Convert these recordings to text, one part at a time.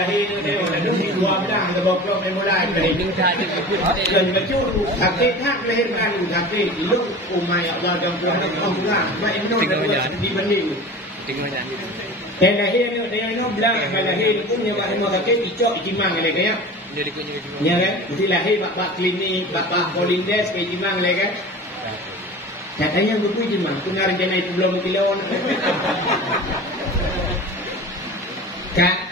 lahir dia ada si 12 ke bawah mulai dari dan baju sakit hak melahirkan sakit itu umai Allah dan Tuhan Allah baik itu dibanding dan lahir dia itu bilang lahir pun yang bahasa sakit icok icimang lagi kan ya kan mesti lahir bapak klinik bapak polindes ke icimang lagi kan katanya buku icimang tengah rencana itu belum kilauan Kak,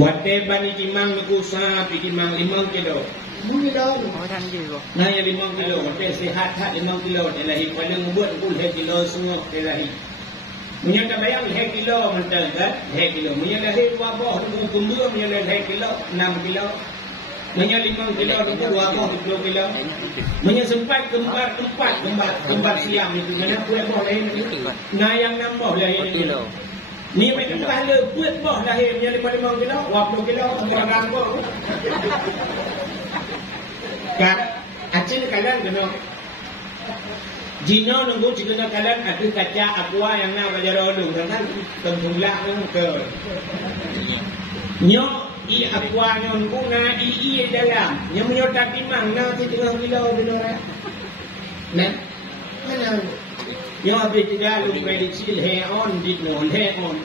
wate bani timang nukusa timang 5 kilo. 5 kilo. Nah ya 5 kilo. Wate sehat 5 kilo. Delahi paling buat 10 kilo semua delahi. Punya tak bayang 1 kilo mental kan? 1 kilo. Punya lahir wabah tunggu kumbur punya lahir 1 kilo 6 kilo. Punya 5 kilo tunggu wabah 10 kilo. Punya sempat kembar siam itu. Mana wabah lahir itu. Nah yang nambah lahir itu. Ni macam pahala buat boh lahir daripada 5 kilo, 20 kilo, kurang boh. Kan, acin kalian kena. Jino nunggu jika kalian ada kaca aqua yang nak belajar dulu, kan tenggelam ke. Nyo i aqua nunggu na i dalam. Nyo menyotak timang na 3 kilo benar. Nah, mana? Yang habis tidak lu medicine heon di non heon.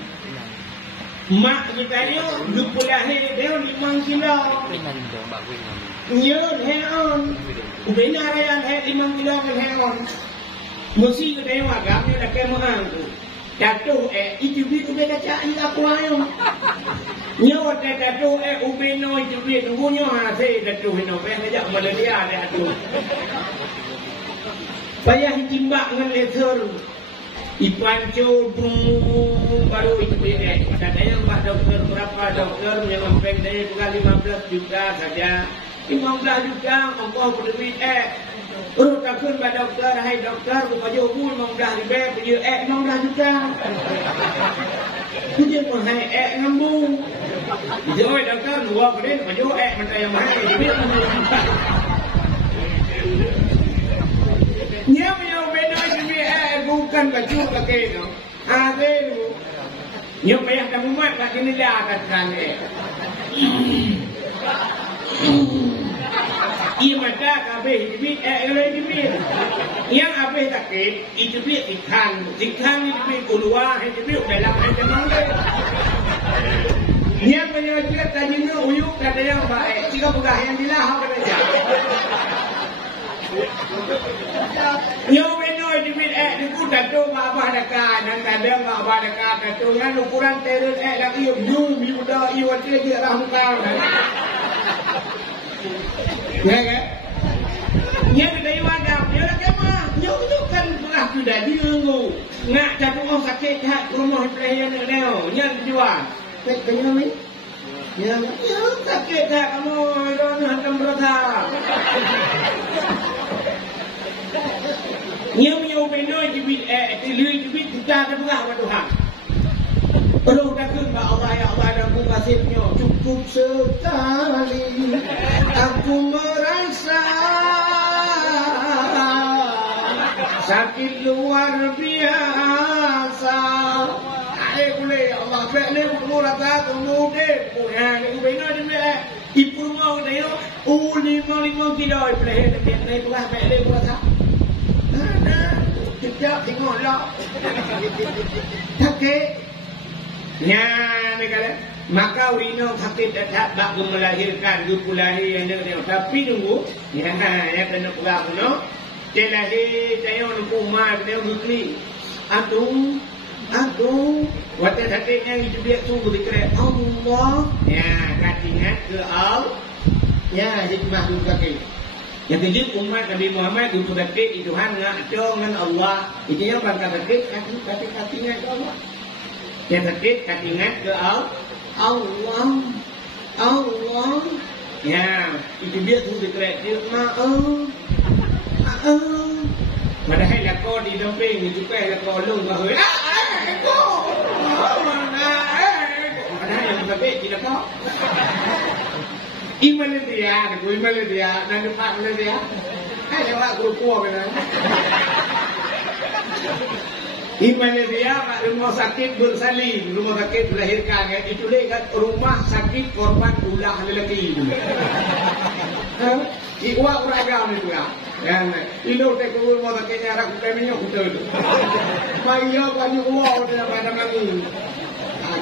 Mak kita ni lupa lahir dia 5 kilo. Nyo heon. Benar yang 5 kilo kan heon. Mesti kita yang agak ni dah kemang tu. Jatuh itu tu beda cai apa yang. Nyo jatuh ubeno itu tu nyo hase jatuh no pe ngajak malaria dia tu. Payah timbak dengan letter ipancu baru itu dia katanya Pak Dokter berapa dokter yang pendek juga 15 juta saja 15 juta Allah beri urut takun Pak Dokter hai dokter ku baju 15 ribu punya 15 juta tu dia pun hai ngambung jauh dokter dua kali baju mentah yang mana dia Nya punya beda sini bukan baju pakai tu. Ada tu. Nya payah kamu mat kat sini dah katakan Ia mata kabeh dibit dibit. Yang habis sakit itu bit ikan itu bit keluar itu bit dalam macam mana. Nya punya cerita tanya uyuk kata yang baik. Jika bukan yang dilah apa saja. Nyo beno dibit di kuda tu apa dekat dan kadang apa dekat tu kan ukuran terus lagi new mi muda iwan dia rahmukau ya kan nya kita iwadam dia kemah nyo tu kan belah sudah diungu ngak jatuh orang sakit hak rumah pelayan neo nya jual kenapa ni ya sakit hak kamu hantam berata Nya punya benda jibit lui jibit kita ada berah pada Tuhan. Perlu takut pada Allah ya Allah dan aku kasihnya cukup sekali aku merasa sakit luar biasa. Ayo boleh Allah boleh kamu rasa kamu deh. Yang ni benda jibit ibu mau dia 5 kilo boleh naik berah boleh puasa. Kita tengok lah. Sakit. Nya negara. Maka urino sakit tak bak melahirkan du lahir yang dia. Tapi tunggu. Ya kena pegang no. Dia lahir saya nunggu mak dia bukli. Atung. Waktu sakitnya itu dia tunggu dikira Allah. Ya katingat ke Allah. Ya hikmah du kaki. Yang kedua umat Nabi Muhammad untuk dekat di Tuhan ngaco dengan Allah. Itu yang bangga dekat katingat ke Allah. Yang dekat katingat ke Allah. Ya, itu dia tu dekat dia maaf. Padahal lakor di domping itu kan lakor long bahawa padahal yang dekat tidak kau. Iman dia, nanti pak dia. Hai lewat guru kuah benar. Di Malaysia kat rumah sakit bersalin, rumah sakit melahirkan kan, ditulis kat rumah sakit korban ulah lelaki. Iwak beragam itu ya. Kan, ilo tak ke rumah sakitnya arah kukai minyak kutai tu. Maya banyak uang dalam pada mangu.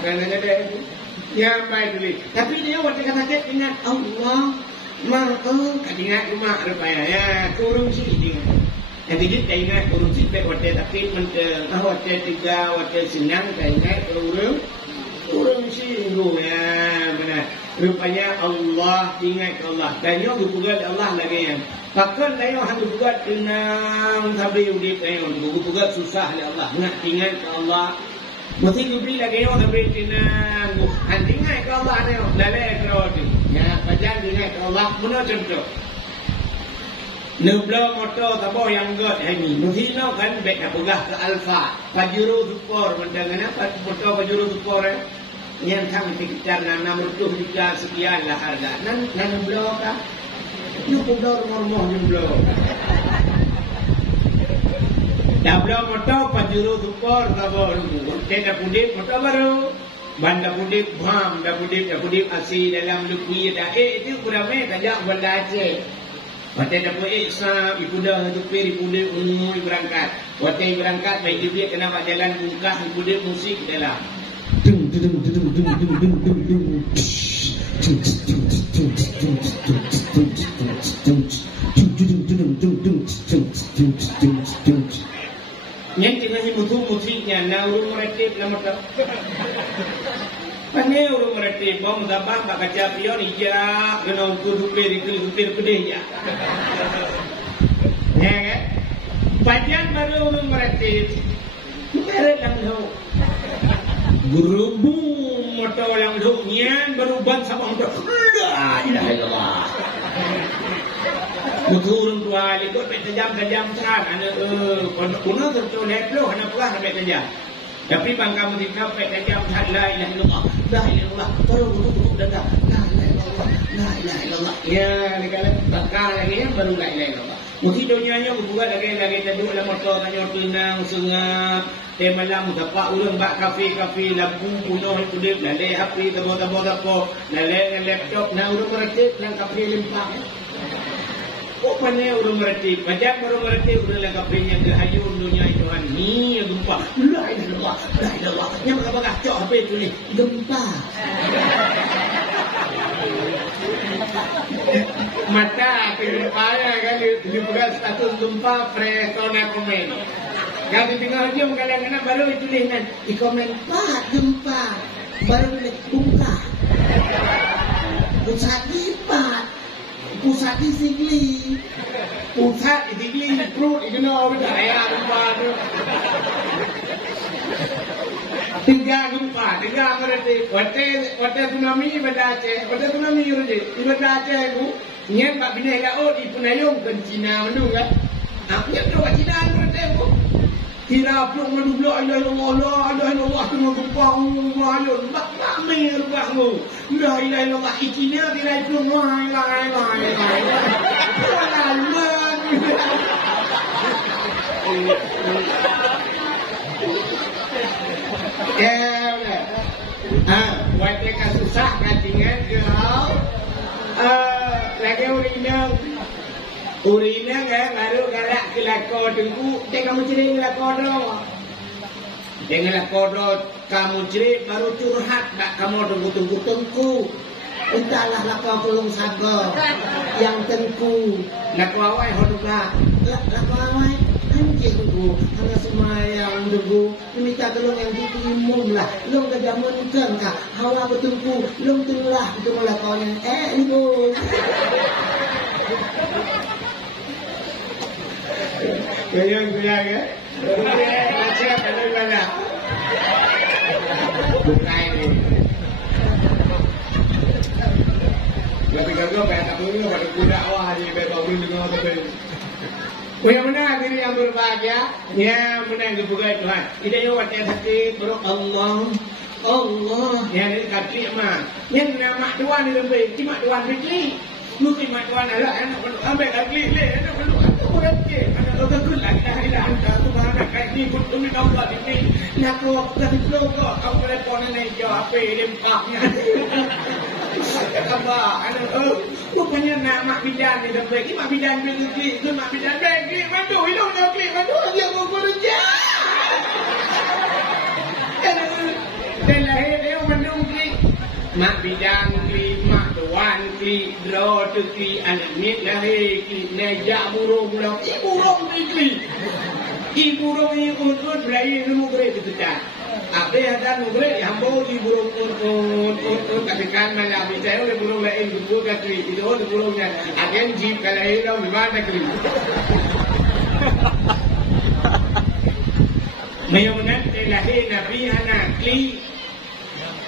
Kan ada deh. Ya baik dulu. Tapi dia waktu kata ingat Allah, kat ingat rumah rupanya. Ya kurung sih ingat. Yang kejut tak ingat kurung sih baik waktu tapi mentang waktu tiga waktu senang tak ingat kurung sih ya benar. Rupanya Allah ingat Allah dan yang berbuat Allah lagi yang bahkan dia yang berbuat tenang sampai udip dia yang berbuat susah oleh Allah nak ingat Allah mesti kubri lagi yang sampai tenang ingat ke Allah dia lalai kerot ya pajan ingat ke Allah mana contoh nebla motor tabo yang god ini mesti no kan baik nak pegah ke alfa pajuru support mendengar apa motor pajuru support yang kami fikir nama itu juga sekian lah harga. Nan blok kan? Yuk blok normal ni blok. Dah blok motor pajuru support kabur. Kita pudip motor baru. Banda pudip bam, dah pudip asli dalam luki dah. Itu kurang kajak benda Aceh. Waktu dah pun Islam, ibu dah tupir, ibu dah berangkat. Waktu berangkat, baik dia kena buat jalan bungkah, ibu dah musik dalam. Yang tinggal ni musiknya, na urung meretip nama tak. Pane urung meretip, bom zabang tak kaca pion hijau, kena ukur dupir pedih ya. Ya kan? Bagian baru urung meretip, meret langsung. Berhubung motor yang duknya berubah sama motor. La ilaha illallah. Turun tua ikut tajam terang. Kuna terus leplo hana pulang sampai tajam. Tapi bangka mereka tajam la ilaha illallah. La ilaha illallah. Terus tutup dada. La ilaha illallah. Ya, negara bangka lagi baru la ilaha illallah. Mungkin dunianya berbuat lagi taduk dalam motor tanya tenang sengap. Malam dapat urang bak kafe lampu punuh kudip lalai HP tabo lalai laptop na urang meretip lang kafe lempang. Oh mana urang meretip macam urang meretip urang lang kafe yang dihayun dunia Tuhan ni gempa. La ilallah yang bakal cok HP tu ni gempa. Mata gempa kan dia status gempa presona komen. Kalau di tengah jam kadang-kadang baru ditulis kan di komen Pak gempa baru boleh buka pusat di sigli perut itu no betul ya gempa tu tiga berarti waktu tsunami pada Aceh aku nyen pak binai laut di Penayung ke Cina mendu kan nyen tu kat Cina berarti aku kira peluk madu la ilaha illallah tengah gempa ayun bak ramai rupahmu la ilaha illallah ikinya tidak peluk la waktu susah katingan kau lagi Urina kan baru galak kelakor tengku kamu cerai kelakor dong. Dengan lakor kamu cerai baru curhat tak kamu tunggu tengku. Entahlah lakor pelung saga yang tengku. Lakor awai hoduklah. Lakor awai anjir tunggu. Hanya semua yang tunggu minta tolong yang ditimum lah. Long kejamun kan kak. Hawa bertungku. Long tenglah itu lakornya. Ibu. Kaya ya. Macam ada mana? Bukai ni. Tapi kalau banyak tak boleh pada budak awak ni bawa dengar tu. Yang mana diri yang berbahagia? Ya, mana yang berbahagia Tuhan. Kita yang waktu hati berdoa Allah. Yang ini kaki mah. Yang nama Tuhan ni lebih. Cuma Tuhan begini. lu terima tuan anak ambil agli le anak lu atau orang ke anak lu kan lah dah dah tu mana kayak ni pun tu ni kau buat ni nak kau dah flow kau kau telefon ni jawab apa lempaknya apa anak rupanya nak mak bidan ni dah baik mak bidan pergi tu mak bidan pergi madu hidup dah pergi madu dia mau kerja dan lahir dia mendung klik mak bidan klik mak tuan klik draw tu klik anak ni lahir klik nejak burung lah burung klik burung ni untuk berlari ilmu berat itu dah apa ada berat yang bawa burung untuk katakan malam bicara oleh burung lain burung klik itu burungnya agen jeep kalau hilang memang klik Mayunan lahir Nabi anak klik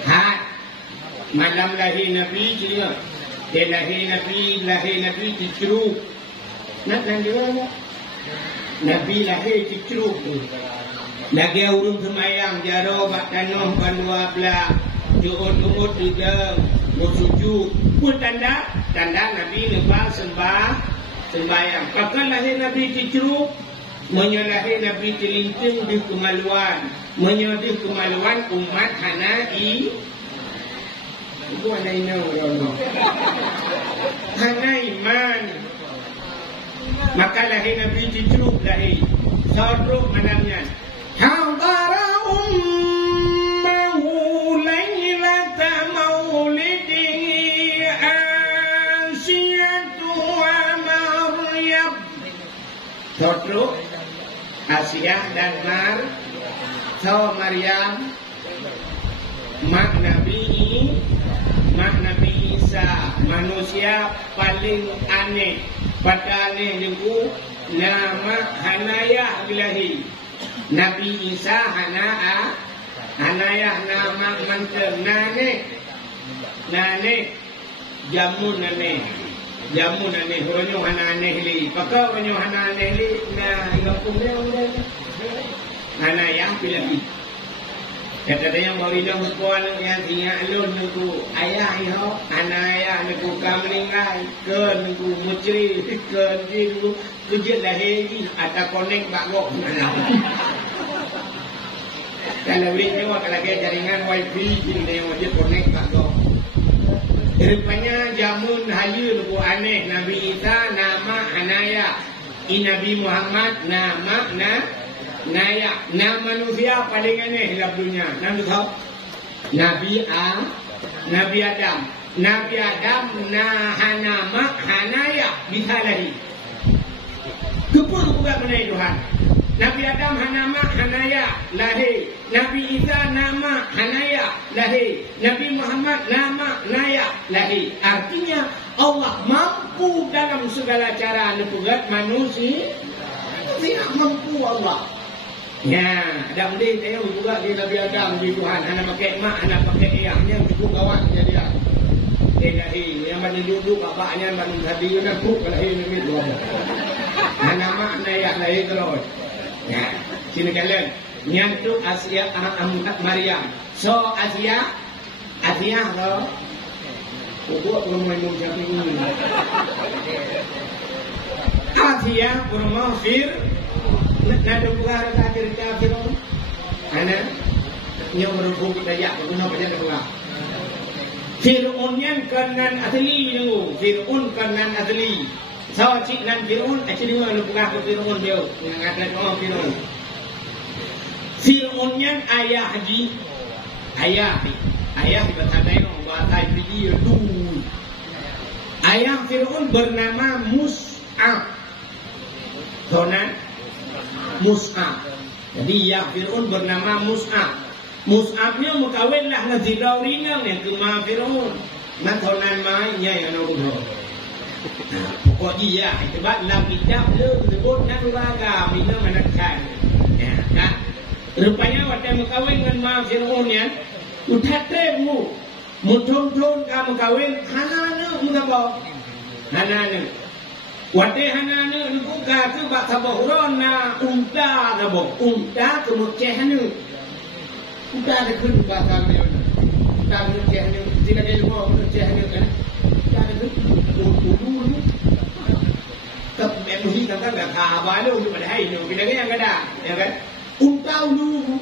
hat malam lahir Nabi juga lahir Nabi diceruk nak juga Nabi lahir diceruk lagi urung semayang jaro bak tanah bandua belah diut-ut juga bersujud pun tanda Nabi lepas sembahyang bahkan lahir Nabi diceruk menyalahi Nabi terlinting di kemaluan menyedih kemaluan umat Hanai itu Hanai Hanai iman maka lahir Nabi diceruk lahir sorok manamnya hadara ummahu laylata maulidihi Asiyatu wa Maryam sorok Asia dan Maryam mak Nabi Isa manusia paling aneh pada aneh itu nama Hanaya bilahi Nabi Isa Hanaya nama mantel nane jamun nane ronyo hanane li pakau ronyo hanane li na ilapung dia Hanaya bilahi kata dia yang baru berpuan yang tinggal alun nuku ayah iho anaya nuku kamlingai ke nuku mucri ke nuku kejut lahir atau connect bagok mana kalau beri tengok kalau ke jaringan wifi ini yang wajib connect bagok rupanya jamun hayu nuku aneh Nabi Isa nama Hanaya Nabi Muhammad nama Naya, nama manusia paling aneh dalam dunia. Nama tahu? Nabi Adam. Nabi Adam nama Hanaya bisa lagi. Kepul juga menai Tuhan. Nabi Adam nama Hanaya lahir. Nabi Isa nama Hanaya lahir. Nabi Muhammad nama Naya lahir. Artinya Allah mampu dalam segala cara membuat manusia. Tidak mampu Allah. Ya, ada benda tengok juga di Nabi Adam di Tuhan. Anak pakai mak, anak pakai ayahnya cukup kawan dia dia. Lahir, yang mana duduk bapaknya mana tadi nak puk lahir ni dua. Anak mak ayah lahir terus. Ya, sini kalian. Nyantuk Asia Maryam. So Asia lo. Buat rumah minum jampi ini. Asia rumah Nada pura ada cerita Fir'aun. Ana yang merubuk daya guna pada pura. Fir'aun yang kanan asli nunggu. Fir'aun kanan asli. Sawa cik nan Fir'aun asli nunggu pura ke Fir'aun dia. Ngada doa Fir'aun. Fir'aun yang ayah haji. Ayah bahasa yang bahasa Ibni itu. Ayah Fir'aun bernama Mus'ab. Tonan Mus'ab. Jadi ya Fir'aun bernama Mus'ab. Mus'abnya mukawinlah na Zidaurina yang kema Fir'aun. Matonan mainnya yang nak udah. Pokok dia sebab dalam kitab dia sebut nak raga bina manakkan. Ya, kan? Rupanya waktu mukawin dengan ma Fir'aun ya, utatemu mutung-tung ka mukawin hanana mukabau. Hanana Wate hanana nuka tu bak sabahuron na unta nabo unta kemuceh hanu unta ada kun bahasa Melayu unta kemuceh hanu jika dia mau kemuceh hanu kan unta ada kun kan enggak kabalu pada hai tu bila yang ada ya kan untau lu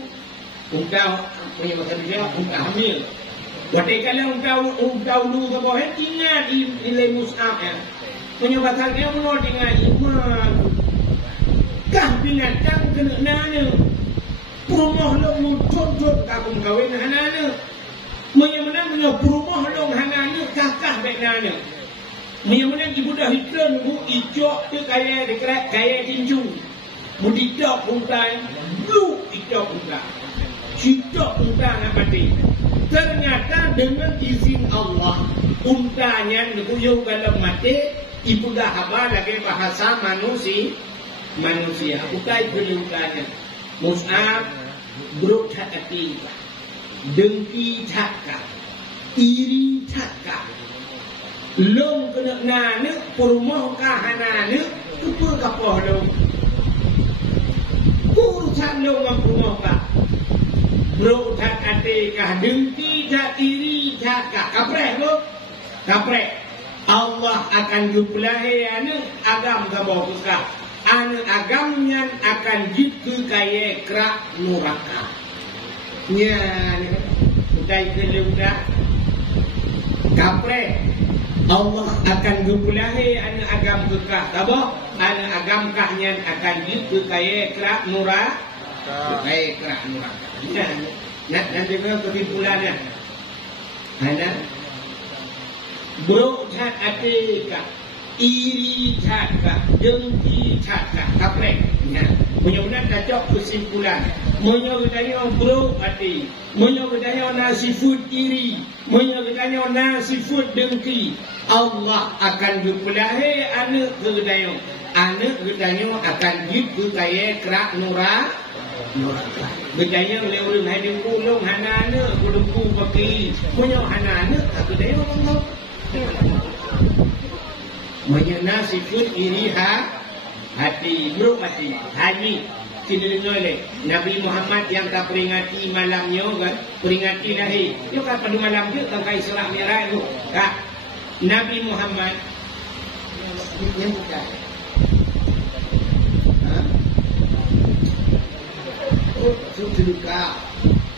untau punya bahasa dia untau hamil waktu kalau untau lu ke bawah ingat nilai mus'ab ya punya bahasa dia mau dengan iman kah binatang kena nana rumah lu muncul kamu kawin nana menang rumah lu nana kakah baik nana menang ibu dah Hitler bu ijok tu kaya dekat kaya tinju mudidak puntai lu ijok puntai ijok puntai nak mati ternyata dengan izin Allah untanya nukuyuh dalam mati ibu dah apa lagi bahasa manusia utai peluntanya Mus'ab buruk hati dengki cakap iri cakap long kena nana perumah kahanana kupu kapah long urusan long dengan perumah kah bro tak atikah dengki tak iri cakap kaprek lo kaprek Allah akan jumlahi anu agam kabau kah anu agamnya akan jitu kaya kerak nuraka nya utai kelumda kaprek Allah akan jumlahi anu agam kekah tabah anu agam kahnya akan jitu kaya kerak nuraka kaya kerak nuraka nanti kesimpulannya ada buruk cat atika iri cakap dengki cakap kaprek mudah-mudahan cocok kesimpulan menyokutanya buruk hati menyokutanya nasifut iri menyokutanya nasifut dengki Allah akan jumlahi anak kedanya akan jitu kaya kerak nuraka berjaya oleh orang hadir ulung hana-hana kulungku bagi punya hana-hana aku dah orang tahu menyenasifun iri hati buruk hati haji sini dengar Nabi Muhammad yang tak peringati malamnya kan peringati lahir dia kan pada malam dia tak kait Isra Mi'raj tu tak Nabi Muhammad yang bukan sedekah.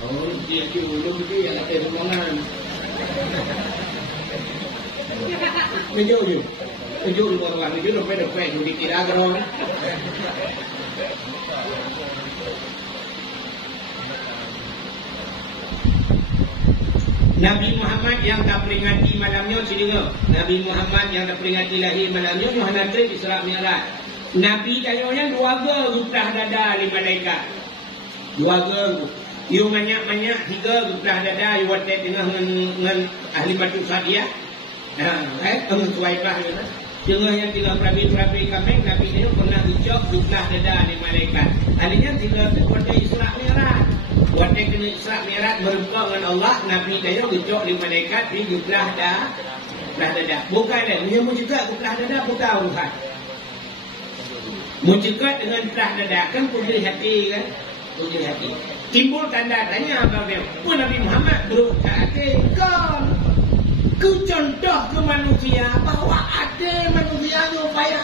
Oh, dia belum dia yang ada ruangan. Menjauh di bawah menjauh depan di kira gerong. Nabi Muhammad yang tak peringati malamnya sini Nabi Muhammad yang tak peringati lahir malamnya Yohanan Isra Mi'raj. Nabi dayanya dua guplah dada di malaikat. Dua geng, you banyak tiga belah dada, you watet dengan ahli batu sadia. Sesuai lah. Jangan yang tiga perabi kami, Nabi dia pernah ucap belah dada di malaikat. Tadinya tiga tu watet Isra Mi'raj. Watet kena Isra Mi'raj berbuka dengan Allah, Nabi dia ucap di malaikat di belah dada. Bukan dia mencegat belah dada bukan urusan. Mencegat dengan belah dada kan putih hati kan. Uji hati. Timbul tanda tanya apa pun Nabi Muhammad berkata kan ku contoh ke manusia bahawa ada manusia yang payah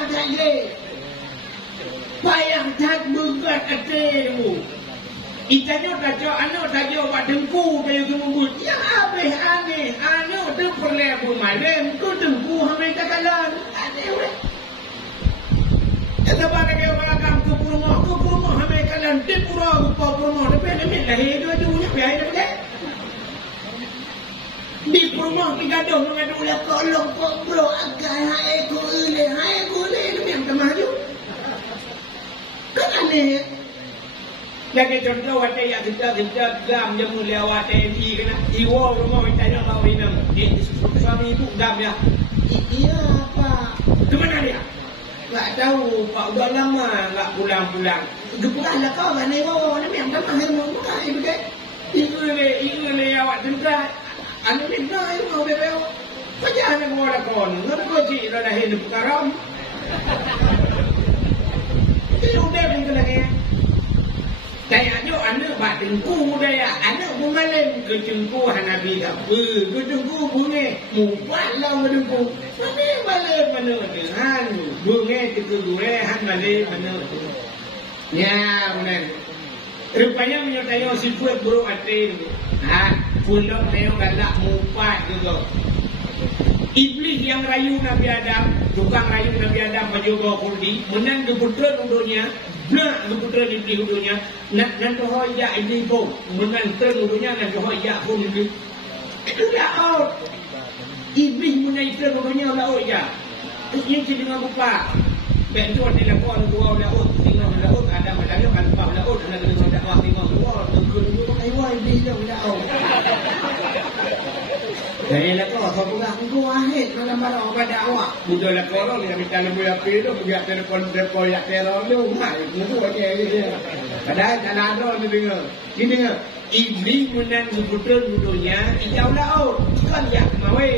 tak berat ada tu. Itanya tajuk anak tajuk buat dengku kayu kemumbut. Ya habis aneh anak tu perlu malam ku dengku hamil kakalan. Aneh weh. Sebab dia orang ke rumah hamil kakalan di pura rumah tapi dia lahir dia punya biaya dia. Di rumah kita dong mengadu lah kolong bro agak hai kule yang kemaju. Kan aneh. Lagi contoh wadah yang kita gam yang mulia wadah ini kena iwo rumah kita yang kau ini suami ibu gam ya. Iya apa? Kemana dia? Tak tahu Pak udah lama tak pulang-pulang. Kepulang kau kan iwo ni yang tak mahir mau buka ibu dek. Ibu le awak tentang. Anu ni nak ibu mau bebel. Macam mana mau ada kon? Ngapa sih dah hidup karam? Itu udah pun lagi. Kayaknya anak buat tengku daya. Anak pun malam ke tengku Hanabi tak apa. Ke tengku bunyi. Mubat lah ke tengku. Mana malam mana dengan. bunge dure han male mana. Ya, benar. Rupanya menyertai si buat bro ate. Pulau teo galak mupat juga. Iblis yang rayu Nabi Adam, tukang rayu Nabi Adam mencoba kurdi, menang keputra dunia, nak keputra iblis dunia, nak hoya iblis pun, menang dunia nak hoya pun iblis. Sudah out. Iblis menang dunia laut ya. Terus yang dengan lupa. Bentuk dia lakukan dua laut, tinggal laut ada madanya kan empat laut, ada kena dakwah tinggal dua, kedua pakai wai iblis dah laut. Dari lakukan kau pulang kau ahit dalam barang pada awak. Bukan lakukan yang minta lebih api tu, bukan telefon ya teror tu, itu aja dia. Padahal tak ada ni dengar. Ni dengar. Iblis menang keputra dunia, ijau laut, kan yak mawe.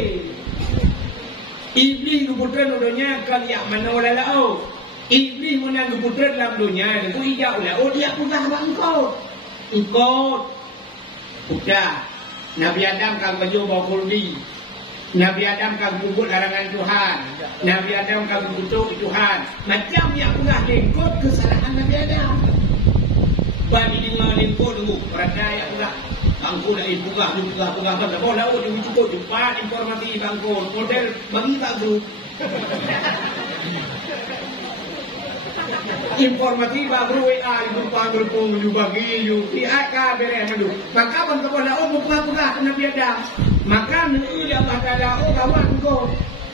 Iblis keputra dunia kan yak mana laut. Iblis menang keputra dalam dunia, itu ijau laut, dia putah bangkau. Engkau sudah. Nabi Adam kan berjumpa kurdi. Nabi Adam kan kubur larangan Tuhan. Nabi Adam kan kutuk Tuhan. Macam yang pernah lengkot kesalahan Nabi Adam. Bani dengar lengkot dulu. Perada yang pernah bangku dah pugah. Tak boleh laut dia cukup cepat informasi bangku. Model bagi tak group. Informasi baru WA ibu panggil bagi you PIK beres dulu. Maka pun kau dah pugah Nabi Adam. Maka ni Allah Taala kawan kau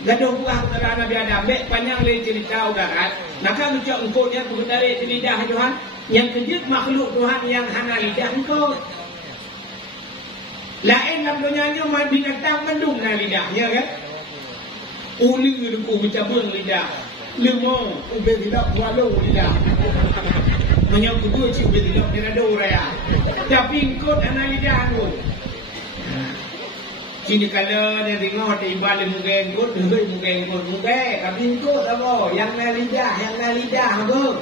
gaduh pugah kepada Nabi Adam. Baik panjang le cerita udarat. Maka ucap engkau yang tarik lidah Tuhan yang kejut makhluk Tuhan yang hana lidah engkau. Lain dalam dunia ni binatang mendung lidahnya kan. Uli ku mencabung lidah. Lima, ubah tidak walau tidak. Menyambut dua cik ubah tidak tidak ada raya. Tapi ikut anak lidah tu. Kini kalau dia tengok tiba le mungkin ikut, mungkin. Tapi ikut apa? Yang na lidah tu.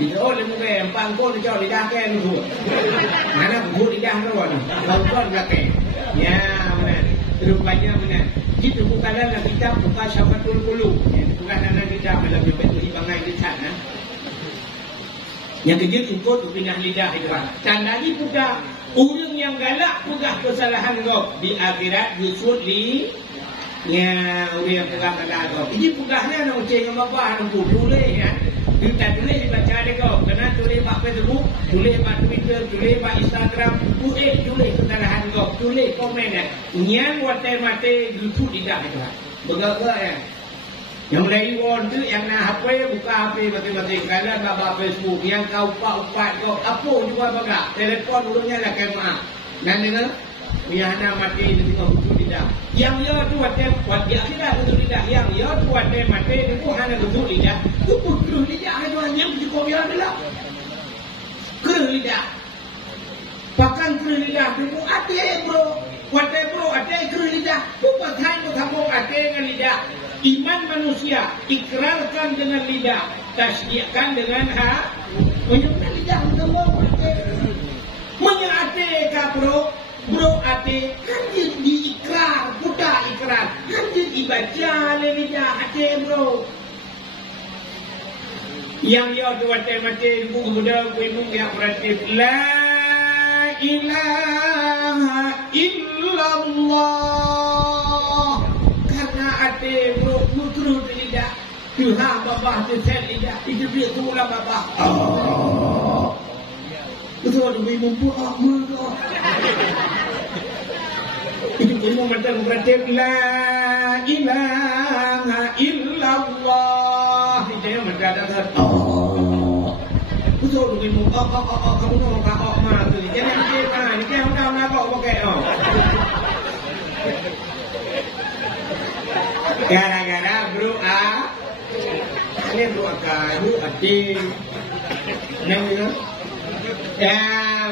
Tidak le mungkin pangkon jauh lidah kan tu. Mana buat lidah tu kan? Pangkon belakang. Ya benar. Rupanya benar. Itu bukanlah kitab bukan Syafatul Qulub. Bukan anak lidah lebih baik dibangai di sana. Yang kejut ikut pindah lidah itu. Dan lagi pula orang yang galak pugah kesalahan kau di akhirat justru di orang yang pugah galak kau. Ini pugahnya nak ucap dengan bapa nak tulis ya. Kita tulis dibaca ada kau. Kena tulis pak Facebook, tulis pak Twitter, tulis pak Instagram, tulis kesalahan kau, tulis komen ya. Yang mate justru tidak itu. Begaga ya. Yang dari orang tu yang nak HP buka HP mati-mati kalau bapa Facebook yang kau upat kau apa juga baga telefon urutnya lah kemah dan dengar punya anak mati di tengah buku tidak yang dia tu buat dia akhirat buku tidak yang dia tu buat mati itu hanya buku tidak itu buku tidak ada yang buku biar tidak kerja tidak bahkan kerja tidak itu ada bro ada kerja tidak bukan hanya kamu ada dengan tidak. Iman manusia ikrarkan dengan lidah, tasdiqkan dengan menyebutkan lidah untuk menyate ka bro ate hadir di ikrar buta ikrar hadir dibaca le lidah ate bro yang yo tu ate mate buku muda ibu yang berarti la ilaha illallah karena ate bro nutru lidah Tuhan bapa tersen lidah itu dia tulah bapa betul demi mampu amal itu ilmu macam berarti la ilaha illallah itu macam ada betul demi mampu kamu nak kau mah tu jangan kita ni kan kau nak kau pakai gara-gara bro ini bro ati namanya ya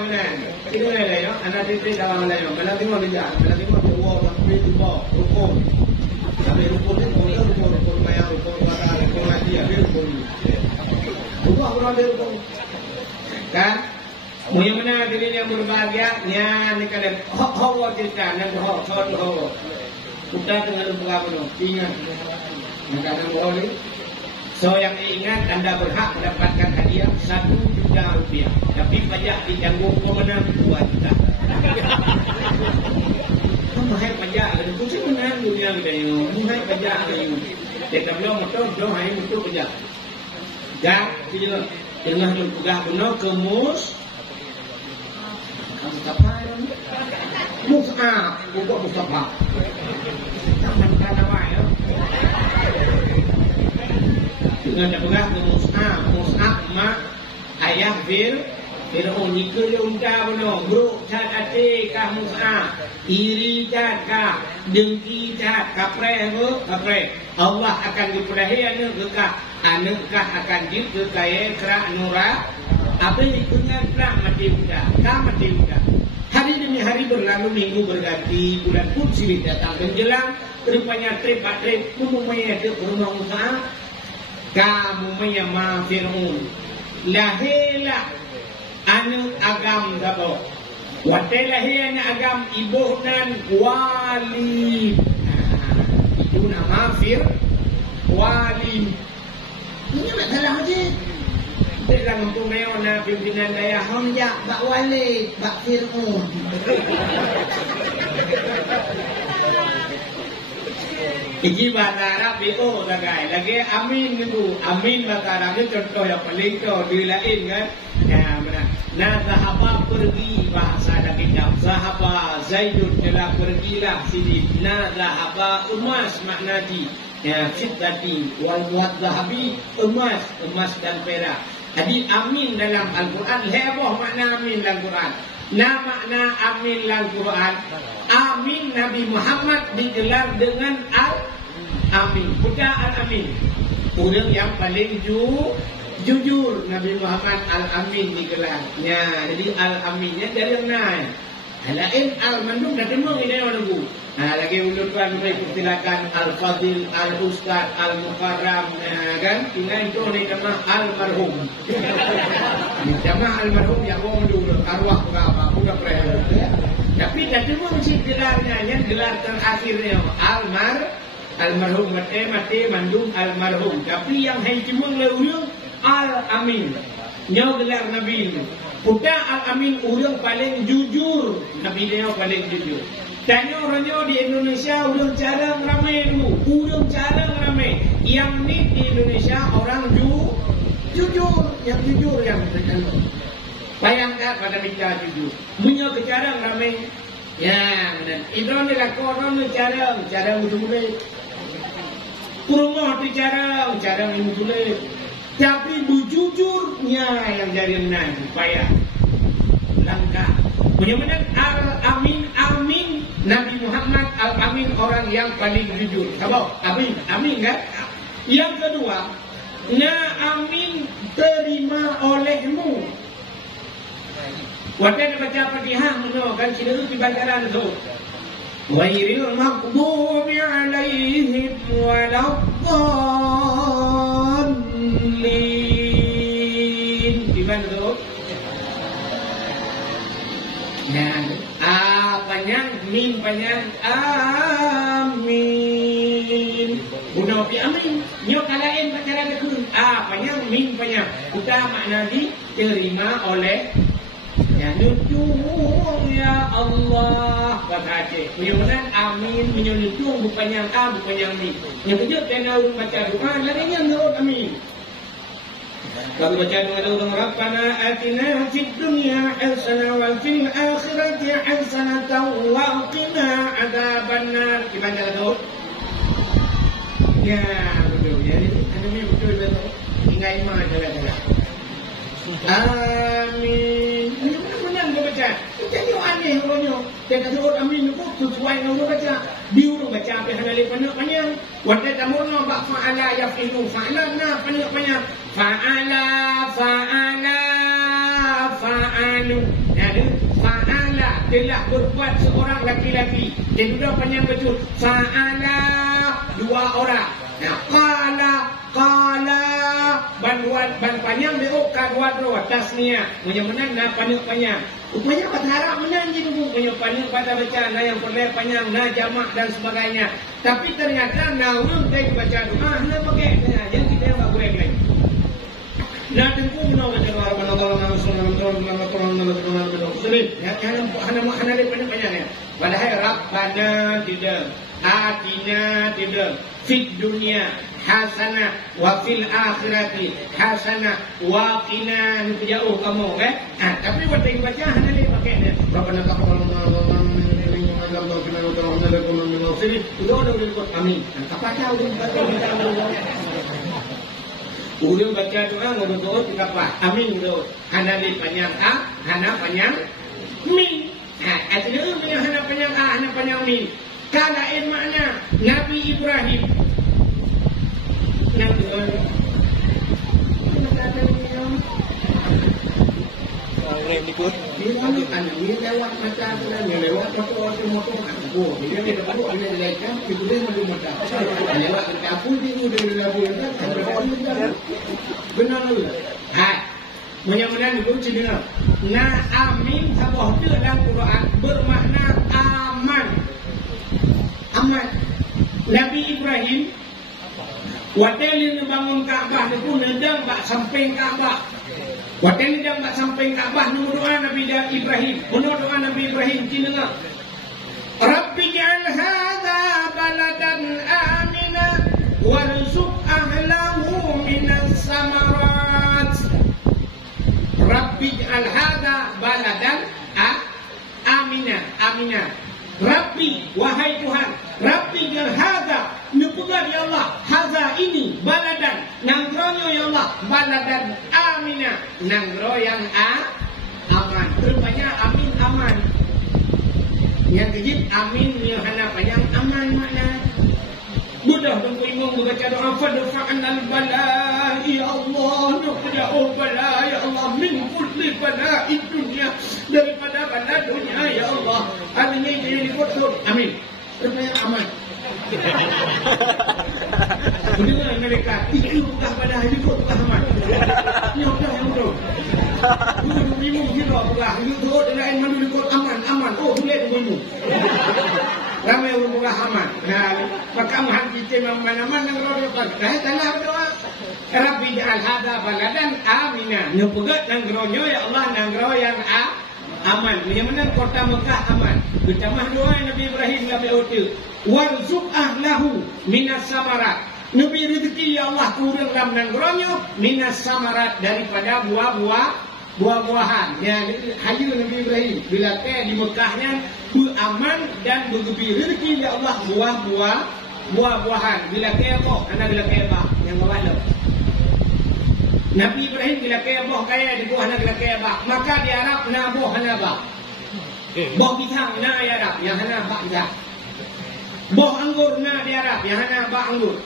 benar itu lah ya anak itu dalam lah ya kalau tengok dia kalau tengok dia wow tapi tu wow rukun tapi rukun ni rukun maya rukun pada rukun lagi ada rukun itu aku ada rukun kan yang mana diri yang berbahagia ni kalau hawa cerita nak hawa kita dengan berapa tu ingat nak ada boleh So yang ingat anda berhak mendapatkan hadiah 1 juta rupiah. Tapi pajak ditanggung pemenang 2 juta. Mahal pajak dan kucing menang dunia kita ini. Mahal pajak ini. Kita belum betul hai betul pajak. Dan kita tengah berpegah benar kemus. Mustafa. Mustafa, bukan Mustafa. Jangan kata ya. Dengan berpegah ke Mus'ab mak ayah Fir'aun jika dia unta benar buruk cat ati kah Mus'ab iri cat kah dengki cat kapreh Allah akan diperahi anak kekah akan dikekaya kerak nurah apa yang dengan kerak mati unta kah mati unta hari demi hari berlalu minggu berganti bulan pun silih datang menjelang rupanya trip umumnya ke rumah Mus'ab kamu menyama Fir'aun lahirlah anu agam dabo watai lahirnya agam ibu nan wali itu nama wali ini nak salah aja dalam untuk meona pimpinan daya honja bak wali bak Fir'aun Iji bahasa Arab itu lagi amin gitu. Amin bahasa Arab itu contoh yang paling tu dilain kan. Ya benar. Nah zahaba pergi bahasa ada kitab. Zahaba Zaidun telah pergilah sini. Nah zahaba emas makna di. Ya fiddati wal muad zahabi emas dan perak. Jadi amin dalam Al-Quran heboh makna amin dalam Quran. Nah makna amin dalam Quran. Amin Nabi Muhammad digelar dengan Al-Amin. Bukan Al-Amin. Orang yang paling jujur Nabi Muhammad Al-Amin digelar. Ya, jadi Al-Aminnya dari yang naik. Lain Al-Mandum dah temu ini orang tu. Lagi ulun tuan silakan Al-Fadil, Al-Ustaz, Al-Mukarram kan. Tinggal itu ni nama Al-Marhum. Nama Al-Marhum yang orang dulu arwah berapa bukan perhatian. Tapi dah temu mesti gelarnya yang gelar terakhirnya Almarhum mati mandum Almarhum. Tapi yang hai cuma urang Al-Amin. Nya gelar Nabi ini. Puta Al-Amin urang paling jujur. Nabi dia paling jujur. Tanya orangnya di Indonesia urang jarang ramai dulu. Urang jarang ramai. Yang ni di Indonesia orang jujur, yang jujur yang berkata. Bayangkan pada bicara jujur. Punya kejarang ramai. Ya, benar. Idron dia orang jarang mulai. Kurungah tu jarang mulai. Tapi bujujurnya yang jadi menang. Payah. Langkah. Punya-punya Al-Amin. Nabi Muhammad Al-Amin orang yang paling jujur. Apa? Amin kan? Yang kedua. Na amin terima olehmu. Waktu baca Fatihah kan sila tu bacaran tu. Ghairil maghdubi alaihim waladdallin. Di mana tu? Panjang min panjang amin. Guna pi amin. Nyo kalain bacaran tu. Panjang min panjang. Kita makna diterima oleh ya nujung ya Allah baca mudah-mudahan amin menyunjung bukan yang bukan yang ni yang kedua kena baca doa lagi yang doa amin kalau baca doa Rabbana atina fid dunya hasanah wa fil akhirati hasanah wa qina adzabannar gimana tu ya betul ya ini betul tinggal iman jalan-jalan amin. Benar dia baca. Jadi aneh orangnya. Dia kata orang amin itu sesuai dengan orang baca. Dia orang baca sampai handal panjang. Wanda tamurna bak fa'ala yafilu fa'ala na panjang. Fa'alu. Jadi fa'ala telah berbuat seorang laki-laki. Dia sudah panjang betul. Fa'ala dua orang. Qala ban panjang dia kadwa tasniah punya menang na panjang rupanya pada harap menang je dulu punya panjang pada baca na yang perle panjang na jamak dan sebagainya tapi ternyata na urang dia baca doa na pakai yang kita enggak boleh Nak tengku no baca doa Rabbana zalamna hana banyak-banyaknya. Padahal Rabbana tidak, atina tidak, fid dunya hasanah wa fil akhirati hasanah wa qina jauh kamu kan. Tapi waktu baca hana le pakai ni. Rabbana taqabbal amin. Apa tahu udah baca doa ngomong tiga apa? Amin udah. Hana di panjang a, hana panjang min. Artinya punya hana panjang a, hana panjang min. Kalau makna Nabi Ibrahim. Nabi Ibrahim. Ikut. Dia lewat macam dia lewat motor aku. Dia tidak perlu ada lelaki, itu dia mahu macam. Lewat kampung dia udah benar tu. Mudah-mudahan itu cerita. Nah amin sabah tu dalam Quran bermakna aman. Aman. Nabi Ibrahim waktu dia bangun Kaabah itu nedang bak samping Kaabah. Waktu dia tak sampai Kaabah menurut doa Nabi Ibrahim. Menurut doa Nabi Ibrahim cinta. Rabbi ja'al hadza baladan amina warzuq ahlahu minas samarat. Rabbi ja'al hadza baladan amina. Rabbi, wahai Tuhan, Rabbi ja'al hadza, nupugar ya Allah, hadza ini baladan, nangronyo ya Allah, baladan amina, nangro yang aman. Rupanya amin aman. Yang kejip amin yang hana panjang aman makna. Mudah tunggu imam membaca doa fadfa'nal bala ya Allah, nukja'u bala ya Allah min kulli bala'id dunya, daripada bala dunia ya Allah. Artinya jadi dikotor. Amin. Rupanya aman. Dengar mereka itu bukan pada hidup bukan aman. Ini sudah yang betul. Dulu imam kita bukan hidup dengan mandu dikot aman. Oh boleh tunggu. Ramai orang bukan aman. Maka aman kita mana-mana yang roda pakai. Tanah berdoa. Rabbi ja'al hadza baladan amina. Nupegat nangronyo ya Allah nangro yang aman. Bagaimana kota Mekah aman. Bertamah doa Nabi Ibrahim Nabi Util. Warzuq ahlahu minas samarat. Nabi rezeki ya Allah kurang dalam nangronyo minas samarat daripada buah-buahan. Ya, haji Nabi Ibrahim bila di Mekahnya beraman dan bergembira rezeki ya Allah buah-buahan. Bila apa? Anda bila apa? Yang bawah Nabi Ibrahim bila boh kaya di buah nak bila maka di Arab na boh hana ba. Boh pisang na di Arab yang hana ba pisang. Boh anggur na di Arab yang hana ba anggur.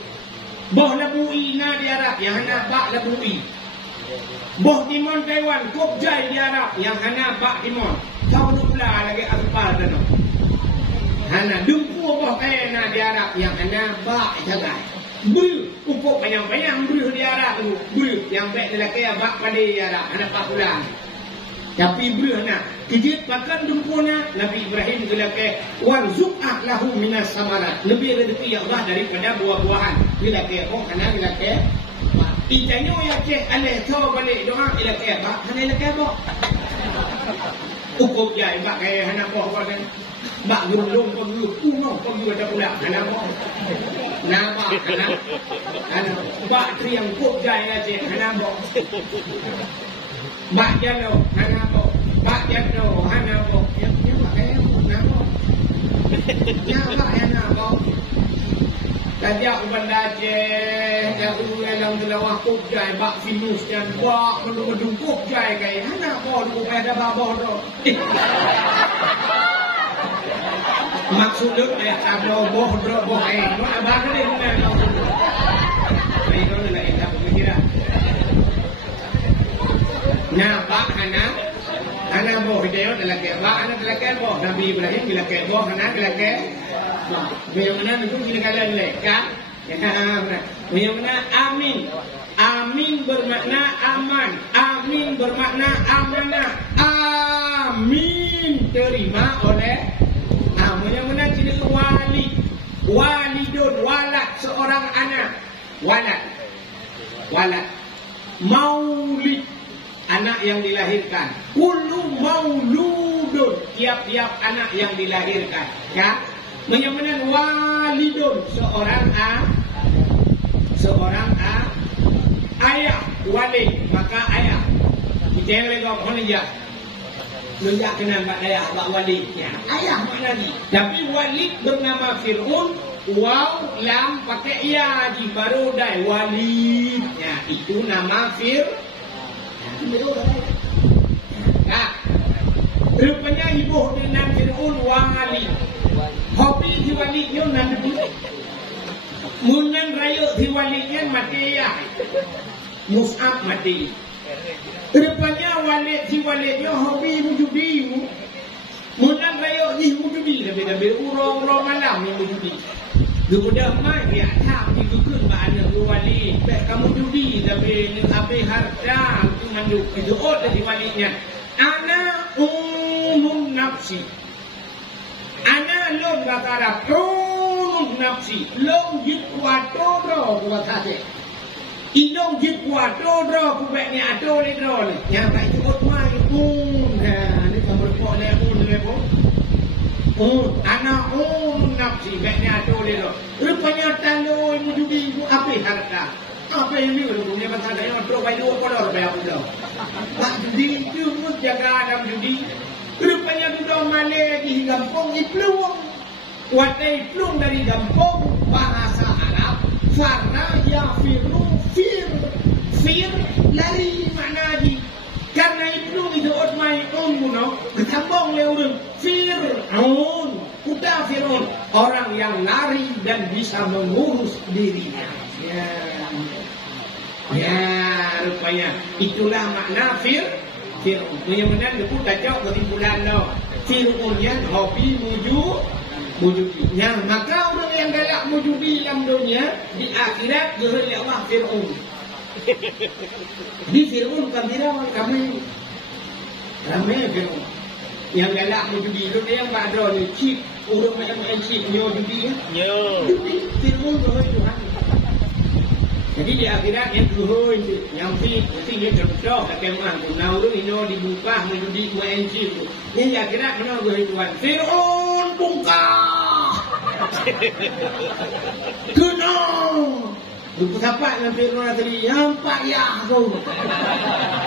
Boh labui na di Arab yang hana ba labui. Boh timon Taiwan kop jai di Arab yang hana ba timon. Kau tu pula lagi apa tu? Hana dumpu boh kaya na di Arab yang hana ba jagai. Bul upuk panjang-panjang bul di Arab tu. Bul yang baik lelaki abak pada di Arab anak pakulan. Tapi bul nak kejit pakan dumpuna Nabi Ibrahim lelaki warzuq ahlahu minas samarat. Lebih rezeki ya Allah daripada buah-buahan. Lelaki oh anak lelaki. Itanya ya cek alih tahu balik doa lelaki abak. Hana lelaki abak. Upuk jai bak kaya anak buah kan. Bak gulung pagi ada pula anak buah. Nama anak bak triang kop jai aja anak bok bak jalo anak bok bak jalo anak bok yang bak kaya anak bok yang bak anak bok tajak benda je yang dalam telawah kop jai bak finus dan bak mendung kop jai kaya anak bok tu ada babah tu maksudnya ya kalau boh no abang ni mana itu lah yang aku kira nah bak anak boh dia adalah ke bak anak adalah ke boh Nabi Ibrahim bila ke boh anak adalah ke bagaimana itu kita kalian leka bagaimana amin bermakna aman, amin bermakna amanah, amin terima oleh Mudah-mudahan jenis walidun, walad seorang anak, walad. maulid, anak yang dilahirkan. Kullu mauludun, tiap-tiap anak yang dilahirkan. Ya, menyamakan walidun, seorang ayah, walid, maka ayah. Kita yang legok mana ya? Menjak kenal pak ayah, pak walid. Ya, ayah mana ni? Tapi walid bernama Fir'aun. Waw, lam pakai ya di baru dah walid. Ya, itu nama Nah, rupanya ibu dengan Fir'aun walid. Hobi di walidnya nanti Munan raya di walidnya mati ya. Mus'ab mati. Rupanya walid di walidnya hobi mujudi. Munan raya di mujudi. Lebih-lebih urang-urang malam yang mujudi. Kemudian mak dia tak digugur makna wali. Baik kamu judi tapi habis harta itu manduk itu dari walinya. Ana nafsi. Ana long kata Arab nafsi. Long jit kuato ro kuatase. Ilong jit kuato ro kubeknya ado le ro le. Yang tak ikut mak itu. Ni kamu report le pun. Anak nafsi baiknya adole lo. Rupanya talo mujudi apa harta. Apa yang ni punya pasal saya untuk bayar $2 bayar pula. Tak judi itu pun jaga adam judi. Rupanya sudah male di kampung iplung. Watai plung dari kampung bahasa Arab. Farna ya firu fir lari mana di. Karena itu otmai bunuh bertambung leurun Fir'aun, kuda Fir'aun, orang yang lari dan bisa mengurus dirinya. Ya, rupanya itulah makna Fir'aun. Kemudian aku tak jauh kesimpulan lo. Fir'aun yang hobi mujudi. Nah, maka orang yang galak mujudi dalam dunia di akhirat kehendak Allah Fir'aun. Di Fir'aun kan tidak kami ramai Fir'aun yang galak mujudi itu dia yang ada ni chip orang macam chip nyo judi Fir'aun Tuhan. Jadi di akhirat yang Tuhan yang dia contoh kekemah nau lu ino dibuka mujudi main chip tu. Yang di akhirat mana Tuhan Fir'aun bungkah. Kena lupa siapa yang Fir'aun tadi yang payah tu.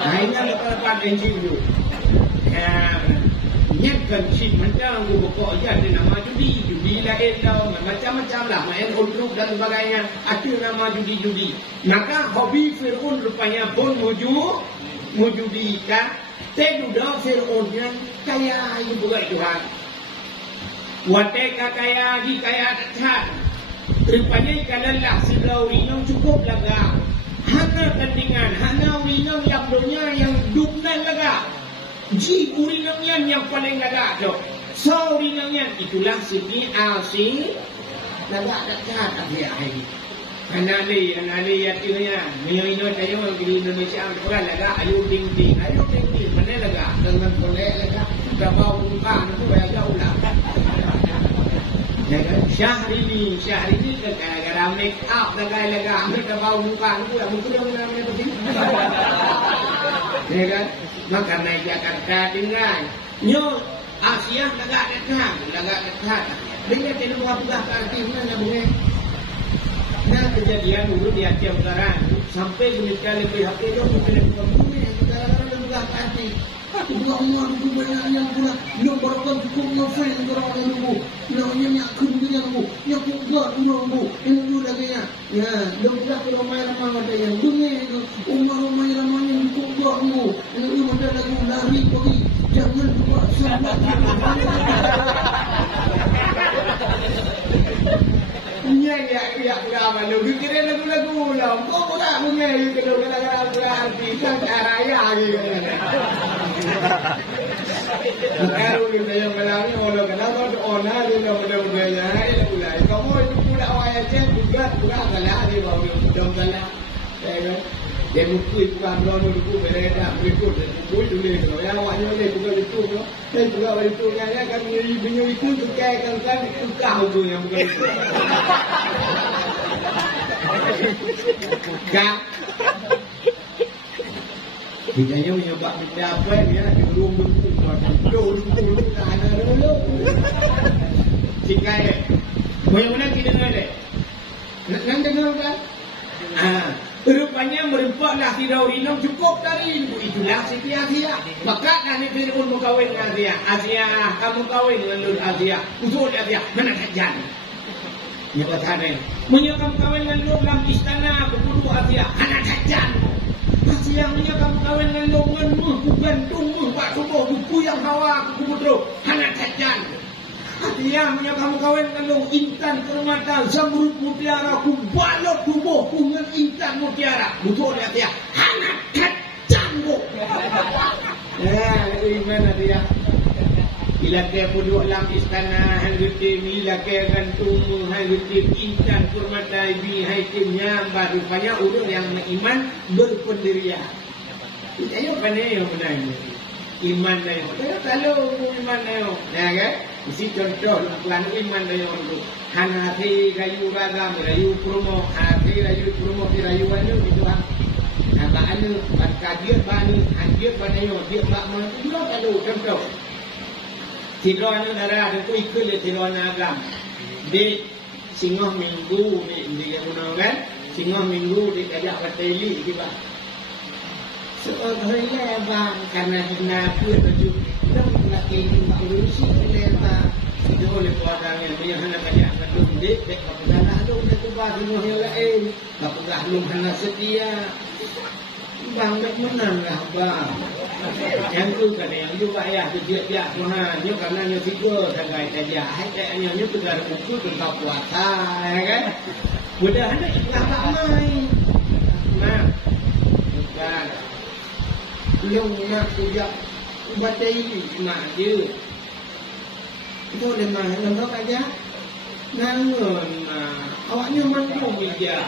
Nah ini adalah lepas enjin tu. Nyakkan chip macam pokok je ada nama judi lain tau macam-macam lah main ultruk dan sebagainya ada nama judi. Maka hobi Fir'aun rupanya pun mujudi kan. Tedudah Fir'aun yang kaya itu bukan Tuhan. Wateka kaya di kaya dekat. Rupanya kadalah sidau rinong cukup laga. Hana tandingan, hana rinong yang dunia yang duknan laga. Ji urinongnya yang paling laga tu. So urinongnya itulah sini asing laga dekat dia ini. Anali ya tiunya. Mino tayo di Indonesia orang laga ayu ting mana laga dengan boleh laga. Dabau muka itu banyak jauh lah. Syahrini gara-gara make up laga ambil dabau muka itu yang mungkin namanya begini. Ya kan? Maka naik Jakarta tinggal. Nyo Asia laga dekat. Dia tidak buat tugas artinya nak bunyi. Nah kejadian dulu di Aceh Utara sampai menikah lebih hak itu mungkin bunyi kadang-kadang tugas arti. Buat orang tu banyak yang pula nak berapa cukup ngefan orang dulu. Nak yang kemudian dulu. Yang kuat dulu. Ini dulu lagi ya. Ya, dah budak ramai-ramai ada yang bunyi itu. Umar ramai-ramai yang kuat dulu. Ini ada lagi lari pergi. Jangan buat salah. Ya, berapa lu kira lagu-lagu lah. Kau tak punya itu kalau berarti kan raya gitu. Baru kita yang melani orang kenapa orang itu mudah-mudahan ya mulai. Kamu itu pula wajah juga kalah di bawah mudah-mudahan. Dia buku itu kan orang buku beredar berikut buku itu ni kalau yang awaknya ni bukan itu no. Dan juga itu yang kan punya itu juga kan kau tu yang bukan itu. Kan Kita menyebab benda apa ya, gerung dulu ada dulu. Jika mana kita dengar deh, nak dengar kan? Rupanya merupakanlah Fir'aun ini cukup dari itulah Siti Asia. Maka kan Fir'aun berkahwin dengan Asia. Asia, kamu kahwin dengan Nur Asia. Usul Asia, mana kajian? Nyebatan kamu kahwin dengan Nur dalam istana berburu Asia. Mana kajian? Asia kamu kahwin dengan Nur bukan tunggu pak kubu buku yang hawa kubu terus. Mana kajian? Asia kamu kahwin dengan intan permata zamrud mutiara ku balok tubuhku dengan intan mutiara. Betul dia. Anak kacang bu. Iman dia. Bila dia duduk dalam istana, hanggutim bila dia gantung hanggutim intan permata ibi haitimnya rupanya urut yang iman berpendirian. Kita yang pandai yang menanya. Iman dia. Kalau iman dia. Ya kan? Isi contoh lan iman dayo itu hanati rayu ragam rayu promo hati rayu promo rayu anu itu apa anu kadir bani anjir banayo dia bak mana itu kalau contoh tidro anu darah ada ku ikut le tidro agam di singoh minggu di guna kan singoh minggu di kajak bateli di bak sebenarnya bang karena hina pun baju nak ini mak urusi lenta itu oleh padangnya dia hendak kaya ngadu dek dek kapudana lu dak kubah dino lain kapudana lu hana setia bang dak menang lah bang yang tu kan yang juga ya dia Tuhan dia karena nya figur sangai saja hai nya pegar buku tentang puasa ya kan mudah hendak ikhlas tak main nah bukan lu nak sejak baca ini mak dia itu lemah lemah aja nangun awaknya mandung meja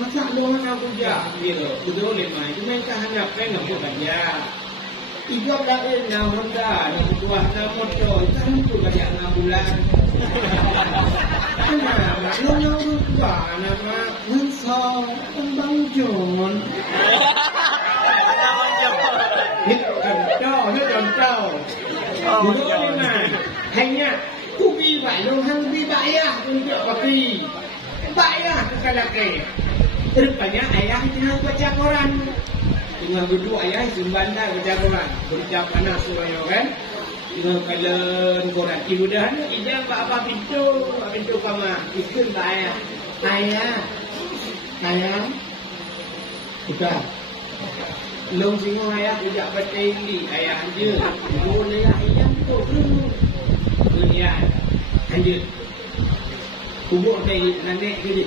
masa doang aku jah gitu betul lemah itu mereka hanya pengen aku aja hidup lain namun dah yang buah namun tu itu banyak 6 bulan lu juga nama mensau Bang Jon contoh betul memang hanya kubi baik long bi bayar untuk kopi bayar kekalake rupanya ayah tinggal baca koran tinggal duduk ayah sembanda baca koran baca panas suraya kan tinggal kalen koran ibu dah ijang apa pintu kamar ikut bayar ayah sudah long singo ayah tidak baca ini ayah je boleh ayah tu dunia anjir kubur dari nenek jadi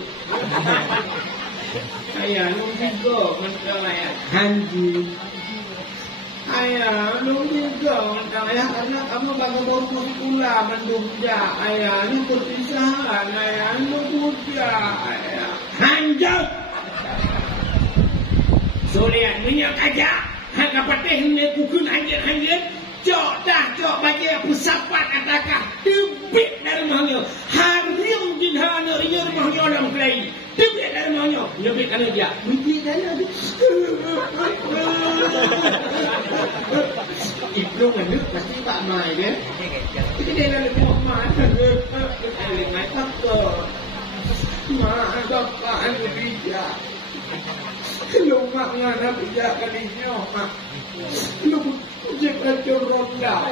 ayah long tiga macam ayah anjir ayah long tiga macam ayah karena kamu baru baru pula mendumja ayah ini perpisahan ayah ini muda ayah anjir Solehan minyak aja, hanya patih ni kukun anjir, cok bagi pusapat atakah tebik dari mahnya, harium din hana riya mahnya orang lain, tebik dari mahnya, nyebik kana dia, tebik kana dia, itu mana pasti tak mai dia, kita dia lebih mahal, lebih mahal tak mahal apa anu dia. Lu mak ngana bijak kalinya mak lu jangan coronda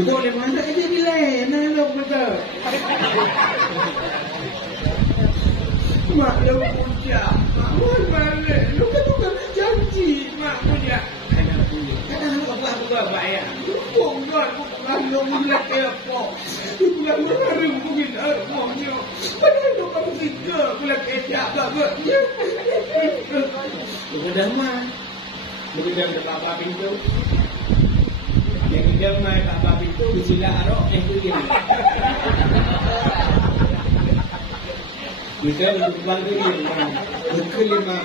udah le mana aja bila na lu betul mak lu puja mak mana lu kan janji mak puja kadang lu apa bayar bukan lu mulai apa bukan lu mungkin maunya padahal lu kamu tiga bulan kejap banget udah mah begitu apa pintu yang dia mai apa pintu sila arok yang tu dia kita lupa tu dia kelima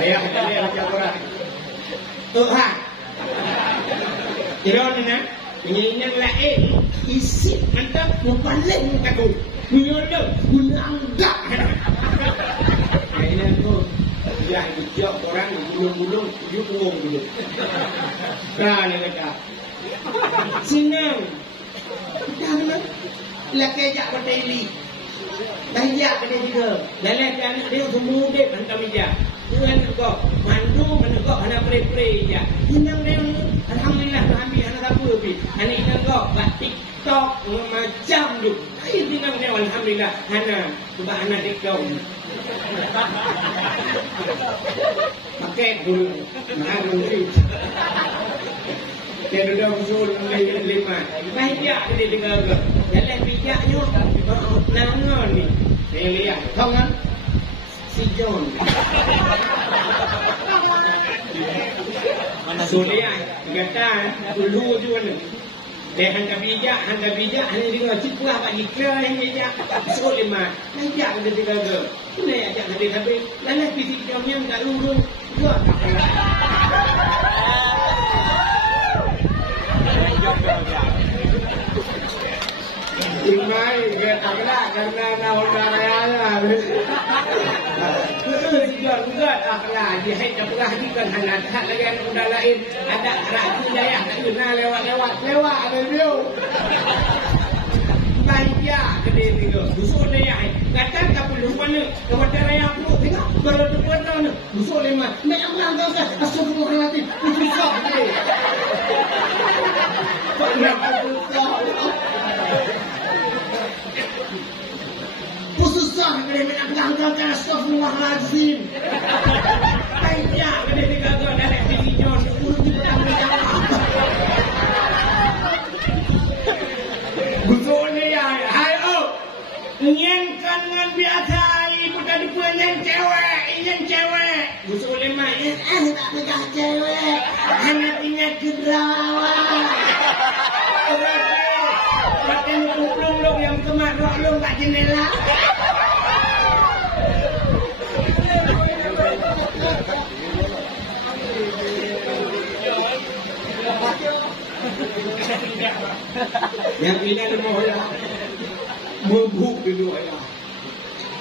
ayah dia baca Quran Tuhan Iron ni nak Penyanyian lain isi mantap mempalik aku Menyolong, guna anggap. Ini tu, dia hijau orang gulung-gulung, dia punggung dulu. Nah, dia kata, senang. Jangan, laki jak berdiri. Banyak pada juga. Dalam anak dia semua dia hantar meja. Dia nak mandu, menegak anak pray-pray je. Senang dia, alhamdulillah ambil anak apa pi. Anak ini kau buat TikTok macam tu. Ai senang dia alhamdulillah. Anak sebab anak TikTok. Pakai dulu. Malu ni. Dia dah usul lima. Banyak dia dengar ke. Dalam bijaknya nangan ni. Saya lihat. Tahu kan? Si John. Sulia, kata dulu juga ni. Dia hantar bijak, hanya dengar ciplah pak jika yang bijak. Usul lima. Bijak dia dengar ke. Ini ajak dia habis. Dalam fisik Johnnya tak lurus. Dua tak pernah. Imai dia tak nak karena nak raya lah. Juga akhlak dia hendak perhatikan anak lagi anak muda lain ada rakyat jaya tak kena lewat ada dia. Bayar kedai dia. Busuk dia. Kata tak perlu mana. Kepada raya perlu tengok kalau depan tahun busuk lima. Nak orang tahu sah. Astagfirullahaladzim. Susah dia. Kenapa susah? Susah kedai nak pelanggan astagfirullahaladzim. Bayar kedai dia gagal dalam video urut di bertanggungjawab. Busuk dia. Hai nyenkan dengan biasa bukan dipunyai cewek. Busuk lima tak pegang cewek. Anak ingat kedrawan. Pakai pelung yang kemat long kat jendela. Yang ini lemah ya. Mabuk dulu ya.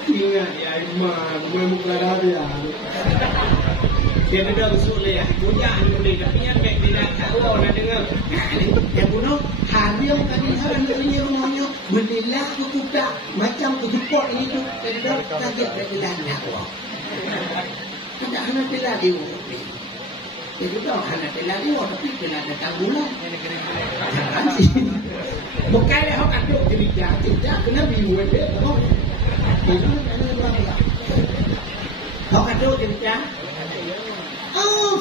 Ingat ya iman, muka dia. Dia benda usul ya. Punya boleh tapi yang baik tidak tahu nak dengar. Yang bunuh harim tadi haram punya rumahnya mendilah kuda macam kejepot itu tidak kaget dari nak. Tidak hanya tidak dia. Jadi dah anak telah dia tapi telah datang bulan. Bukan dia hak aduk cerita kena biu dia. Hak aduk cerita.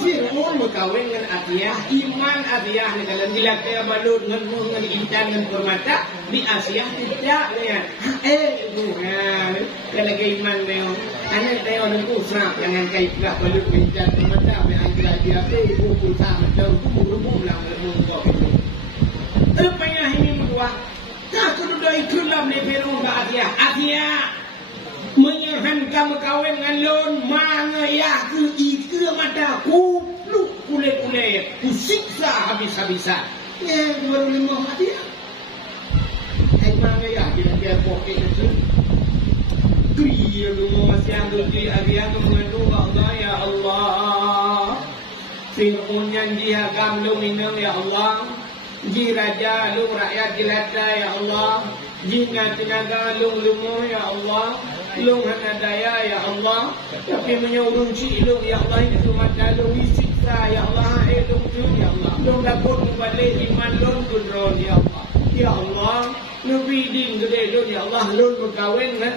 Fir'aun berkahwin dengan Atiyah. Iman Atiyah ni kalau dilakukan balut dengan intan dan permata di Asia tidak lihat. Itu kalau ke iman dia. Anak dia orang tu serap jangan kait pula balut intan permata berangkat dia buku sama macam buku lang buku. Rupanya ini berdua. Tak kedua itulah ni Fir'aun ke Atiyah. Menyahankan berkahwin dengan lon mana ya ke ika mata kulit kusiksa habis-habisan ya 25 hati ya mana ya dia poket itu kriya rumah siang duki agian mengandung Allah ya Allah Fir'aun janji agam lu minum ya Allah ji raja lu rakyat jelata ya Allah ji tenaga lu lumo ya Allah Long hana daya ya Allah tapi menyuruh si long ya Allah itu mata long siksa ya Allah long tu ya Allah long dapat balik iman long kudron ya Allah ya Allah nabi din gede long ya Allah long berkahwin dengan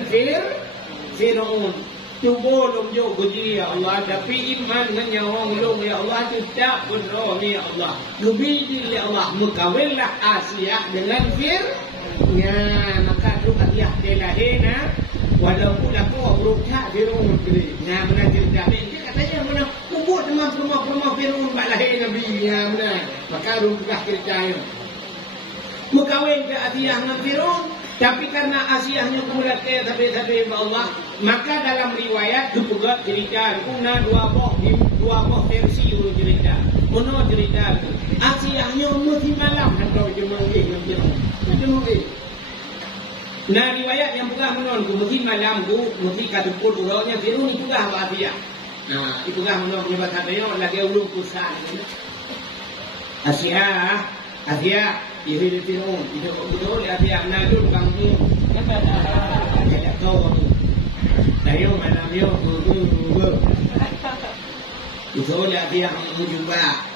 Fir'aun tubuh long jo gede ya Allah tapi iman dengan nyawang long ya Allah tidak kudron ya Allah nabi din ya Allah berkahwinlah Asia dengan Fir'aun ya maka tu hadiah delahena walaupun aku berucap Fir'aun beri. Nah, benar cerita. Dia katanya mana kubur dengan rumah Fir'aun buat lahir Nabi. Ya, benar. Maka rukah ceritanya. Berkahwin ke Asiyah dengan Fir'aun. Tapi karena Asiyahnya kumulakai tapi Allah. Maka dalam riwayat dipegat cerita. Kuna dua boh versi cerita. Mana cerita. Asiyahnya mesti malam. Atau jemang. Nah riwayat yang pegah menon ku mesti malam ku mesti katuput urangnya Fir'aun ni pegah Asia. Nah itu pegah menon punya bahasa dia lagi ulung kusan. Asia ini Fir'aun itu betul Asia nalur kamu. Ya tahu. Dayo malam yo guru. Itu Asia menjumpa.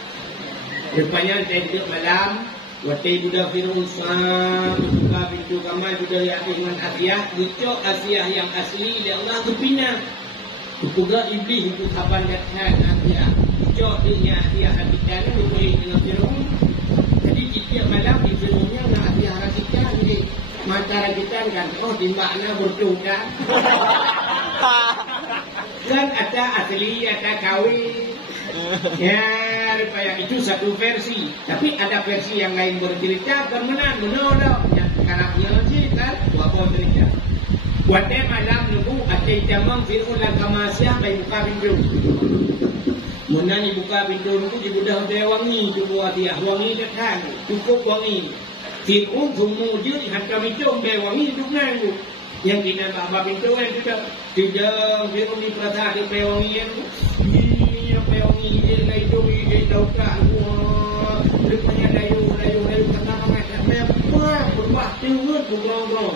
Rupanya tidur malam waktu budak Fir'aun buka pintu kamar budak yang dengan Asia, bucok Asia yang asli dia Allah kepina. Juga iblis itu kapan datang Asia. Bucok dia Asia hakikat boleh dengan Fir'aun. Jadi setiap malam di Fir'aunnya dengan Asia hakikat jadi mata kita kan oh di makna berdoa. Kan ada asli ada kawin. Ya, rupanya itu satu versi. Tapi ada versi yang lain bercerita kemenan menolak. Yang karaknya cerita, apa cerita? Waktu malam nunggu ada jamang Fir'aun dan Asia bayi buka pintu. Menani buka pintu nunggu di budak dia wangi, cuba dia wangi datang, cukup wangi. Fir'aun semua je hantar pintu dia wangi duduk nunggu. Yang kita bawa pintu yang tidak Fir'aun di perasa di wangi yang peongi dia laido dia dauka gua rupanya layu kata macam apa berubah tengut berong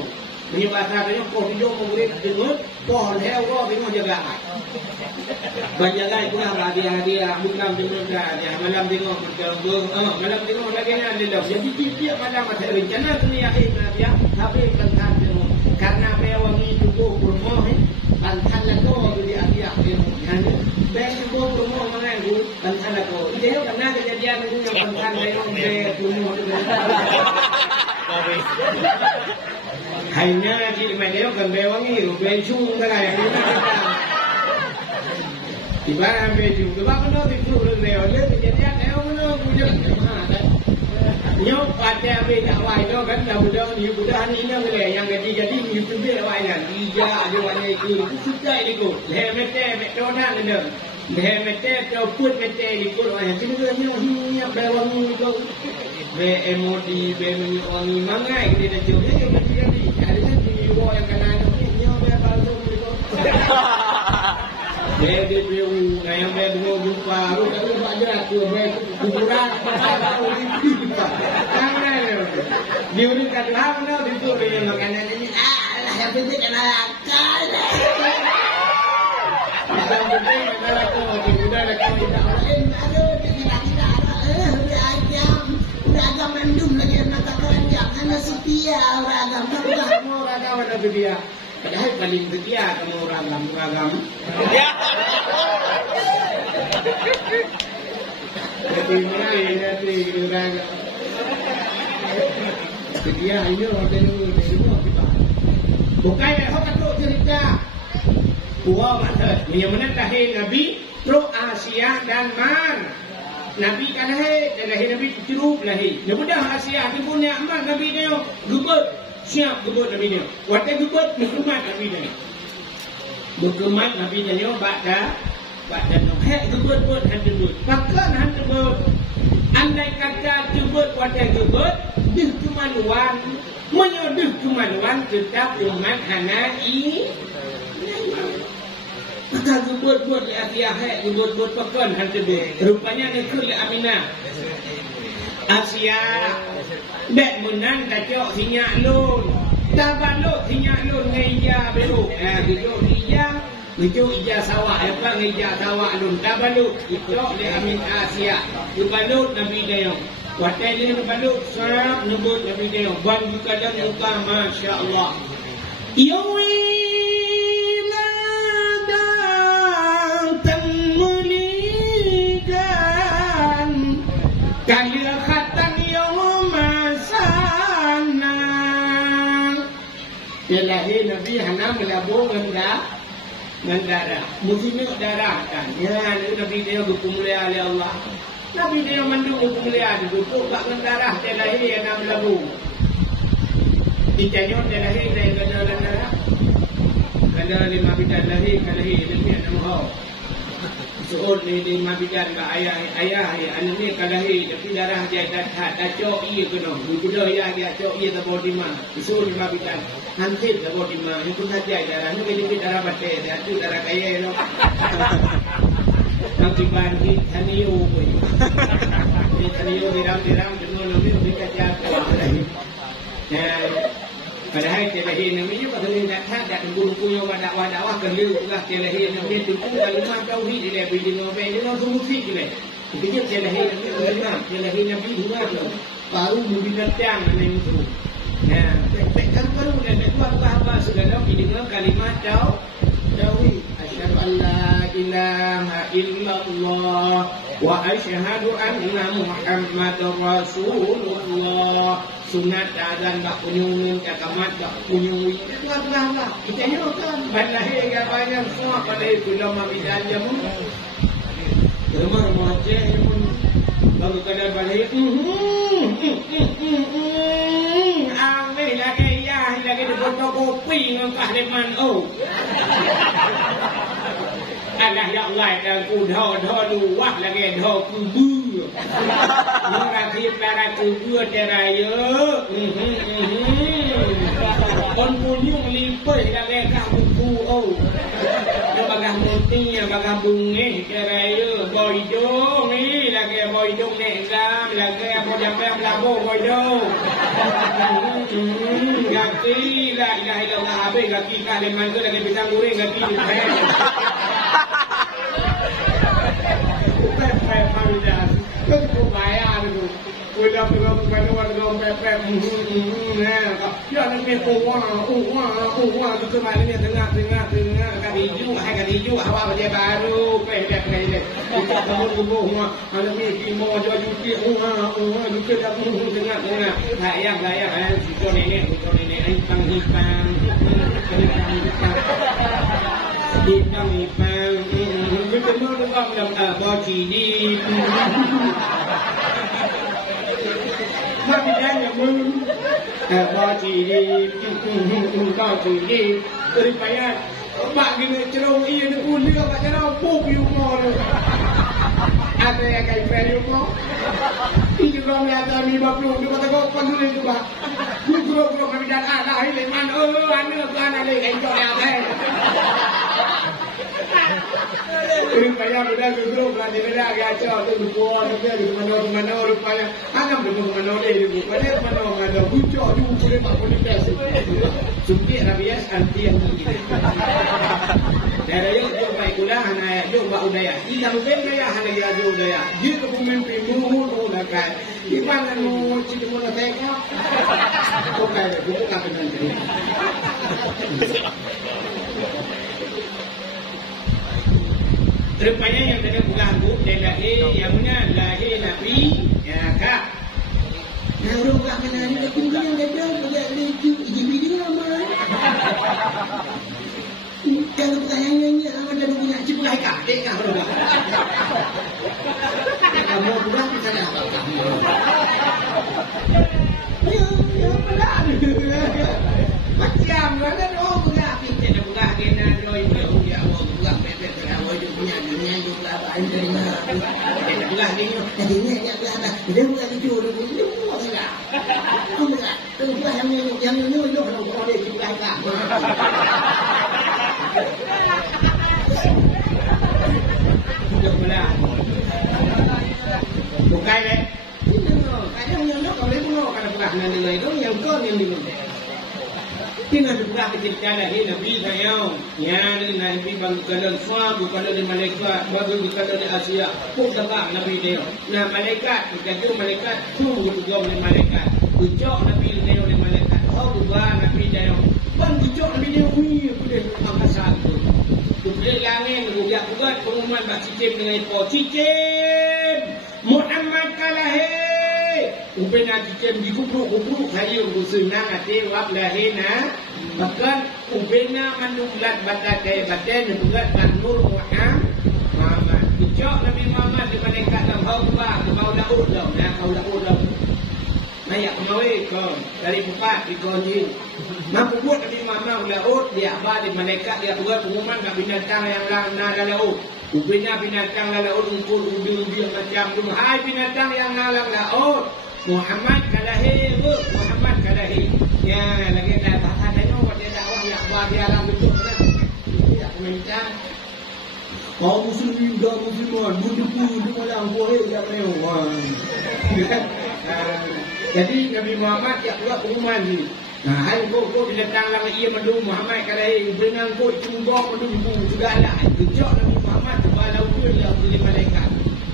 punya bahasa dia kau hidup murid tengut kau leo kau bingung jaga banyak kurang dia bukan tengut dia malam tengok malam tengok lagi ada dah jadi dia malam ada rencana dunia dia tapi tentang tengok karena peongi cukup bermoh pantan lagu dia kan ben go promo mana go pantan lagu dia karena kejadian itu yang pantan lain be promo hanya di mana kan be wangi be chung kan ya di mana be chung tu apa no di flu le kejadian dia mana punya nyok pada be tak wai no kan dah budak ni yang jadi itu dia wai kan dia ada warna itu sudah itu le mete McDonald ada le mete atau put mete itu wai sini tu ni be wangi itu be emodi be wangi mangai dia dah jauh dia jadi ada ni wo yang kena ni be palsu itu Bebe beu, ayam bebe jumpa, lalu baca tu bebe kuburan, baru dibuka. Karena dia ni kata apa nak itu dia makanan ini, lah yang penting kena akal. Yang penting adalah kau sudah kau tidak orang ada tidak udah agam mendum lagi nak kerja, karena setia orang agam ada dia. Padahal paling setia kamu ragam. Jadi nanti ragam. Setia ini orang ini semua kita. Bukan yang kata cerita. Buah mata. Yang mana lahir Nabi Pro Asia dan Mar. Nabi kan lahir Nabi curug lahir. Mudah Asia tu punya amal Nabi dia gugur. Siap gebut Nabi dia. Waktu gebut berkemat Nabi dia. Berkemat Nabi dia baca no. Hek gebut gebut. Pakan han gebut. Andai kata gebut waktu gebut dih kemaluan. Menyodih kemaluan tetap umat hanai. Maka gebut di Asia hek gebut pakan han gebut. Rupanya nekul Aminah. Asia dek menang kacau sinyak lun tabaluk sinyak lun ngeja beluk hidup ija sawah apa ngeja sawah lun tabaluk itu di Amin Asia tabaluk Nabi dia waktu dia tabaluk sarap nebut Nabi dia ban buka dan muka Masya Allah yawi ladang temulikan kalian lahir Nabi hana melabur darah. Mungkin darah kan. Ya, Nabi dia hukum mulia oleh Allah. Nabi dia mendung hukum mulia duduk bak darah dia lahir hana melabur. Ditanya dia lahir dari darah. Kada 5 bidang lahir, kada lahir dia nama. Seorang di mabidan ba ayah anak ni kalahi tapi darah dia dah cok iya kena. Budak dia cok iya tak boleh mah. Seorang di mabidan hancit tak boleh mah. Itu saja darah ni jadi darah batai dah tu darah kaya lo. Nanti bandi taniyo pun. Ni taniyo diram dengan lebih kerja padahal kelahiran namanya pada tidak ada tunggu punya wadah keliru lah kelahiran namanya tunggu dalam tauhid dia beri ngobrol dia tu musik dia dia kelahiran namanya kelahiran nabi dua tu baru membinatang itu nah kan baru dan kuat apa segala dengan kalimat tauhid asyhadu an la ilaha illallah wa asyhadu anna muhammadar rasulullah sunat dan bak punyung cakamat bak punyung lah kita ni kan balai yang banyak semua pada itu lama bidan jamu rumah macam pun baru kadar balai ambil lagi foto kopi dengan kahleman Allah ya Allah dan ku dah luah lagi dah kubu Orang kubur teraya Kon punyung lipai lagi kah buku Dia bagah muti bagah bunga teraya Boydong ni lagi boydong nekam lagi apa jampai belabo boydong Gaki lah ilaha illallah habis gaki kaliman tu lagi pisang goreng gaki ni Kan kau bayar tu, udah pegang pepek, ya nanti uang tu kemarin ni tengah kat hijau, awak dia baru pepek ni, kita kamu ada ni mau jual cuci uang juga dah tengah, bayar, itu nenek, hipang, Ketemu dengan baju ni, mabidan yang baju ni, daripada bagi cerau ia ni unik apa cerau popi umur, ada yang kaya peri umur, ini juga ada mi baplu, dia kata kau pandai juga, guru mabidan ada hilang mana, anak lagi kau ada. Rupanya mudah duduk belajar lagi aja tu buat dia di mana rupanya agam di mana dia di mana bucok tu boleh tak boleh biasa sumpi rabias anti yang ini dari yang baik ulah anak yang baik udaya tidak mungkin gaya hanya dia udaya dia kepemimpin mulut kan ibarat mu cik mu nak tengok bukan apa nanti Rupanya yang tadi mengganggu dan yang mana lahir Nabi ya kak. Nah orang bukan kenal ni lagi yang ada boleh jibi dia ramai. Kalau pertanyaannya apa dah punya cip lah kak, dek kak orang. Kamu bukan kita dah apa kamu. Ya pelan. Macam mana orang bukan kita dah bukan kena join dia Allah bukan bebek terawih dia punya dunia juga apa dari mana dia bukan dia dia bukan itu dia bukan enggak tu bukan yang itu kalau dia juga enggak dia pula bukan kadang yang kalau dia kalau bukan nilai itu yang kau yang diminta Kena juga kecil-kecil lagi Nabi sayang. Yang Nabi bantu kalau semua kalau di malaikat, bantu kalau di Asia. Pun sebab Nabi dia. Nah malaikat, kita malaikat, tu juga oleh malaikat. Ucap Nabi dia oleh malaikat. Oh juga Nabi dia. Bang ucap Nabi dia bunyi aku dia apa satu. Tulis langit, buat pengumuman bak cicip dengan ipo. Cicip Muhammad kalahir. Ubena cicip di kubruk saya bersenang hati wab lahina. Bahkan ubena manulat batai nubuat manur Muhammad. Ucap Nabi Muhammad di malaikat dalam hawa kau daud dah, kau daud dah. Nayak kemawi kau dari bukat di konjin. Mampu buat Nabi Muhammad daud dia abad di malaikat dia buat pengumuman bab binatang yang lang na daud. Rupanya binatang laut ungkul ubi macam tu. Hai binatang yang ngalang laut. Muhammad kalahi, Muhammad kalahi. Ya, lagi dah bahasa tengok dia dakwah yang bagi alam betul kan. Ya, komentar. Kau muslim dah musliman, budu malam boleh dia mewah. Jadi Nabi Muhammad ya buat pengumuman ni. Nah, hai kau binatang lang ia madu Muhammad kalahi dengan kau cumbang madu segala. Kejak Nabi Muhammad balau dia boleh malaikat.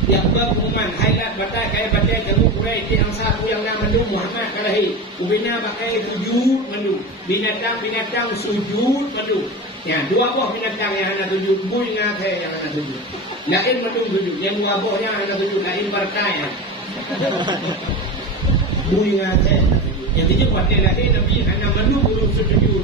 Yang berpengumuman highlight batai kaya batai jamu kurai di angsa tu yang nama madu Muhammad kalahi. Ubina pakai sujud madu. Binatang sujud madu. Ya, dua buah binatang yang ada sujud, bui dengan saya yang ada sujud. Lain madu sujud, yang dua buah yang ada sujud lain berkaya. Bui dengan saya. Yang itu batai lahir Nabi hanya madu belum sujud.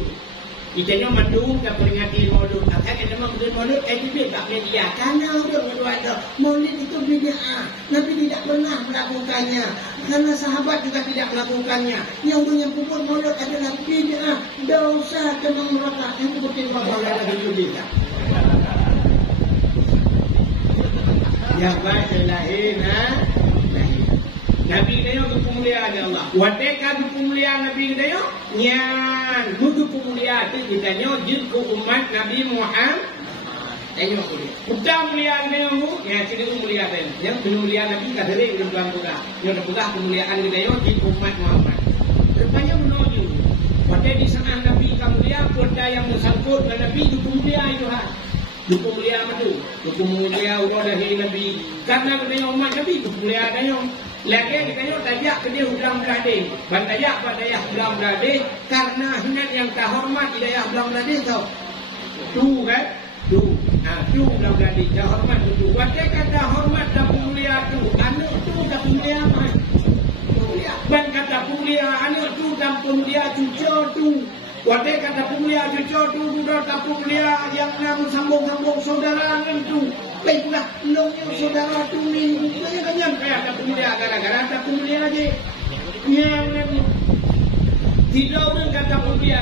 Itanya madu tak peringati maulud. Akan ada maulud itu tak media. Karena orang berdoa maulid itu bid'ah. Nabi tidak pernah melakukannya. Karena sahabat juga tidak melakukannya. Yang punya pupuk maulud adalah bid'ah. Dosa kemang merata. Yang penting maulud adalah bid'ah. Yang baik lahir Nabi kita berpemuliaan Allah. Wadeka berpemuliaan Nabi kita nyan butuh pemuliaan itu kita jilku umat Nabi Muhammad. Tengok dia. Udah muliaan dia ya cerita muliaan dia. Yang pemuliaan Nabi kita dari dalam Quran. Yang terbuka pemuliaan kita jilku umat Muhammad. Rupanya menuju. Pada di sana Nabi kemuliaan pada yang bersangkut dengan Nabi itu pemuliaan itu Duku mulia madu, duku mulia udah dari Nabi. Karena kita umat Nabi itu mulia dia. Lagi kita tajak ke dia ulang berade. Bantajak pada ulang berade karena hendak yang tak hormat dia ulang berade tau. Tu kan? Tu. Nah, tu ulang berade tak hormat tu. Wajah kata hormat dan mulia tu. Anak tu tak mulia mah. Mulia. Ban kata mulia anak tu dan mulia cucu tu. Wadai kata pemulia cucu tu budak tak pemulia yang nam sambung-sambung saudara tu. Baiklah, longnya saudara tu ni. Banyak kayak tak pemulia gara-gara tak pemulia aja. Yang tidak orang kata pemulia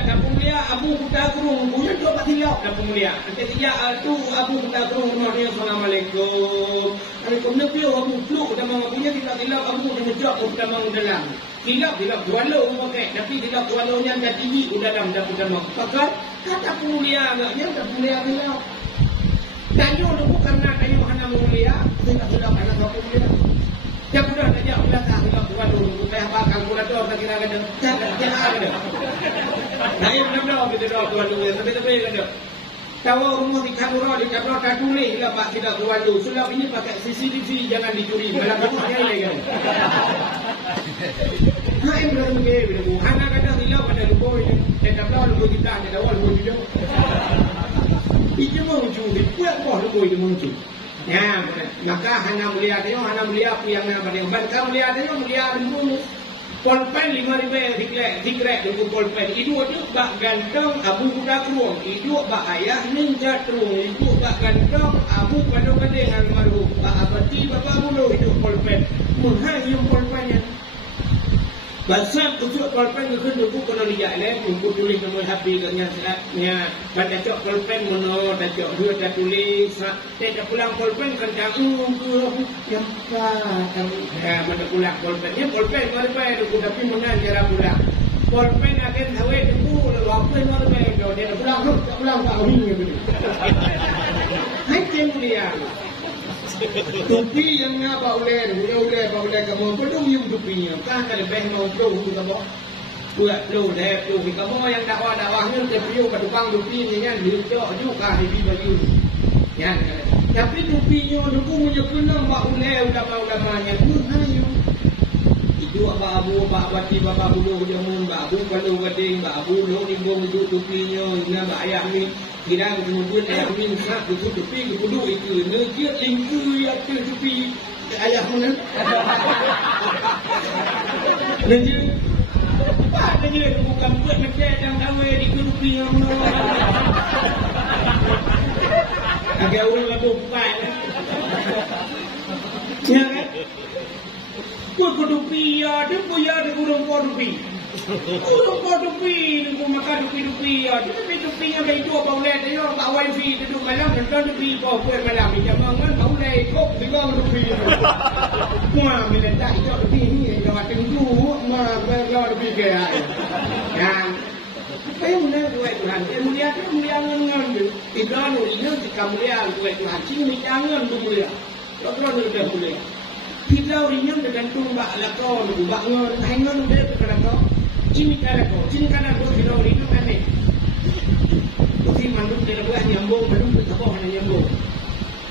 Abu Buddha Kurung punya dua patilau tak pemulia. Nanti dia tu Abu Buddha Kurung dia assalamualaikum. Alaikum Nabi Abu Fluk dah mau punya tidak Abu dah ngejak udah mau dalam. Tidak kuala pakai tapi tidak kualanya dah tinggi udah dalam dah putar mau. Pakar kata pemulia agaknya tak pemulia bilang. Tanyo lu karena tanyo hana mulia, tidak sudah kena kau mulia. Yang sudah saja udah tak tidak kuala lu kayak bakal kurator tak kira ada. Jangan ada. Naik benar kita doa kuala lu tapi ada. Kalau rumah di kantor tak tulis lah pak tidak kuala lu. Sudah ini pakai CCTV jangan dicuri. Malah rumah dia kan. Naik benar mungkin. Hana kadang hilang pada lupa ini. Tak tahu lupa kita ada awal lupa juga. Itu muncul, dia buat lupa itu muncul. Ya, maka hana mulia dia, hana mulia yang nama dia. Bahkan mulia dia mulia dulu. Polpen 5,000 dikrek dulu polpen. Itu bak ganteng Abu Buddha Kurung. Itu bak ayah ninja terung. Itu bak ganteng Abu Padang-Padang almarhum. Bak abadi bapa mulu itu polpen. Menghayung polpennya. Bahasa untuk polpen itu dulu kalau lihat leh, buku tulis nama HP dengan selatnya. Pada cok polpen mono, pada cok dua dah tulis. Tidak pulang polpen kerja yang ya pada pulang polpennya polpen mana itu tapi mana cara pulang. Polpen akan tahu itu waktu mana dia pulang tak ini begitu. Hai dia. Tupi yang ngapa ulen kamu belum yung tupinya kan ada beh mau pro kamu buat pro deh pro kamu yang dakwahnya tapi pada tukang tupi ni kan dia juga di baju ya tapi tupinya dulu punya kena mak ulama-ulamanya pun hayu itu apa abu apa wati bapa bulu jamun babu kalau gading babu lo nimbung itu tupinya ina ayah ni kira kemudian ayah ni sak itu tupi kudu itu negir lingku ya tupi ayah mana negir apa negir bukan buat macam yang kawe di tupi yang agak orang labu pan ya kan kudu tupi ya dia punya ada kurang tupi Kurang kau tepi, kau makan tepi ya. Tepi yang baik tu bau leh dia, tak wifi duduk malam nonton tepi kau pun malam macam mana bau leh kau pegang tepi. Mah meletak jauh tepi ni, jauh tengku, mah jauh tepi ke. Yang saya mulia Tuhan, saya mulia ngan tu. Tidak lu ini jika mulia Tuhan, cini jangan tu mulia. Kau terus dah mulia. Tidak ringan tergantung bak lakau, bak ngan, hangan dia tergantung. Cini kalau kau tidak ringan mana? Bukti manduk dia buat nyambung, manduk tak apa hanya nyambung.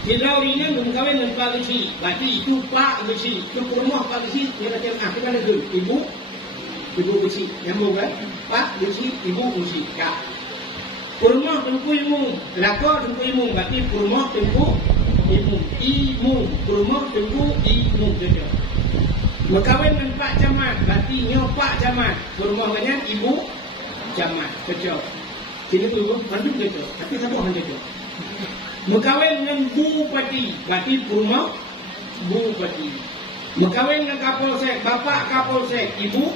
Tidak ringan tu kawin dengan pak besi, berarti itu pak besi, itu rumah pak besi. Dia macam kita mana tu? Ibu besi, nyambung kan? Pak besi, ibu besi, kak. Rumah tengku ilmu, lakau tengku ilmu, berarti rumah tengku ilmu, rumah tengku ilmu saja. Berkahwin dengan Pak Camat, berarti nyo Pak Camat. Berumah dengan Ibu Camat. Kecil. Sini tu manduk kecil. Tapi siapa orang kecil? Berkahwin dengan Bupati, berarti berumah Bupati. Berkahwin dengan Kapolsek, Bapak Kapolsek, Ibu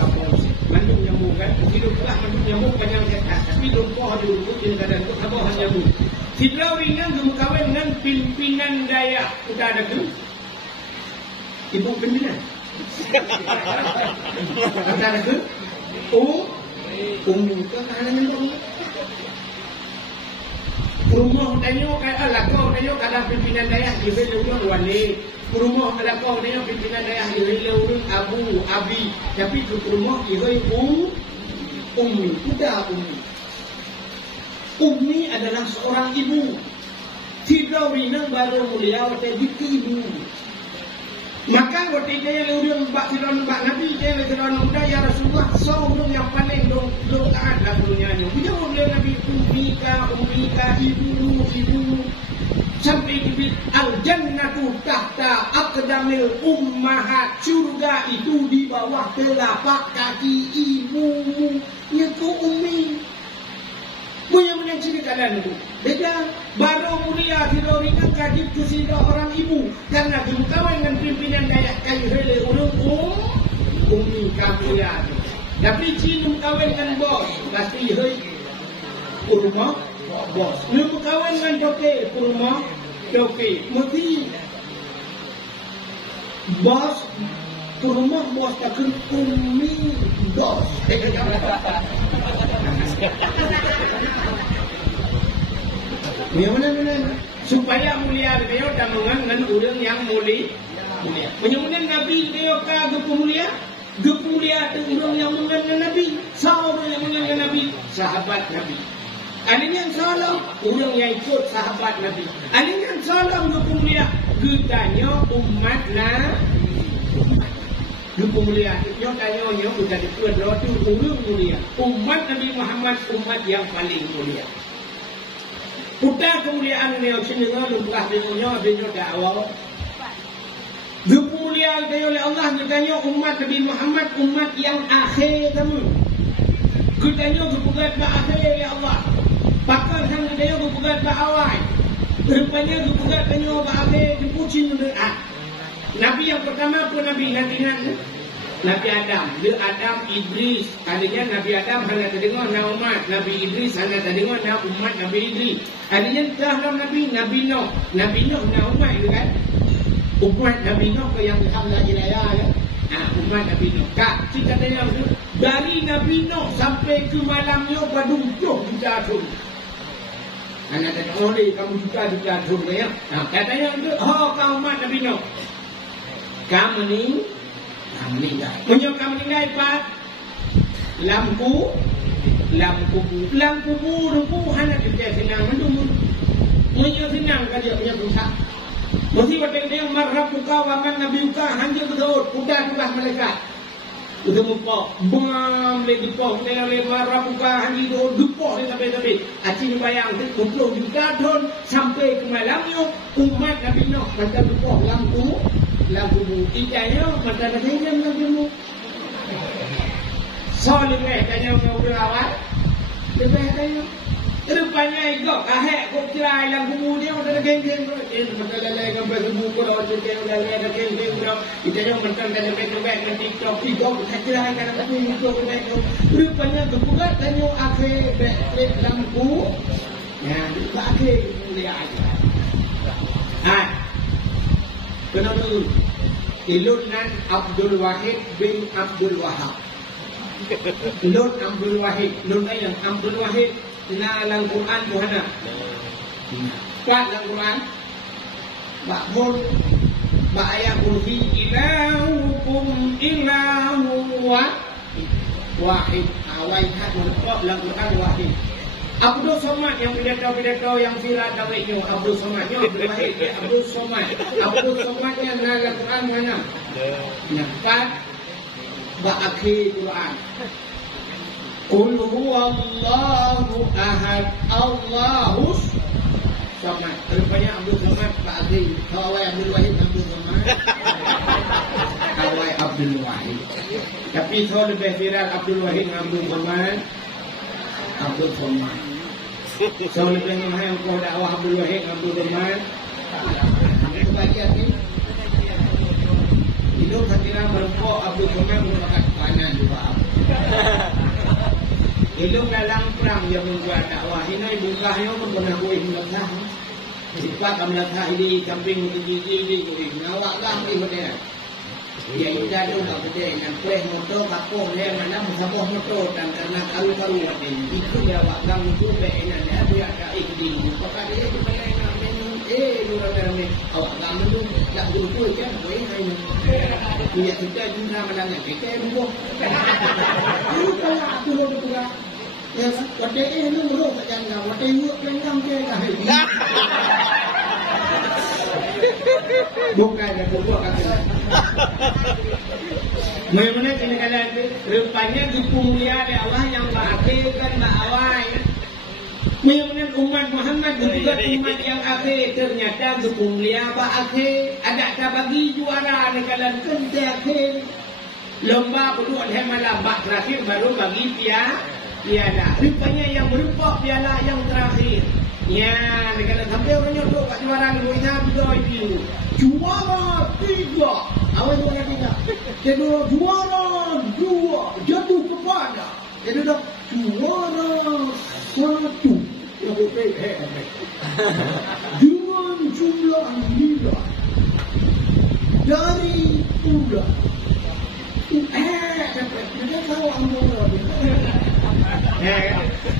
Kapolsek. Manduk nyambung kan? Hidup pula manduk nyambung panjang sekat. Tapi lumpur dulu, dia kadang tu siapa orang nyambung. Tidak ringan berkahwin dengan pimpinan daya. Kita ada tu. Ibu pimpinan. Kita ada tu. Kan ada yang rumah danyo kaya lakau danyo kada pimpinan daya di urang wali. Rumah lakau danyo pimpinan daya di urang abu abi. Tapi tu rumah ihoi ummi. Kuda ummi. Ummi adalah seorang ibu. Tidak rinang baru mulia waktu ibu. Maka waktu dia yang bak Nabi dia yang muda ya Rasulullah seorang yang paling taat lagunya. Dia mulia Nabi ummika ibu. Sampai dibit al-jannatu tahta aqdamil ummahat. Surga itu di bawah telapak kaki ibu. Itu ummi. Punya cerita kalian itu. Beda baru mulia tidak ringan kajib kesida orang ibu. Karena berkawan dengan pimpinan dayak kayu hele ulung ummi kamulia itu. Tapi cina berkawan dengan bos. Pasti hei rumah bos. Dia berkawan dengan doke rumah doke. Mesti bos rumah bos takkan ummi dos. Mana supaya mulia dia damungan dengan orang yang mulia. Menyebutkan Nabi dia ka mulia tu orang yang mulia dengan Nabi. Sahabat yang mulia dengan Nabi, sahabat Nabi. Ada yang salah orang yang ikut sahabat Nabi. Ada yang salah mulia getanya umat mulia. Yang tanya sudah disebut tu orang mulia. Umat Nabi Muhammad umat yang paling mulia. Putar kemuliaan ni cenderung lupa dunia dakwah. Kemuliaan dia oleh Allah katanya umat Nabi Muhammad umat yang akhir kamu. Katanya kepugat ba akhir ya Allah. Pakar sang dia kepugat ba awal. Rupanya kepugat tanya ba akhir dipucin doa. Nabi yang pertama pun Nabi Nabi Adam, dia Adam Idris. Adanya Nabi Adam hanya terdengar nama umat, Nabi Idris hanya terdengar nama umat Nabi Idris. Adanya dalam Nabi Nuh nama umat itu kan. Umat Nabi Nuh ke yang dihamlah ilaya ya. Umat Nabi Nuh. Kak, cerita dia dari Nabi Nuh sampai ke malamnya berdumpuk juta tahun. Anak kata, oh ni kamu juta tahun ya. Katanya itu, oh kau umat Nabi Nuh. Kamu meninggal. Punya kamu meninggal Pak. Lampu hanya kerja senang mendung. Punya senang kerja punya berusaha. Mesti waktu dia marah buka waman Nabi buka hanya betul. Udah malaikat. Udah muka bam lagi pok dia le marah buka hanya betul dupoh sampai. Acing bayang 20 juta ton sampai ke malamnya umat Nabi Nuh macam dupoh lampu idanya macam ada lampu. Soalnya tanya orang awal, lebih tanya. Terus Rupanya itu kahek kok cerai dalam buku dia udah ada geng-geng tu. Masalah gambar buku dah ada geng-geng dah. Kita yang menkan dan beg TikTok kita cerai kan apa ni itu beg. Rupanya kebukat tanya akhir beg lampu. Ya, akhir mulia aja. Kenapa Ilunan Abdul Wahid bin Abdul Wahab. Ilun Abdul Wahid, Ilun yang Abdul Wahid na lang Quran Tuhan. Kat lang Quran. Ba'bun ba'ayat kursi ilahukum ilahu wahid. Awai hat menepok lang Quran wahid. Abdul Somad yang pidato yang viral dawainya Abdul Somadnya Abdul Wahid Abdul Somad. Abdul Somadnya na lang Quran mana? Kat ba'akhir Quran. Qul huwallahu ahad Allahus Samad. Rupanya Abdul Samad Pak Azri. Kawai Abdul Wahid Abdul Samad. Kawai Abdul Wahid. Tapi so lebih viral Abdul Wahid Abdul Samad. Abdul Samad. So lebih mahal kau dakwah Abdul Wahid Abdul Samad. Itu bagi hati. Hidup hatilah merempok Abdul Samad merupakan kanan juga. Ilung dalam perang yang membuat dakwah ini bungkahnya pun pernah kuih melakah. Sifat melakah ini camping gigi ini kuih. Nawak lah kuih pada. Dia ini ada nak pada. Yang kuih motor kapur dia mana musabah motor dan karena karu-karu ini. Itu dia wakam itu benar dia dia ada iklim. Maka dia supaya nak minum dua kali. Awak kamu tu tak dulu kan kuih ini. Dia kita juga menangani kita buat. Itu kalau aku buat ya, wadai ni murah tak jangan, wadai muat jangan ke dah. Bukan ada buat kata. Mana kena kalian tu, rupanya dipulia oleh Allah yang mengakhirkan awal. Mana umat Muhammad juga umat yang akhir ternyata dipulia akhir. Ada tak bagi juara ni kalian kente akhir. Lomba berdua malam bak terakhir baru bagi piala. Rupanya yang berupa piala yang terakhir. Ya, negara sampai orang nyotok kat juara ni Islam itu. Juara 3. Awak juara 3. Kedua juara 2 jatuh kepada. Jadi dah juara 1. Yang berbeza. Dengan jumlah nilai dari pula. Dia tahu ambil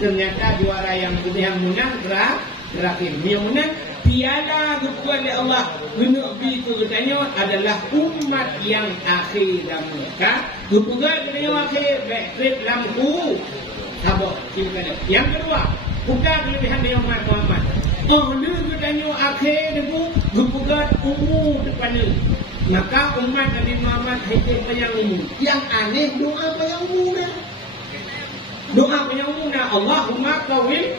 ternyata juara yang menang terakhir. Yang menang piala kepada Allah Nabi itu katanya adalah umat yang akhir dan mereka kepugar yang akhir baik lampu sabuk kita. Yang kedua bukan kelebihan dia umat Muhammad. Lu katanya akhir itu kepugar umur depan ni. Maka umat Nabi Muhammad hidup yang umum. Yang aneh doa yang umum dah. Doa yang umum dah. Allahumma kawin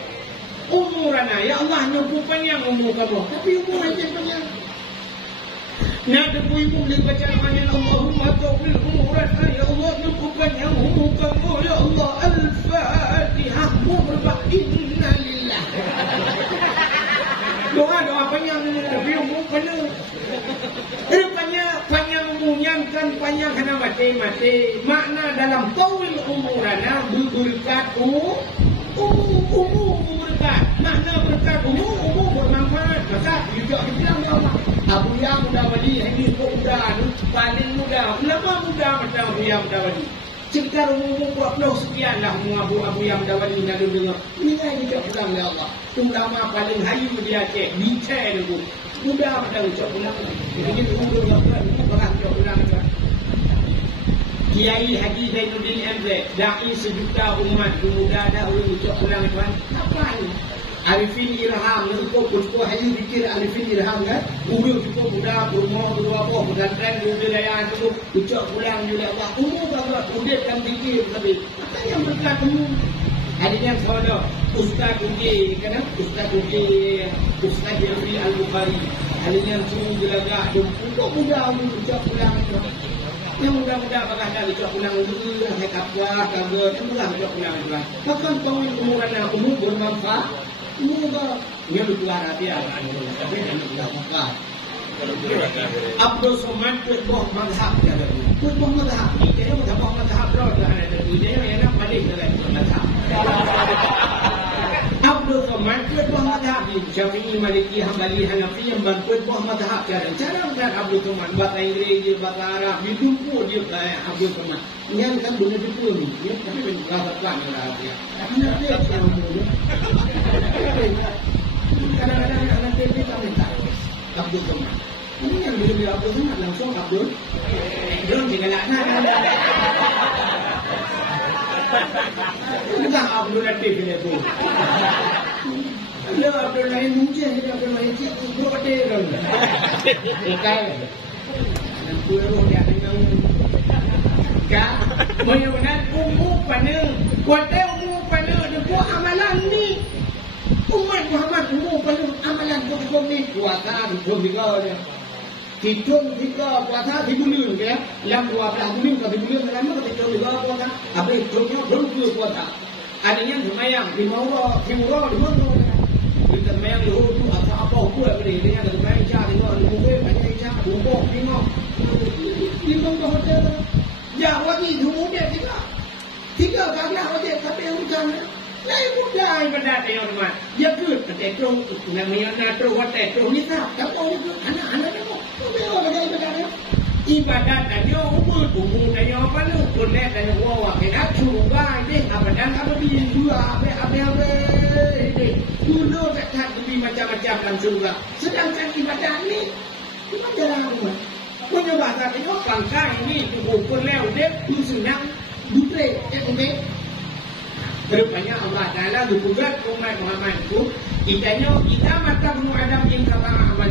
umurana. Ya Allah nyukup panjang umur kamu. Tapi umur aja panjang. Nak depu ibu boleh baca namanya Allahumma kawin umurana. Ya Allah nyukup panjang umur kamu. Ya Allah Al-Fatihah. Murbah inna lillah. Doa panjang tapi umur panjang. Panjang umurnya kan panjang kena mati. Makna dalam tawil umurana berkat umur berkat. Makna berkat umur bermanfaat. Maka juga bilang Allah. Abu Yang muda wali ini muda paling muda. Lama muda macam Abu Yang muda wali. Sekitar umur 40 sekian lah Abu Yang muda wali lalu dengar. Ini juga bilang ya Allah. Ulama paling hayu dia cek. Bicara dulu. Mudah pada ucap ulang. Ini umur yang pernah ucap ulang. Kiai Haji Zainuddin MZ, dai sejuta umat muda dah ucap ulang tuan. Apa ni? Arifin Ilham, cukup hanya fikir Arifin Ilham kan? Umur cukup muda, berumur berapa, bergantian di wilayah itu ucap ulang juga. Allah umur berapa? Udah kan fikir lebih. Apa yang berkat umur? Hari yang sahaja Ustaz Uji, kan? Ustaz Uji, Ustaz Jafri Al-Bukhari. Hari yang semua gelagah untuk muda ucap ulang itu. Yang muda-muda bakal dah ucap ulang dulu, yang kapwah, kabar, yang mudah ucap ulang juga. Bahkan kau umuran umur bermanfaat. Muga nya lu keluar hati tapi anu dah maka Abdul Somad tu boh mazhab dia tu boh mazhab ni dia boh mazhab ro dia ada dia yang nak balik dalam mazhab Abdul Somad tu boh mazhab ni Syafi'i Maliki Hambali Hanafi yang bantu boh mazhab dia cara kan Abdul Somad bahasa Inggeris dia bahasa Arab ditumpuk dia Abdul Somad yang kan guna betul ni dia tapi ben bahasa kan dia dia kadang-kadang anak TV kami tak Abdul Somad ini yang bila Abdul Somad langsung Abdul belum tinggal anak bukan Abdul Latif ini tu dia Abdul lain mungkin dia Abdul lain cik tu ada kan bukan dan turun dia dengan kan benar-benar umur pada kuatir umur pada dekat amalan ni umat Muhammad umur pada amalan hukum ni puasa hitung tiga dia hitung tiga puasa 3 bulan ke yang 12 bulan ke 3 bulan lama ke hitung tiga puasa apa hitungnya belum puasa adanya semayang di Maura di mana kita semayang di Hudu atau apa hukum apa ni dia ada semayang cah di mana di Bukit banyak cah bumbok tengok di mana hotel ya wajib umur dia tiga kali wajib tapi yang bukan lain bukan pada dia orang dia kud tetrong namanya natro tetrong ni tak tahu ni anak-anak dia mau bagaimana ibadat dia umur dia apa lu boleh dan wah kita cuba ni apa dan apa di dua apa dulu tak lebih macam-macam langsung juga sedangkan ibadat ni cuma jarang punya bahasa itu pangkai ini pun lewat dia tu senang dutre Rupanya Allah Ta'ala berbuat umat Muhammad itu kita mata bunuh Adam yang kata amal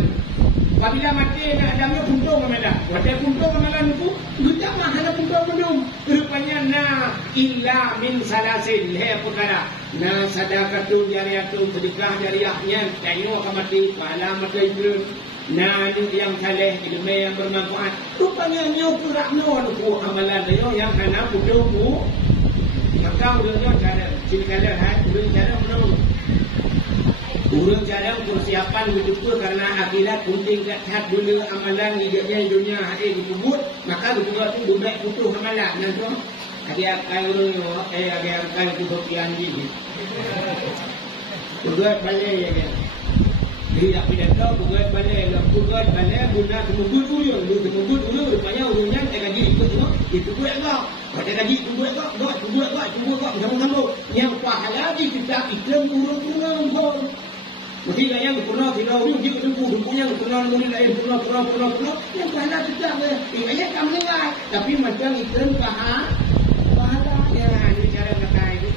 apabila mati Adamnya puntung amalan wadah puntung amalan itu kita mahal puntung belum rupanya na illa min salasin perkara na sadaqatu jariyatu sedekah jariyahnya tengok mati pahala mati itu na yang saleh ilmu yang bermanfaat rupanya nyukurak no amalan dia yang hana puntung maka urangnya cara sila urang cara urang cara persiapan betul karena akhirat penting kat dulu amalan hidupnya dunia hari dikubur maka betul tu budak putus amalan dan tu ada urang ada akan kebahagiaan ni buat balik ya kan dia tidak tahu buat balik buat balik guna kemudian dulu rupanya urangnya tak gaji itu buat kau pada gaji buat sama-sama yang pahala di kita iklan urang pun mesti yang pernah kita urang dia punya pernah lain pernah yang pahala kita ingatnya kamu dengar tapi macam iklan pahala ya ini cara kata itu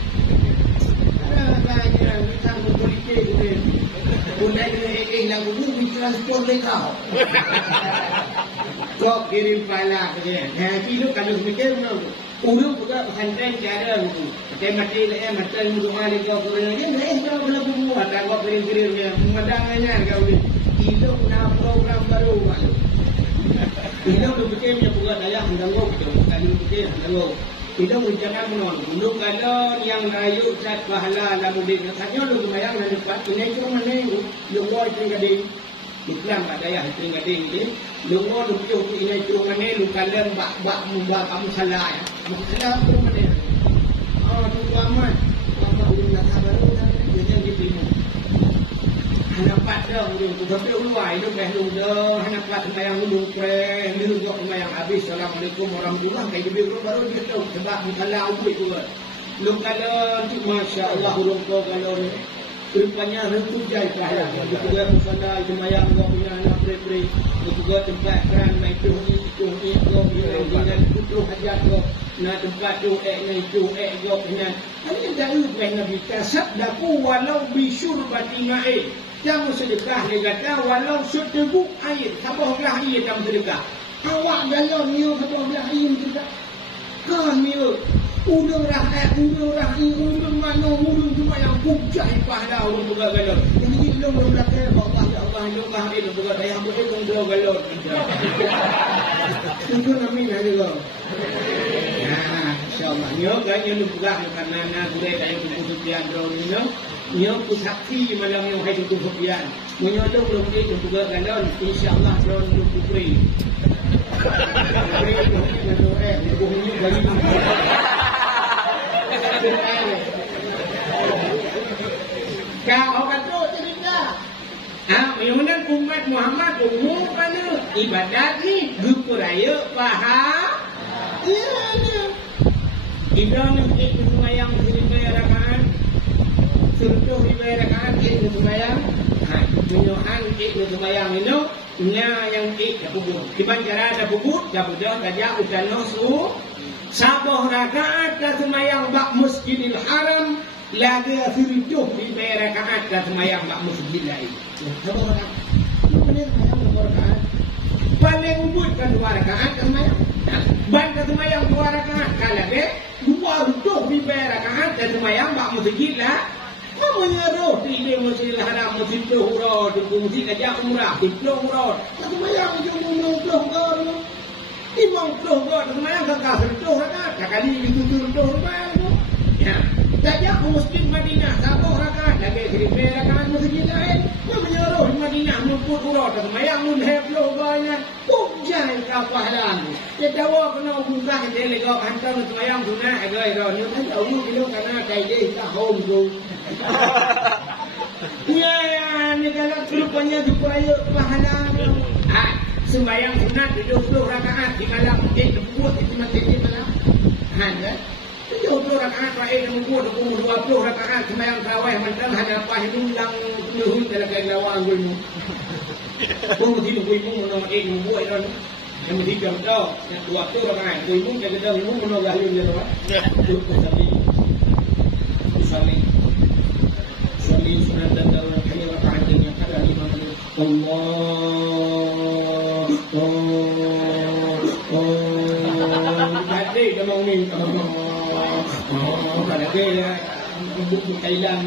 katanya kita politik gitu Bunda ini lagu ni transport mereka. Kau kirim pahala saja. Nah, itu kalau mikir mana? Urut juga pesantren cara itu. Mati mati doa lagi kau kerana dia, kau belum buat. Kau kirim dia, madangnya kau ni. Itu nak program baru. Itu berfikir yang buat daya hendak kau. Kalau berfikir hendak kau. Kita rencana menon. Dulu kalau yang rayu cat pahala lalu dia katanya lu bayang nak dapat ini cuma ni lu mau tinggal Islam tak daya tinggal ni. Lu mau lu ini cuma ni lu kalau bak membuat kamu salah ya. Salah tu mana? Tu amat. Amat ulun nak sabar tu jangan diterima. Hanapat dah ulun tu tapi ulai lu dah lu dah hanapat sembahyang ulun pre lu juga sembahyang habis assalamualaikum warahmatullahi wabarakatuh baru dia tahu sebab kalau ubui tu lu kalau masya-Allah ulun kau kalau rupanya rentu jai pahala dia juga musalla sembahyang kau punya anak pre dia juga tempat keran mai tu ni kau dengan itu hajat kau na tempat tu itu kau punya ini dah Nabi kasab daku walau bisyurbati ma'in jangan sedekah dia kata walau seteguk air sabahlah air dalam sedekah awak jalan ni sabahlah air sedekah kan ni udang rahai udang mana udang cuma yang pujai pahala orang buka galon ini belum belakang Allah ya Allah ya Allah ini buka daya boleh buka galon itu namanya juga insyaallah nyo kan yang buka karena nak boleh daya buka Sufyan dulu nyo kusakti malam yang hai tu Sufyan nyo tu belum ni tu juga galon insyaallah don lu kupri kupri tu aku ni bagi kau kata cerita menyunan umat Muhammad umum kana ibadat ni gupuraya faham iya Ibrahim itu sembahyang 1000 rakaat. Suruh 1000 rakaat itu sembahyang. Menyuhan itu sembahyang itu nya yang ik kubur. Kiban cara ada kubur, dapat gajah udan nusu. 10 rakaat ke sembahyang bak Masjidil Haram, lagi 1000 rakaat ke sembahyang bak Masjid lain. 10 rakaat. Paling ubud kan 2 rakaat ke sembahyang. Ban ke sembahyang 2 rakaat kalau be 2 rakaat ke sembahyang bak masjid lah. Kamu nyeruh di Masjidil Haram masjid Tuhura di fungsi kerja umrah di Tuhura. Sembahyang cuma 20 Imam Tuhura sembahyang kakak 10 rakaat. Kali itu 10 rakaat. Ya. Kerja masjid Madinah 10 rakaat lagi 1000 rakaat masjid lain. Kamu nyeruh di Madinah mumput Tuhura sembahyang mun hebloh banyak. Jangan kapalan. Dia tahu kena buka dia lega hantar sembahyang sunat agai ro ni tak tahu dia kena kai dia tak home tu. Ya ni kalau rupanya supaya pahala. Sembahyang sunat 20 rakaat di malam buat di masjid malam. Ya. 20 rakaat baik buat 20 rakaat sembahyang tarawih mentang hadapan ulang nuhun dalam kelawang gulmu. Pun mesti kuih mung menolak buat itu. Yang mesti jam dah. Yang buat tu orang kuih mung jaga dah mung menolak halim dia tu. Tu saling. Saling sunat dan dalam kali rakaat yang ada 5 kali. Allah. Tadi dia mau ni. Kalau dia buk Thailand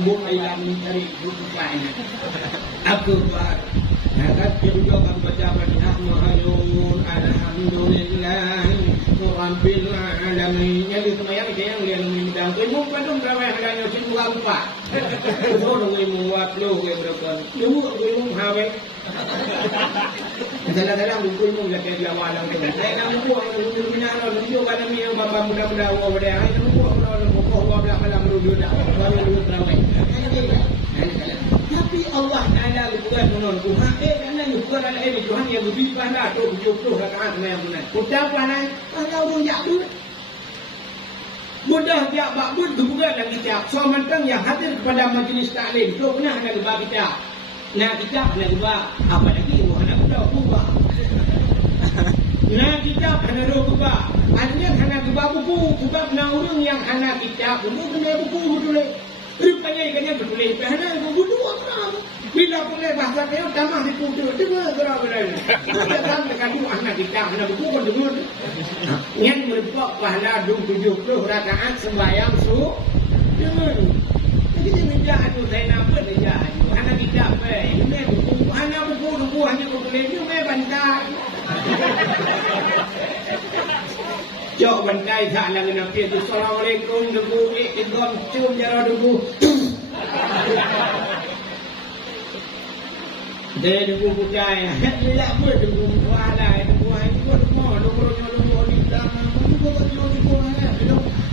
cari bukan. Apa buat? Hakat juga baca Bismillahirrahmanirrahim Alhamdulillah Rabbil alamin. Jadi semayang dia yang lihat minta ilmu pandung ramai hanya cuma lupa. Betul ilmu waktu ke berapa? Ilmu hawe. Dalam buku ilmu dah dia walang tu. Dalam buku ilmu minat orang itu kan kami yang bapa muda-muda awak dia. Ilmu buku Allah malam rujuk dah. Baru ramai. Tapi Allah Taala bukan menolak kerana bukan ada Tuhan yang lebih pandai tu 70 rakaat yang benar. Udah pandai kalau orang jak tu. Mudah jak bakbud juga dan kita. So mentang yang hadir kepada majlis taklim tu pernah ada lebah kita. Nah kita ada lebah apa lagi anak muda ubah. Nah kita ada ubah. Artinya hanya lebah buku sebab orang yang hanya kita pun kena buku betul. Rupanya ikannya betul. Kerana budu apa? Bila boleh bahasa kaya tamah di kudu. Dengar berapa-berapa. Kita dekat anak kita. Anak buku pun dengar. Yang merupakan pahala 70 rakaat sembahyang su. Dengar. Jadi dia minta adu saya nampak dia adu. Anak kita apa? Ini buku. Anak buku hanya boleh. Ini bantai. Jauh bantai tak lagi nak pergi. Assalamualaikum debu. Ikut cium jara debu. Dia debu bukai. Dia apa debu muala. Debu ini pun semua. Debu ni dah. Debu tak jauh debu mana.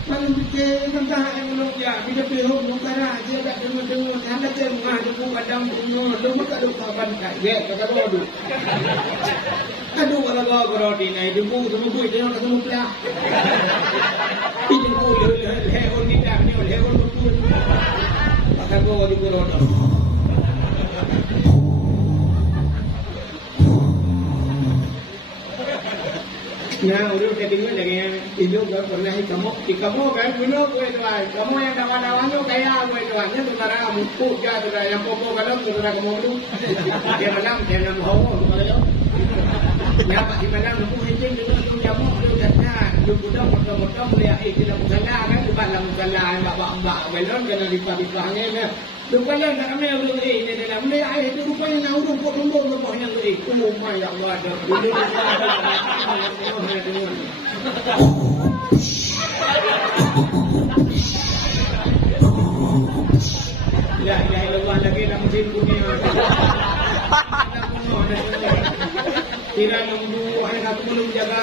Kalau kita tentang yang belum dia. Bila pergi muka dia tak dengar. Anda cengah debu padang punya. Debu tak lupa bantai. Dia kata bodoh. Aduh kalau kau roti naik debu debu itu nak ketemu pula. Itu debu leher kita ni leher debu. Pakai kau debu roti. Nah, udah dengar lagi itu gak pernah kamu kan punya kue tuan. Kamu yang dawan-dawan tu kaya kue tuannya saudara muku ya saudara yang pokok kalau saudara kamu tu dia malam hawa saudara. Ya Pak di malam aku hijau dengan tu jamu tu jangan tu budak potong-potong dia tidak musala kan depan dalam musala mbak-mbak belon kena dipah-dipahnya ni. Rupanya nak kami belum ni dalam ni air itu rupanya nak urung potong-potong rupanya ni. Oh my Allah dah. Dulu La ilaha illallah lagi dalam mesin punya. Kira nunggu ada satu belum jaga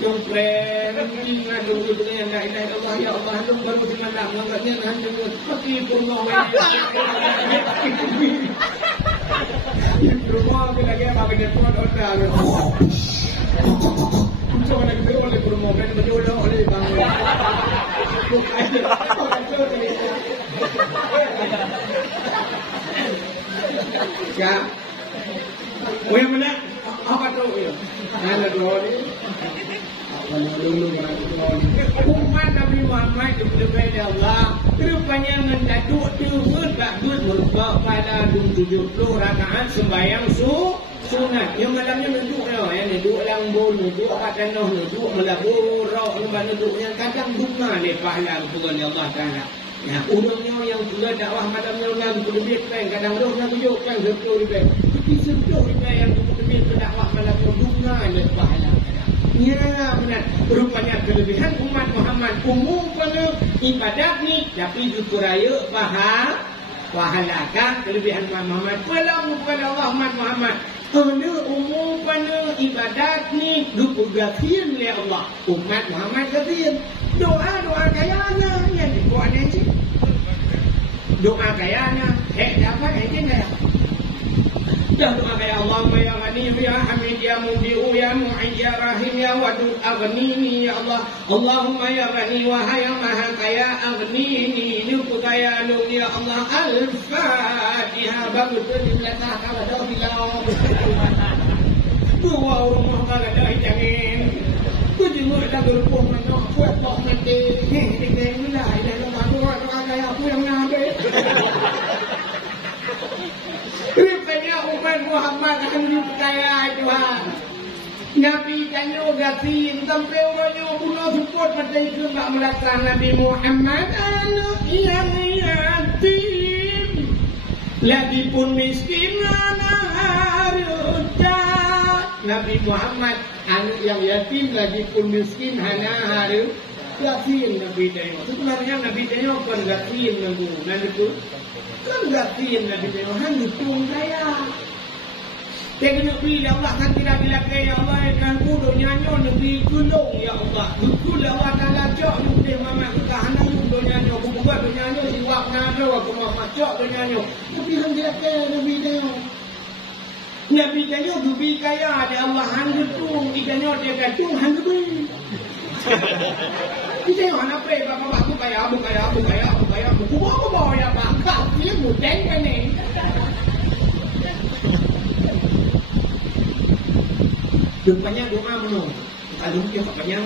yang keren ingat dulu dengan la ilaha illallah ya Allah lu baru dengan dah ngangkatnya nanti seperti purno rumah kita lagi apa kita buat order coba lagi baru oleh purno kan betul oleh bang ya oh yang mana apa tu ya ada dua ni umat Nabi Muhammad diberi Allah rupanya mendaduk turut bagus merupakan pada 70 rakaat sembahyang sunat yang malamnya duduk yang duduk lambung duduk apa tanah duduk melabur roh duduknya kadang bunga lepas lah kepada Allah Ta'ala ya urangnya yang juga dakwah malamnya lagu lebih kadang rohnya tunjukkan betul lebih tapi sebetul lebih yang lebih dakwah malamnya bunga lepas lah ya benar rupanya kelebihan umat Muhammad umum pada ibadat ni tapi dikuraya pahalakan kelebihan umat Muhammad kalau kepada Allah umat Muhammad ada umum pada ibadat ni dipugafin oleh Allah umat Muhammad kafir doa kayanya yang doa ni doa kayanya dapat dah doa kaya Allahumma ya Ghani ya Hamid ya Mubi'u ya Mu'id ya Rahim ya Wadud aghnini ya Allah Allahumma ya Ghani wahai yang maha kaya aghnini lupa kaya lu ya Allah al-Fatihah bagus billah kada bilau dua rumah kada hijangin tu jenguk dah berpuh mana kuat tak nanti ni lah dah doa kaya aku yang nabe rupanya umat Muhammad akan dipercaya Tuhan Nabi tanya gatin sampai orangnya bunuh support pada itu tak melaksanakan Nabi Muhammad anak yang yatim lagi pun miskin anak harta Nabi Muhammad anak yang yatim lagi pun miskin anak harta gatin Nabi tanya sebenarnya Nabi tanya bukan gatin Nabi itu kan gatin Nabi tanya hanya tuang saya Tengok Nabi ya Allah kan tidak dilakai ya Allah kan kudu nyanyo Nabi kulung ya Allah betul Allah Ta'ala cok Nabi Muhammad kita hanya kudu nyanyo bukan nyanyo siwak nada aku Muhammad cok nyanyo tapi kan dilakai Nabi tanya Nabi tanya Nabi kaya ada Allah hanya tuang ikannya dia katung hanya beri kita yang mana pe bapak aku kaya aku bawa ya bangkau dia mudeng kan ni rupanya doa menung kalau dia katanya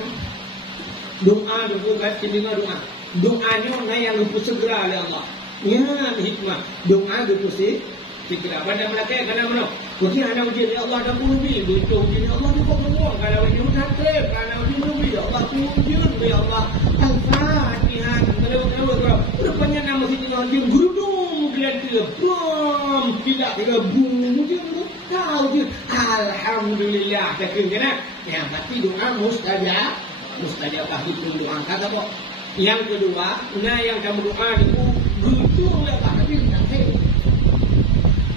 doa bukan cuma doanya yang lupa segera oleh Allah ya hikmah doa lupa segera pada mereka kalau menung mungkin ada ujian ya Allah dah puluh ribu itu ujian Allah tu kok menung kalau ujian sakit kalau ujian ya Allah ujian ya Allah Al-Fatihah kalau rupanya nama si ujian gurudung gelati bom tidak bum ujian tahu dia alhamdulillah takkan kena yang pasti doa mustajabah itu doa kata kok yang kedua yang kamu doa itu gudunglah tapi nanti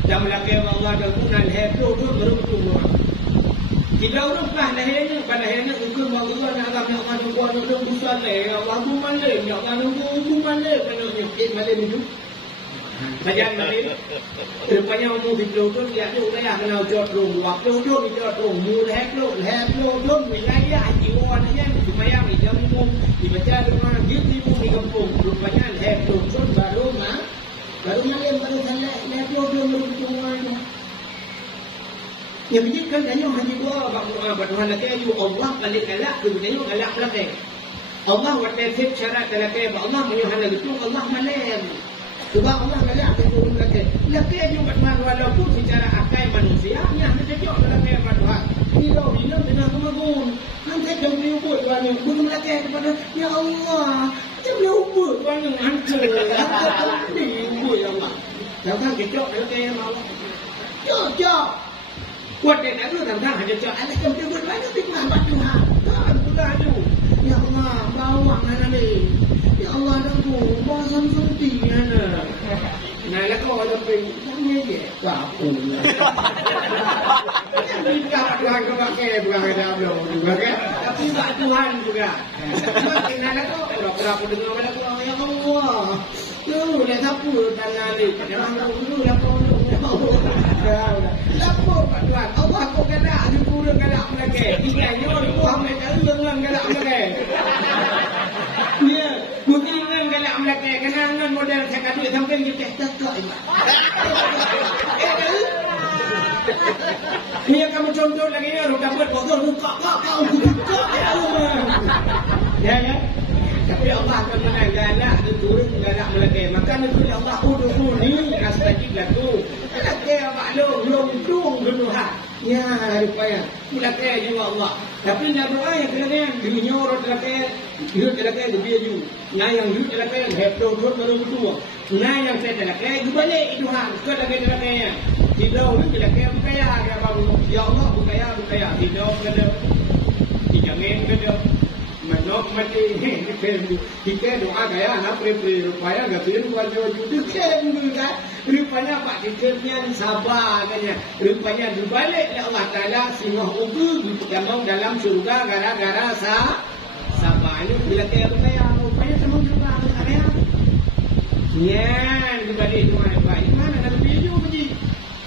dan melakai Allah dan guna leher tu beruntung doa jika orang kah lehernya pada lehernya ukur Allah nak agam nak maju kuat nak besar leh Allah tu mana ya Allah tu mana kalau nyekit mana itu Bajan mari, rupanya umum di pelutun dia tu dah kenal jod rum, waktu jod di jod rum, mula pelutun wilayah jiwa ni supaya macam umum dibaca dengan gitu di kampung, rupanya pelutun baru yang baru sana pelutun beruntungan. Yang menjadikan tanya haji gua Tuhan lagi ayu Allah balik galak kemudian galak lagi. Allah waktu syarat lagi Allah menyuhana itu Allah malam. Sebab Allah galak turun lagi. Lagi juga walaupun secara akal manusia yang terjadi dalam kehidupan Tuhan. Bila benar kemangun. Nanti jangan diubut Tuhan. Belum lagi kepada ya Allah. Jangan diubut Tuhan yang hancur. Diubut ya Allah. Tahu kan kecok lagi ya Allah. Cok. Kuat dia tak ada tentang hanya cok. Alah jangan diubut banyak tinggal buat Tuhan. Tuhan sudah ada. Ya Allah bawang nanti. Ya Allah aku bahasa pentingnya nah lah kau ada pentingnya je apa kita Tuhan kau pakai bukan ada belum juga kan tapi tak Tuhan juga nah lah kau pura-pura aku dengar pada kau ya Allah lu dah sapu tangan ni jangan dulu dah kau Lapo Pak Tuhan Allah kau kena jumpa kena lagi kiranya Tuhan mereka lengan kena lagi ya mungkin lengan kena lagi kena lengan model saya kata sampai kita cakap ni kamu contoh lagi ni orang buat botol buka kau buka ya tapi Allah akan mengalak turun galak melagi maka itu Allah udhuni astajib lakum lagi maklum lung duha ya rupanya mulai juga Allah tapi nak doa yang kena dinyorot lagi hidup lagi dia ju nah yang hidup lagi hepdo baru tua nah yang saya lagi balik Tuhan ke lagi hidup lagi kaya ya bang ya Allah kaya hidup kena dijamin kena manok mati kita doa gaya anak rupanya enggak pilih wajib kan rupanya Pak Cikirnya sabar katanya rupanya berbalik ya Allah Taala semua ugu ditambah dalam surga gara-gara sabar ini bila kaya rupanya semua juga kaya nyan berbalik doa Pak mana nak video pergi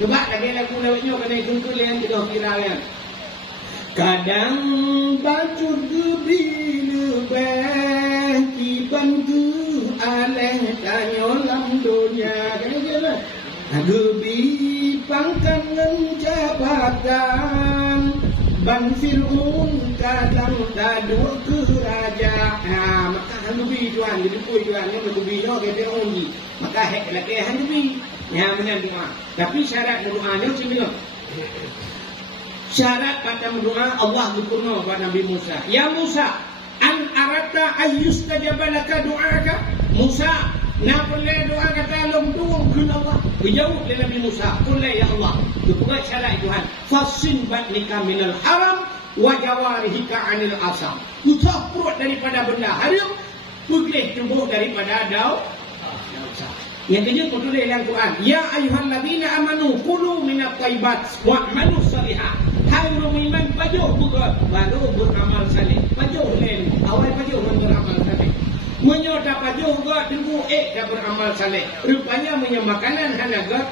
coba lagi lagu lawaknya kena tunggu lian kita kira lian kadang bacur gebi lebih dibantu aleh danyolam dunia gebi pangkanan jabatan ban fir'un kadang dadu kerajaan maka handubi tuan jadi pui tuan ni handubi no ke fir'un maka hek laki handubi ya benar doa tapi syarat doanya macam syarat pada doa Allah berfirman kepada Nabi Musa ya Musa an arata ayyustajaba laka du'aka Musa nak boleh doa kata long tuang ke Allah berjawab oleh Nabi Musa boleh ya Allah buat syarat Tuhan fasin batnika minal haram wa jawarihika anil asam putar perut daripada benda haram pergi tubuh daripada daun yang kedua tulis dalam Quran ya ayyuhallazina amanu kulu minat thayyibat wa'malu salihah hai beriman pajuh buka baru beramal saleh pajuh lain awal pajuh beramal saleh menyota pajuh juga tunggu dah beramal saleh rupanya menyemakanan hanaga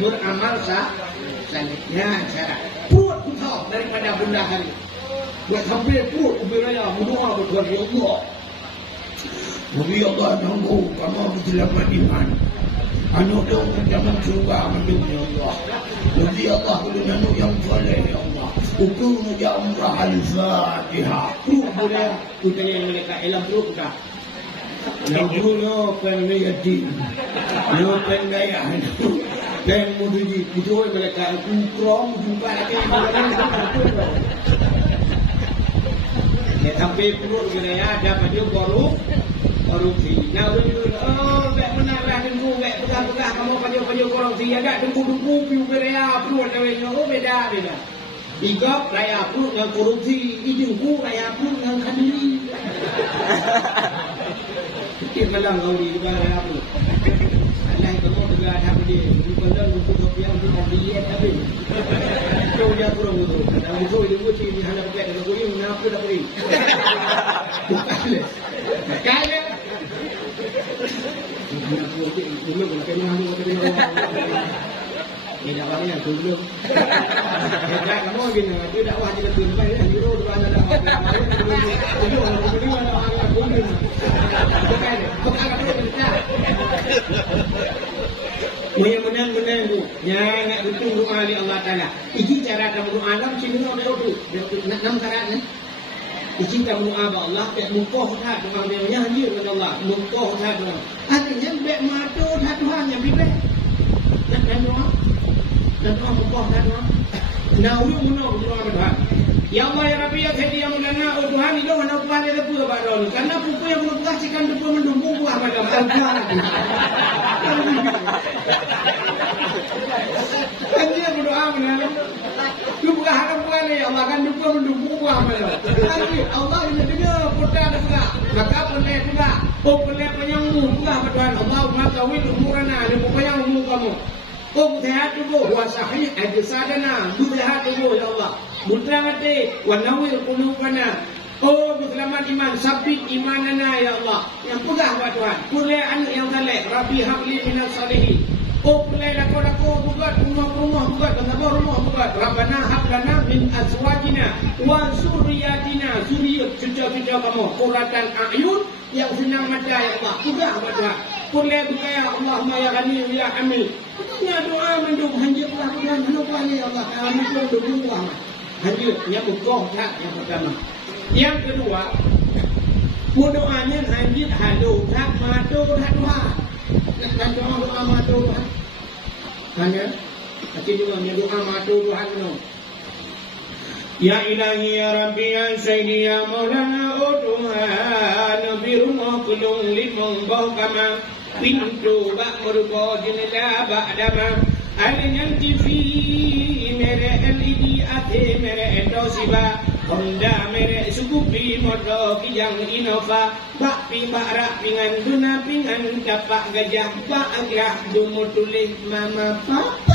beramal saleh ya cara perut kau daripada benda hari buat sampai perut ubiraya berdoa berdoa ya Allah Nabi Allah nanggu kamu berjelamat iman anu dong jangan surga mendung ya Allah Nabi Allah nanu yang soleh ya Allah hukum ya umrah al-fatihah boleh kita yang mereka elam perut dah no pen yatim no pen gaya dan muduji itu mereka kurang jumpa lagi ya sampai perut dia dapat dia korupsi nah baik menarlah tunggu baik pegang-pegang kamu panjang korupsi agak tunggu piu kerja perut dia beda igap raya perut dengan korupsi ijungku raya perut dengan kandiri sikit malam kau di raya perut Allah kamu juga ada dia bukan untuk kopian untuk dia tapi kau dia kurang itu dan itu dia buci di hana pakai dengan kau yang apa dah beri kaya belum kena ni dah banyak belum dah kamu gini dia dakwah je betul baik ni ro dua ada dakwah itu orang berdua ada orang boleh bukan menang tu jangan betul doa ni Allah Taala ini cara kamu doa dalam sini ada tu nak enam syarat ni cinta doa ba Allah tak mukoh tak doa dia nyanyi kepada Allah mukoh tak doa artinya baik matu tak Tuhan yang bibir dan doa dan doa mukoh tak doa nauru muno doa Tuhan ya Allah ya Rabbi ya Sayyidi ya Maulana Tuhan itu mana upah dia pun ba doa karena pupu yang belum kasihkan depan mendumbu buah pada Tuhan kan dia berdoa benar tu bukan harap bukan ya Allah kan depan mendumbu buah pada Allah ini dengar putar juga maka boleh juga Oh pelak panjang umur pula Tuhan Allah matawil umurana ni panjang umur kamu. Oh sehat tubuh wa sahih ajsadana sehat tubuh ya Allah. Mutlaqati wa nawil qulubana. Oh selamat iman sabit imanana ya Allah. Yang pegah buat Tuhan. Kulai anak yang saleh Rabbi habli minas salihin. Oh pelai lako buat rumah buat bentabur rumah buat Rabbana hablana min azwajina wa zurriyatina zuriyat cucu-cucu kamu qurratan a'yun yang senang mata ya Allah juga buat Tuhan pelai buka ya Allahumma ya ghani ya hamil punya doa mendung hanjir lah Tuhan lupa ya Allah kami pun berdoa hanjir yang bukoh tak yang pertama yang kedua doanya hanjir halu tak madu tak Tuhan dan doa madu Tuhan hanya tapi juga doa madu Tuhan no. Ya ilahi ya rabbi ya sayyidi ya maulana o Tuhan birumah kulung limong bahkama pintu bak merubah jenela ba'dama alinyan TV mere LED ate mere endosiba Honda mere sukupi motor kijang Innova bak pi barak pingan duna pingan dapak gajah bak agrah dumu tulis mama papa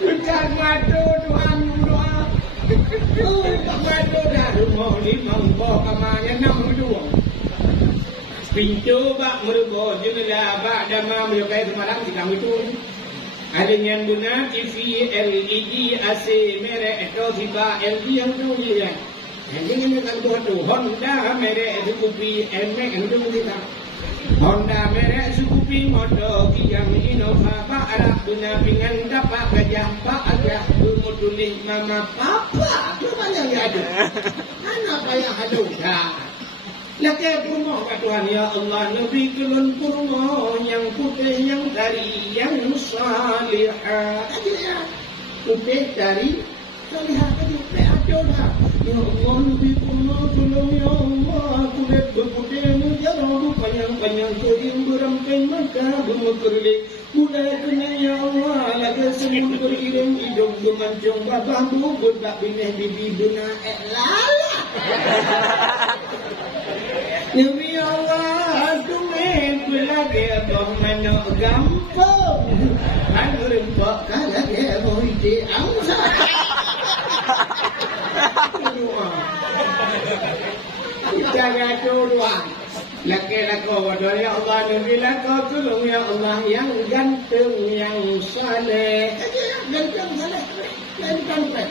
bukan madu Tuhan doa oh madu dah rumah limang boh kamanya 62 pintu bak merubah jendela bak dama menyukai semalam di kami itu adanya guna TV LED AC merek atau tiba LG yang tu je yang ini kan tu Honda merek Suzuki NMAX yang tu kita Honda merek Suzuki motor yang Innova pak arah guna pingan dapat gajah pak agak rumah tulis mama papa tu banyak yang ada anak payah ada dah Laki kurma kat Tuhan ya Allah Nabi kelun kurma yang putih yang dari yang salihah aja ya putih dari salihah aja ada dah ya Allah Nabi kurma kelun ya Allah kulit berputih menjarah panjang-panjang kodin beramping maka bermekerlik mulai kena ya Allah lagi semua beriring hidung gemancung babah bubut tak bineh bibi duna lala Nabi Allah tumen pelagi abang mana gampang Aku rempak kalagi abang ide angsa Doa Kita kata doa Laki-laki wadah ya Allah Nabi laki tolong ya Allah Yang ganteng yang saleh Ganteng saleh Ganteng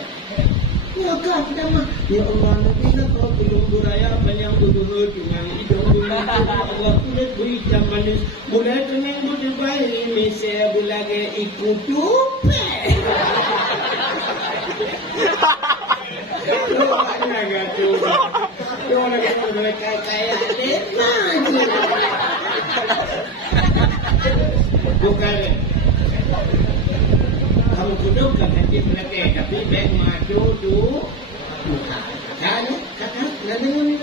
Maka pertama ya Allah Nabi laki tolong buraya banyak berduhur dengan hidung bulan Allah kulit berhitam manis mulai tenang berdebai ini saya bulage ikut dupe doa naga coba doa naga coba kayak bukan kamu duduk kan hati mereka tapi baik maju tu kata nanti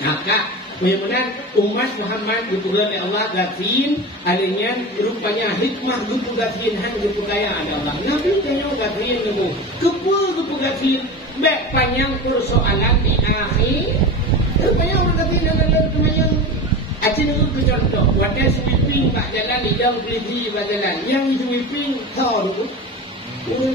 Maka kemudian umat Muhammad diturunkan oleh Allah gafin alingnya rupanya hikmah gupu gafin han gupu kaya ada Allah Nabi tanya gafin nemu gupu gafin baik panjang persoalan di akhir rupanya orang gafin dengan yang acin itu contoh wadah sweeping pak jalan hijau beli pak jalan yang sweeping tahu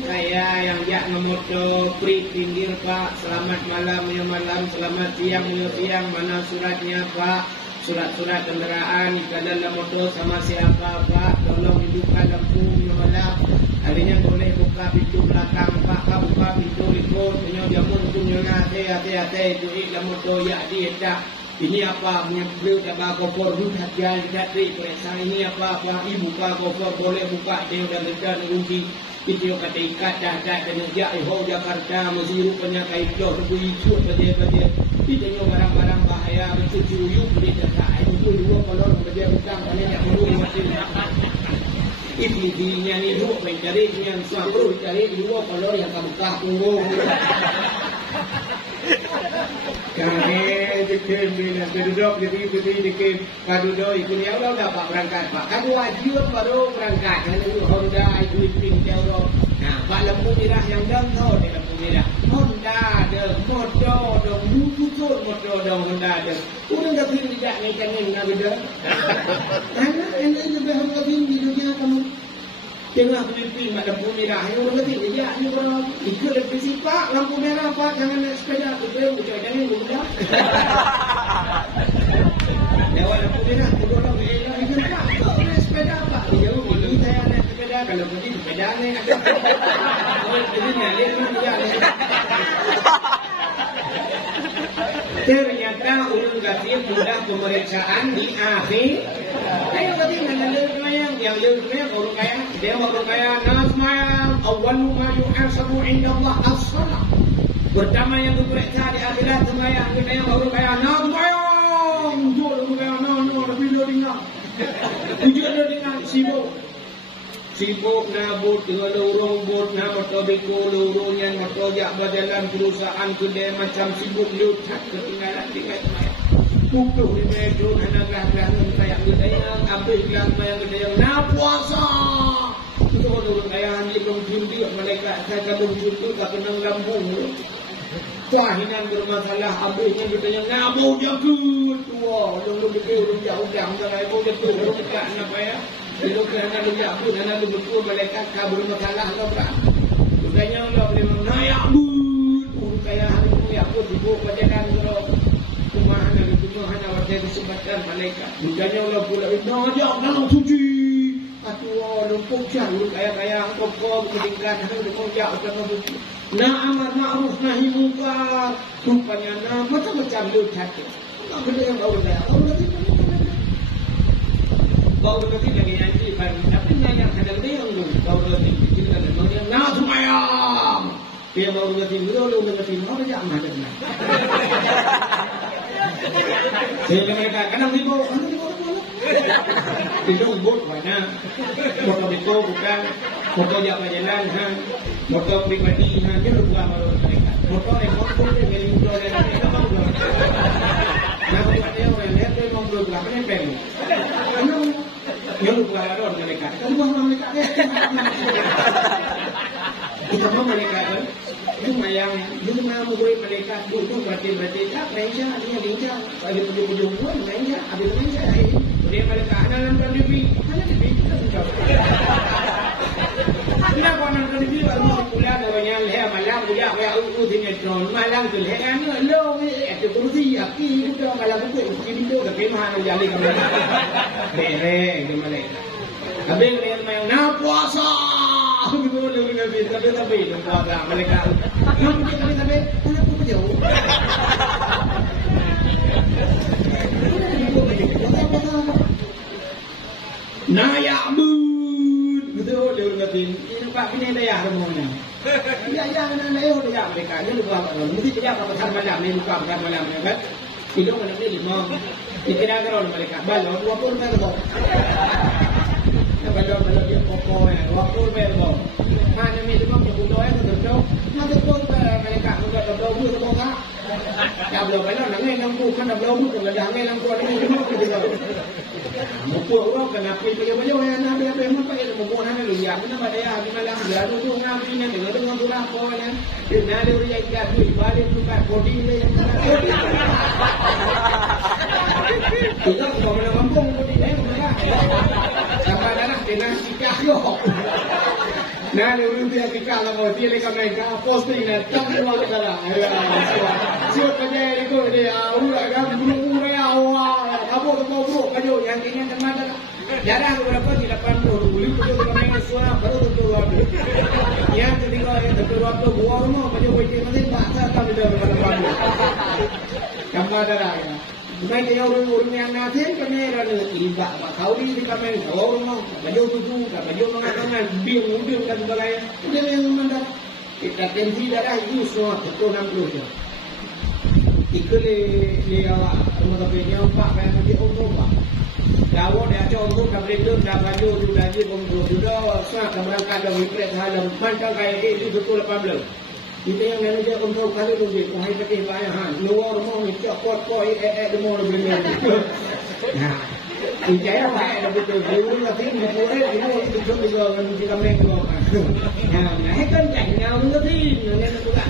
kaya yang jak memoto pri pinggir Pak selamat malam ya malam selamat siang ya siang mana suratnya Pak surat-surat kenderaan di dalam motor sama siapa Pak tolong hidupkan lampunya malam harinya boleh buka pintu belakang Pak buka pintu ribut punya jamun punya hati-hati duit dalam motor ya dia tak ini apa punya beliau tak bawa kopor buka jalan datri periksa ini apa ibu buka kopor boleh buka dia udah lega rugi itu kata ikat dah dan dia Jakarta mesti rupanya kait jauh lebih icut pada itu barang-barang bahaya mencuci uyuk boleh tak itu dua kolor kerja hutang mana nak perlu masih Ibu-ibunya ni dua mencari yang suatu cari dua kolor yang kamu punggung Kami dikim bila duduk dikim kaduduk ikut ya Allah dapat berangkat Pak. Kan wajib baru berangkat. Kalau Honda itu pin jauh. Nah, Pak lampu merah yang dong tahu di lampu merah. Honda ada, motor dong, butut motor dong Honda ada. Udah tak pilih tidak ni jangan nak beda. Anak ini lebih harus pilih dunia kamu. Tengah pemimpin mak lampu merah. Yang orang pilih dia ni orang ikut lebih sifat lampu merah Pak jangan naik sepeda. Betul jangan guna. Lewat lampu merah, kedua orang elok ikut Pak. Kau naik sepeda Pak. Jauh dulu saya naik sepeda kalau pergi sepeda ni. Jadi nyalin juga. Ternyata ulun kathir mudah pemeriksaan di akhir. Ayo berarti mana mayang yang mayang orang kaya dia orang kaya nas mayang awwalu ma yuhasabu inda Allah as-salah. Pertama yang diperiksa di akhirat sembahyang kita yang orang kaya nas mayang jual orang kaya nas bila dengar. Tujuan dia dengar sibuk nabut dengan lorong bot nak motor beko lorong yang motor jak berjalan perusahaan kedai macam sibuk lutat ketinggalan tinggal mayang pukul di meja anak gahang kayak gedayang habis gelang mayang gedayang nak puasa itu orang kaya ni belum judi malaikat saya kadang judi tak kena lambung kewahinan bermasalah habisnya gedayang nak bau jakut tua orang beko orang jauh dah tak bau jakut orang dekat nak payah. Kalau kerana dia pun anak tu betul malaikat kabur masalah kau tak. Bukannya Allah boleh menayak bud. Kaya hari ni aku sibuk bacakan kalau kumahan wajah kesempatan malaikat. Bukannya Allah pula najak dalam suci. Atua lumpuk jauh kaya kau ketinggalan ada lumpuk jauh dalam suci. Na amar ma'ruf nahi munkar. Rupanya macam-macam lutat. Tak benda yang kau dah. Bau berarti lagi nanti tapi yang kadang dia yang bau berarti kita kan dia nak semayang dia bau berarti dulu berarti mau dia amat dah saya mereka kadang tiba itu bot mana motor itu bukan motor jalan motor pribadi dia lupa mereka motor yang motor dia melintas dia tak mau nah dia orang lihat dia mau berapa ni pen yang lupa orang mereka kita lupa mereka kita mau mereka kan lumayan dia mau boleh mereka dulu berarti tak mereka dia lincah ada ujung pun mereka ada mereka dia mereka dalam TV kita menjawab kita kalau nonton TV baru pulang banyak leher malam dia kayak sinetron malam tu leher ni lo itu kursi api itu malam tu itu tapi mana jadi kemana beres kemana habis dia main nak puasa gitu lebih tapi puasa mereka tapi aku jauh nah ya betul dia ngatin ini Pak ini daya harmonia ya kena leo dia mereka dia lupa mesti dia pasal malam ni lupa pasal malam ni kan itu mana ni lima dikira kalau mereka balon 20 mereka balon dia pokok 20 mereka mana ni tu pun butuh betul nanti pun mereka sudah berdoa semoga ya belum balon nangai lampu kan belum tu dah nangai lampu ni Mukul orang kena pilih baju yang nak dia memang pakai mukul hanya lu ya mana pada ya di malam dia tu ngapi ni dengan tu lah kau ni dia nak dia ikat duit balik tu kat coding dia yang coding kita kau mana mampu coding ni mereka sampai dah kena sikap yo nah dia sikap lah dia lekat mereka posting ni tak keluar dah siapa kerja itu dia ulah kan belum awal apa bro kajo yang kini teman jarang berapa di 80 beli kajo kami suara baru betul waktu yang ketiga yang betul waktu gua rumah kajo wajib masih bahasa kami dah berapa kamu ada ya bukan dia orang yang nasib kami ada tiba kau di kami rumah kajo tuju kajo mengatakan bingung dan sebagainya udah yang mana kita tensi darah itu semua betul 60 je ikut ni awak rumah tapenya Pak payah dia untuk Pak. Dawo dia ada untuk kabel dah baju sudah je bongkro sudah sah berangkat dari Pret Halam mantap kaya itu betul 18. Kita yang manager untuk kali tu je hai pakai payah luar rumah ni cakot koi demo lebih ni. Nah Chạy ra ngoài là bây giờ vui là tiếng một cô đấy thì nó cũng không bây giờ mình chỉ cầm lên rồi mà hết cơn chạy nhau nó thi nên là tôi lại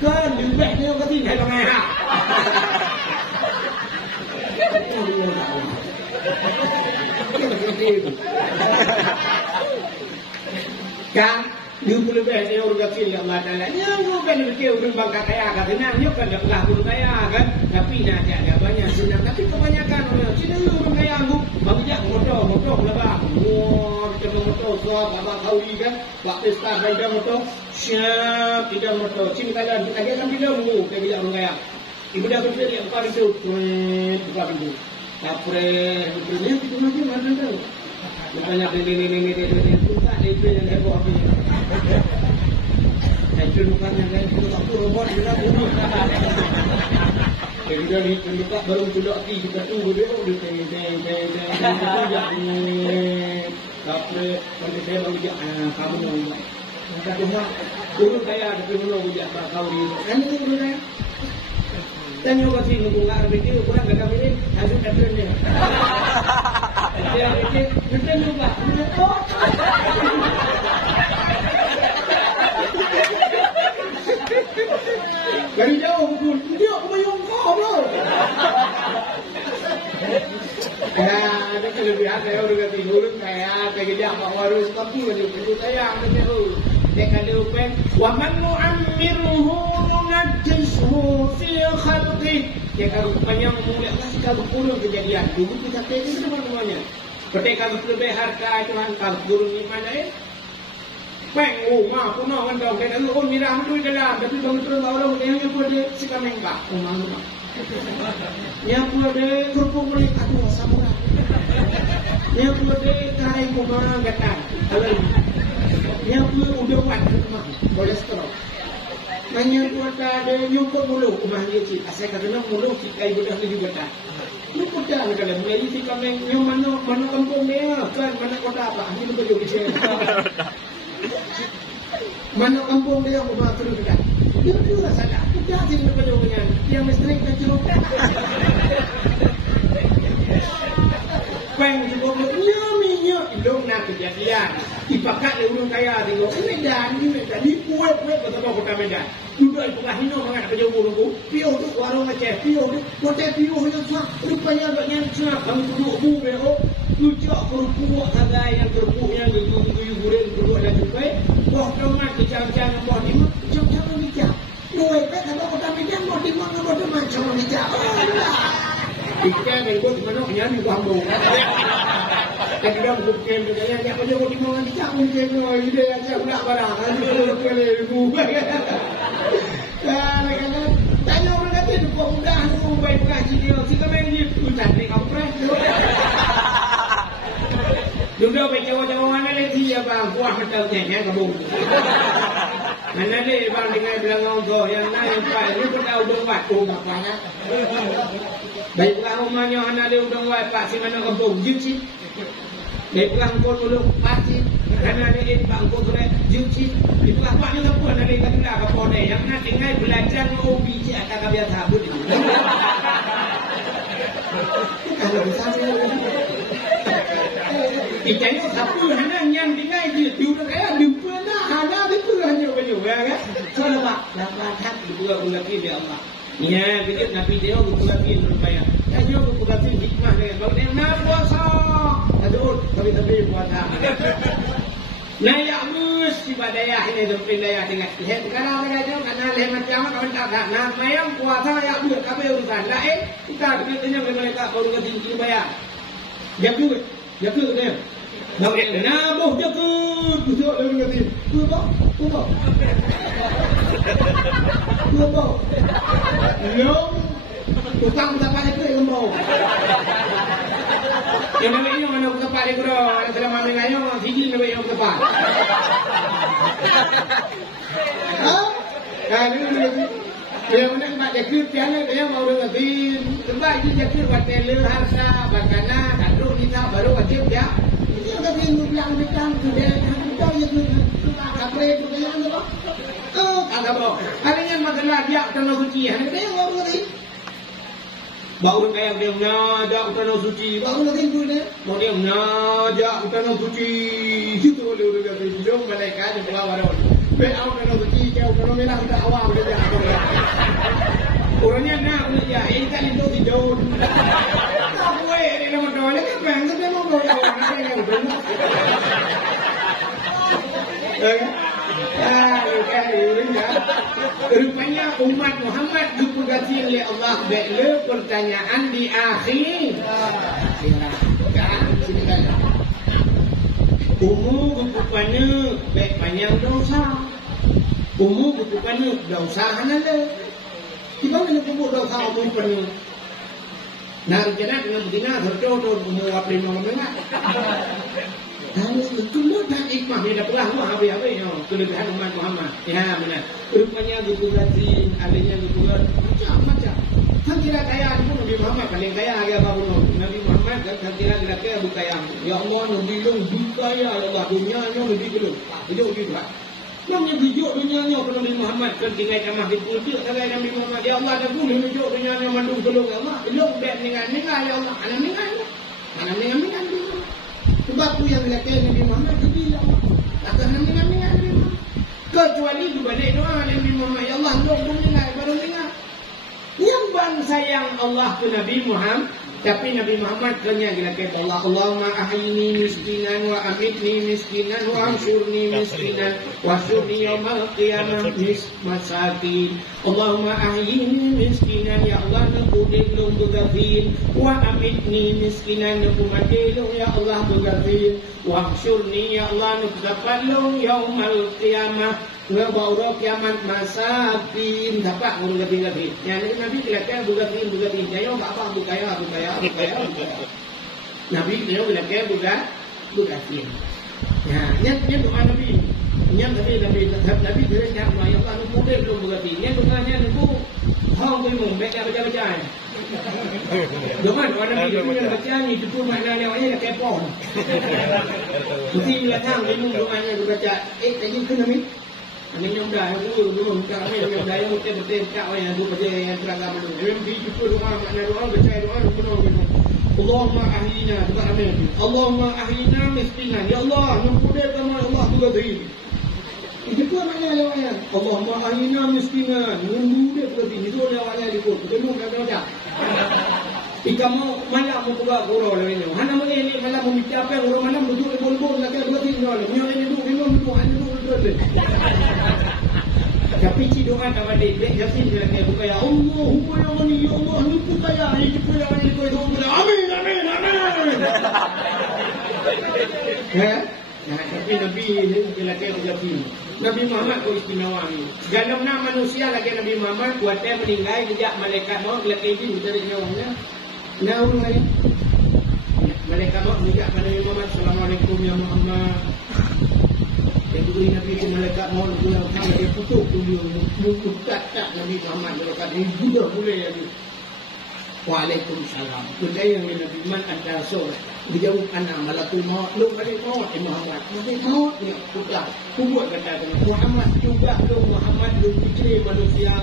cơn đừng vậy nếu có thi này là ngày hả kan dulu beli orang kecil yang ada lainnya, bukan kecil orang bangka kaya, katanya nyok kan lah orang kaya kan, tapi nanti ada banyak senang, tapi kebanyakan orang sini orang kaya anggup, banyak motor lebar, coba motor, bapak kau kan, waktu start dah motor, siap tidak motor, sini kalian kita kan tidak mau kayak bilang orang kaya, ibu dah kerja yang paling tu, buka pintu, kapre, ini itu macam mana tu? Banyak ini buka itu yang heboh apa ni? Hancur bukan yang lain itu aku robot kita bunuh. Jadi dari buka baru duduk di kita tunggu dia udah kapre nanti saya baru dia kamu nak kata mak turun saya ada turun dia kau ni kan itu turun dan juga sih nunggu nggak begitu kurang nggak kami ini hasil katanya dia betul juga dari jauh betul dia kemayang kau loh ya ada kelebihan saya udah tidur kayak dia apa harus tapi itu saya ada tuh dia kalau pen wa man nu'ammiruhu nunajjisuhu fi khalqi dia kalau panjang mulia kasih kalau kurang kejadian dulu kita tanya teman-temannya ketika lebih harta itu kan kurang di mana peng rumah puno kan dong kita lu mirah tu dalam tapi bang terus orang yang pada si kamengba rumah yang pada kerupuk boleh kadu samurai yang pada tarik kumang gatan yang udah kuat rumah kolesterol banyak kuat ada nyukur mulu rumah dia cik asal kata mulu kita ibu dah juga dah lu kuda kalau mulai si kameng yang mana kampung dia kan mana kota apa ini betul betul mana kampung dia rumah terus dekat dia pula salah kuda sih berpenyuman yang mesti kecil peng juga minyak ilmu nak kejadian ipakat orang kaya tengok Medan ni kuat betul kota Medan juga itu kahino mangat berjauh dulu piu tu warung Aceh piu tu kota piu yang sah rupanya banyak sah kamu duduk bu beo lucak kerupuk ada yang kerupuk yang guyu goreng kerupuk dan cukai wah kemat kecang-cang apa di mak cang-cang bijak dua kalau kota Medan mau di mak kota macam bijak ikan yang buat mana yang di Bambang kan dia bukan dia yang apa dia mau di mana bijak mungkin dia yang nak barang ada boleh ibu kadang-kadang tanya orang kata itu kok mudah tu baik kaji dia sih kan ini udah ni kampret duluไปjauh-jauh mana lagi ya bang kuah betul nyek kamu mana ni bang dengan bilang orang yang naik pai ni pun tahu dong buat tu apa ya baiklah rumahnya anak dia udah buat pak si mana kampung juci baiklah kau dulu pasti karena ada bang kau tu juci itu apa ni apa nak dia kata apa pun yang nak tinggal belajar ngopi je akan biasa habis kalau bisa Ikannya satu hanya yang tinggal di udah kayak di mana ada itu hanya banyak kan? Kalau pak, dapat hak dua lagi dia Allah. Ya, kita nabi dia dua lagi berbayar. Hanya dua lagi hikmah dia. Kalau dia nak puasa, aduh, tapi puasa. Nah, ya mus ibadah ini sampai daya tinggal. Sekarang mereka jauh karena leher macam apa kawan tak nak. Mayang puasa ya mus kape urusan. Lain kita katanya mereka baru ketinggi bayar. Jaga dia. Nak nabuh jaga. Duduk dia kata. Tuh. Yang tukang dapat itu ilmu. Yang namanya yang mana dapat itu orang selama mengayo siji namanya yang dapat. Kan ini dia mana mak jakir tiada dia mau dengan tin tempat ini jakir buat telur harga bakana kado kita baru wajib ya itu ada tin bilang bilang sudah kita yang kapre itu yang apa kagak boh hari ini masalah dia kena suci hari ini ngomong tadi Baru kayak dia ngajak tanah suci, baru nak timbul dia. Mau dia ngajak tanah suci, itu boleh udah kata jom malaikat yang keluar orang. Berawal tanah suci, kau tanah merah kita awam dia. Orangnya nak punya dia, ini kan itu tidak. Tak boleh, dia nak doa ni kan bangsa dia mau doa orang yang doa. Rupanya umat Muhammad dipegati oleh Allah bila pertanyaan di akhir. Umur rupanya baik panjang dosa. Umur rupanya dosa hanada. Tiba mana kubur dosa umur penuh. Nah, rencana dengan betina terjodoh umur apa lima menengah. Dan itu dah hikmah dia pulang mah habis-habis kelebihan umat Muhammad. Ya benar. Rupanya dipegati alihnya dipulat macam-macam. Kan kira kaya pun Nabi Muhammad paling kaya agak baru Nabi Muhammad kan kira kaya bukaya. Ya Allah Nabi long bukaya Allah dunianya Nabi belum. Itu juga. Namanya bijuk dunianya ke Nabi Muhammad kan tinggal camah di putih kata Nabi Muhammad ya Allah dah boleh bijuk dunianya mandung belum ya Allah. Belum bet ningan ya Allah. Anak ningan. Sebab tu yang dilakukan Nabi Muhammad itu bilang kata Nabi Muhammad kecuali itu balik doa Nabi Muhammad ya Allah dong dengar baru dengar yang bangsa yang Allah ke Nabi Muhammad tapi Nabi Muhammad kena dilakukan Allah Allahumma ahyini miskinan wa amitni miskinan wa ansurni miskinan wa syurni yawmal qiyamah masakin Allahumma ahyini miskinan ya Allah nakudilung begafin wa amitni miskinan nakumadilung ya Allah begafin wa syurni ya Allah nakudapalung yawmal qiyamah Ngebaura kiamat masakin dapat orang gati-gati. Yang Nabi dilakukan bugatin. Jangan apa bukaya. Nabi dia dilakukan bugatin. Ya, yang doa Nabi. Yang Nabi dia cakap ya Allah nu mudah belum bugatin. Yang doanya nu hang tu baca baca. Doa Nabi dia baca ni itu pun maknanya awaknya kepon. Mesti datang dia doanya baca tadi kena ni Ani yang dah dulu kami yang dah yang betul kau yang dulu yang beragam dulu. Mesti cukup doa makna doa baca doa penuh gitu. Allahumma ahyina amin. Allahumma ahyina miskinan. Ya Allah, nampude kami Allah juga beri. Itu pun makna doanya. Allahumma ahyina miskinan. Nampude berarti itu doanya ikut. Betul tak? Ikamu malam mau buka guru lagi ni. Hana mana ni malam mau bicara apa? Guru malam duduk bol lagi dua tiga orang. Nyawa ni duduk anu. Tapi ci doa tak ada baik jasin dia nak buka ya Allahumma ya mani ya Allah ni buka ya ni buka ya ni buka amin. Ya. Tapi Nabi ni bila dia berjati. Nabi Muhammad ko istimewa ni. Dalam nama manusia lagi Nabi Muhammad kuatnya meninggal sejak malaikat maut lagi ini dari nyawanya. Naun lagi. Malaikat maut juga pada Nabi Muhammad Assalamualaikum ya Muhammad. Yang dulu Nabi itu malaikat maut pulang sama dia putuk tu tak Nabi Muhammad malaikat ini sudah boleh jadi. Waalaikumsalam. Benda yang Nabi Man ada solat. Dijawab anak malakul maut. Lu balik maut Muhammad. Malaikat maut ni pulang. Kubuat kata Muhammad juga lu Muhammad lu putri manusia.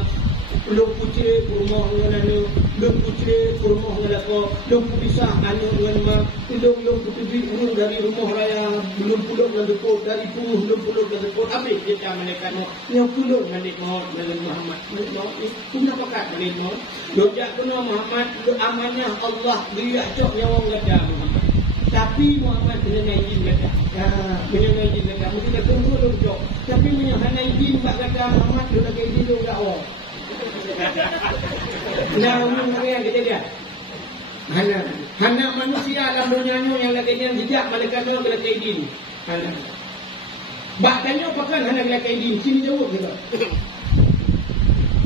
Lu putri rumah dengan lu. Lu putri rumah dengan aku. Lu pisah anu dengan mak. Lu putri anu dari rumah raya. Belum pulang dengan dekut dari puluh belum pulang dengan dekut. Habis dia tak malaikat maut. Yang pulang dengan maut dengan Muhammad. Maut ni kenapa kat malaikat maut? Dojak kena Muhammad amanah Allah dia cok nyawa gada Muhammad. Tapi Muhammad dengan izin gada. Dengan izin gada. Mesti kita tunggu dulu cok. Tapi dengan izin bak gada Muhammad dia lagi izin dulu gak awak. Nah, umum yang kejadian. Hana manusia dalam dunia yang lagi yang sejak malaikat maut kena izin. Hana. Bak tanya pakan hana kena izin. Sini jawab kita.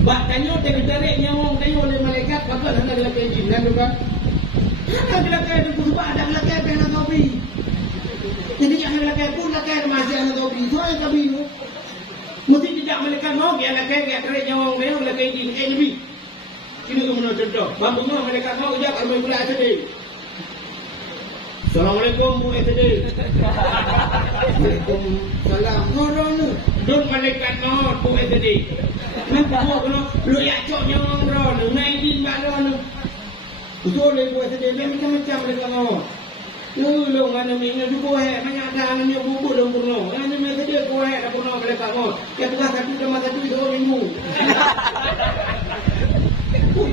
Bak tanya tarik nyawa tanya oleh malaikat pakan hana kena izin. Dan juga hana kena izin sebab ada malaikat yang nak ngopi. Jadi yang malaikat pun malaikat masih nak ngopi. Itu yang kami tu. Mesti tidak malaikat mau dia malaikat tarik nyawa dia oleh izin. Lebih. Ini tu menurut contoh. Bapa mau malaikat mau dia kalau pula sedih. Assalamualaikum Bu sedih. Waalaikumsalam. Ngono. Don malaikat mau Bu sedih. Nampak kena lu ya cok nyawa ro, ngai din ba ro. Betul le buat sedih macam-macam mereka mau. Lu mana minyak juga banyak dah namanya bubuk dalam purno. Mana mereka dia kuah dalam purno mereka mau. Dia tukar satu sama satu 2 minggu.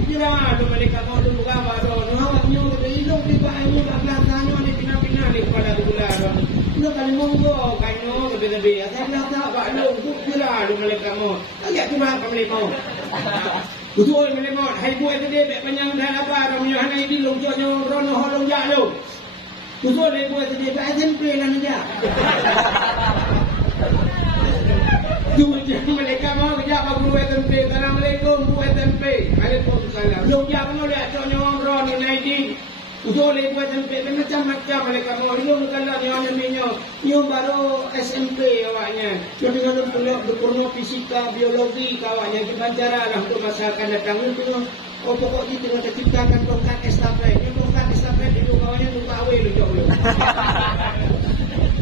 Kira ada mereka mau tu bukan baru. Nawaknya kita hidup di banyu dah belakangnya ni pina-pina ni kepala bulan. Lu kan monggo kaino lebih-lebih. Saya tak balu kira ada mereka mau. Agak cuma mereka mau. Betul mereka mau. Hai buat sedih banyak dah apa ramai hanai di longcoknya rono holong jalo. Betul dia buat dia tak SMP lah dia. Tu macam mereka mau kerja apa guru SMP. Assalamualaikum guru SMP. Waalaikumsalam. Lu dia mau lihat contohnya orang ron ni naik. Betul dia buat SMP macam-macam mereka mau. Lu kalau nyonya nyo baru SMP awaknya. Jadi kalau berkurno fisika, biologi awaknya dibacara lah untuk masa akan datang. Oh pokok itu tengah terciptakan tongkat estafet. Ini tongkat estafet itu kawannya tu kawe lu jauh lu.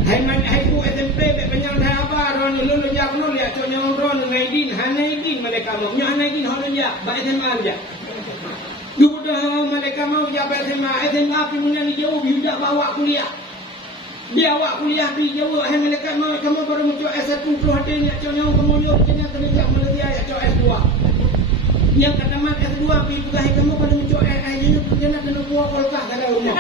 Hai bu SMP penyang dah apa ron lu jak nu lihat contohnya ron naidin hanaidin mereka mau. Nya hanaidin holon jak ba SMA aja. Duda mereka mau jak SMA pi punya ni jauh biudak bawa kuliah. Dia awak kuliah pi jauh hai mereka mau kamu baru muncul S1 pro hati ni contohnya kamu yo kena jak melati ayat S2. Yang kata mat S2 pergi tugas kamu pada muncul AI ni kena buat kolkah dalam rumah.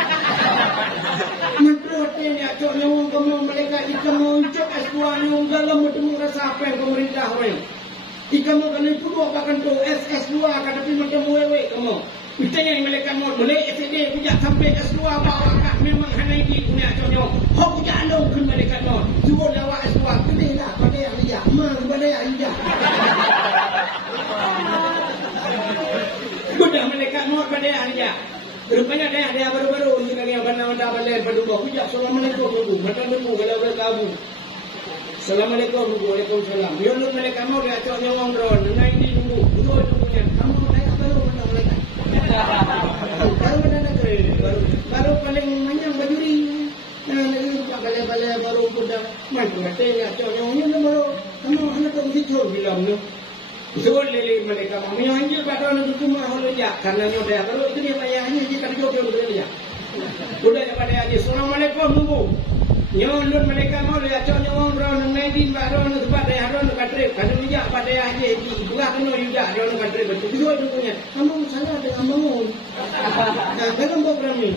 Menurut dia cok nyawang kamu mereka ikan muncul S2 ni dalam bertemu rasa apa yang pemerintah orang. Ikan mau kena itu buat bahkan tu S2 kata pi macam wewe kamu. Kita yang mereka mau boleh SD punya sampai S2 bawa kat memang hanai di punya cok nyawang. Hok punya andong kun mereka mau. Suruh lawak S2 kena lah pada yang dia. Mang pada yang dia. Sudah mereka mau pada dia. Rupanya dia baru-baru ni kali yang bandar balik berdua. Hujak assalamualaikum dulu. Macam dulu kalau berkabu. Assalamualaikum dulu. Waalaikumsalam. Dia lu mereka mau dia cok nyawang drone. Naik di dulu. Dulu punya. Kamu naik baru mana mereka? Baru mana negeri. Baru paling banyak bajuri. Nah, balik baru sudah. Macam katanya cok nyawangnya baru. Kamu anak tu hijau bilang tu. Betul lele mereka mau hanya pada orang itu mah holon ya karena nyoda kalau itu dia payahnya jika jodoh betul ya. Sudah pada aja assalamualaikum nunggu. Nyolon mereka mau lihat contohnya orang orang naidin baru orang tempat dia orang katre kalau dia pada aja di buah kena juga orang katre betul betul punya. Kamu salah dengan bangun. Nah, dalam program ini.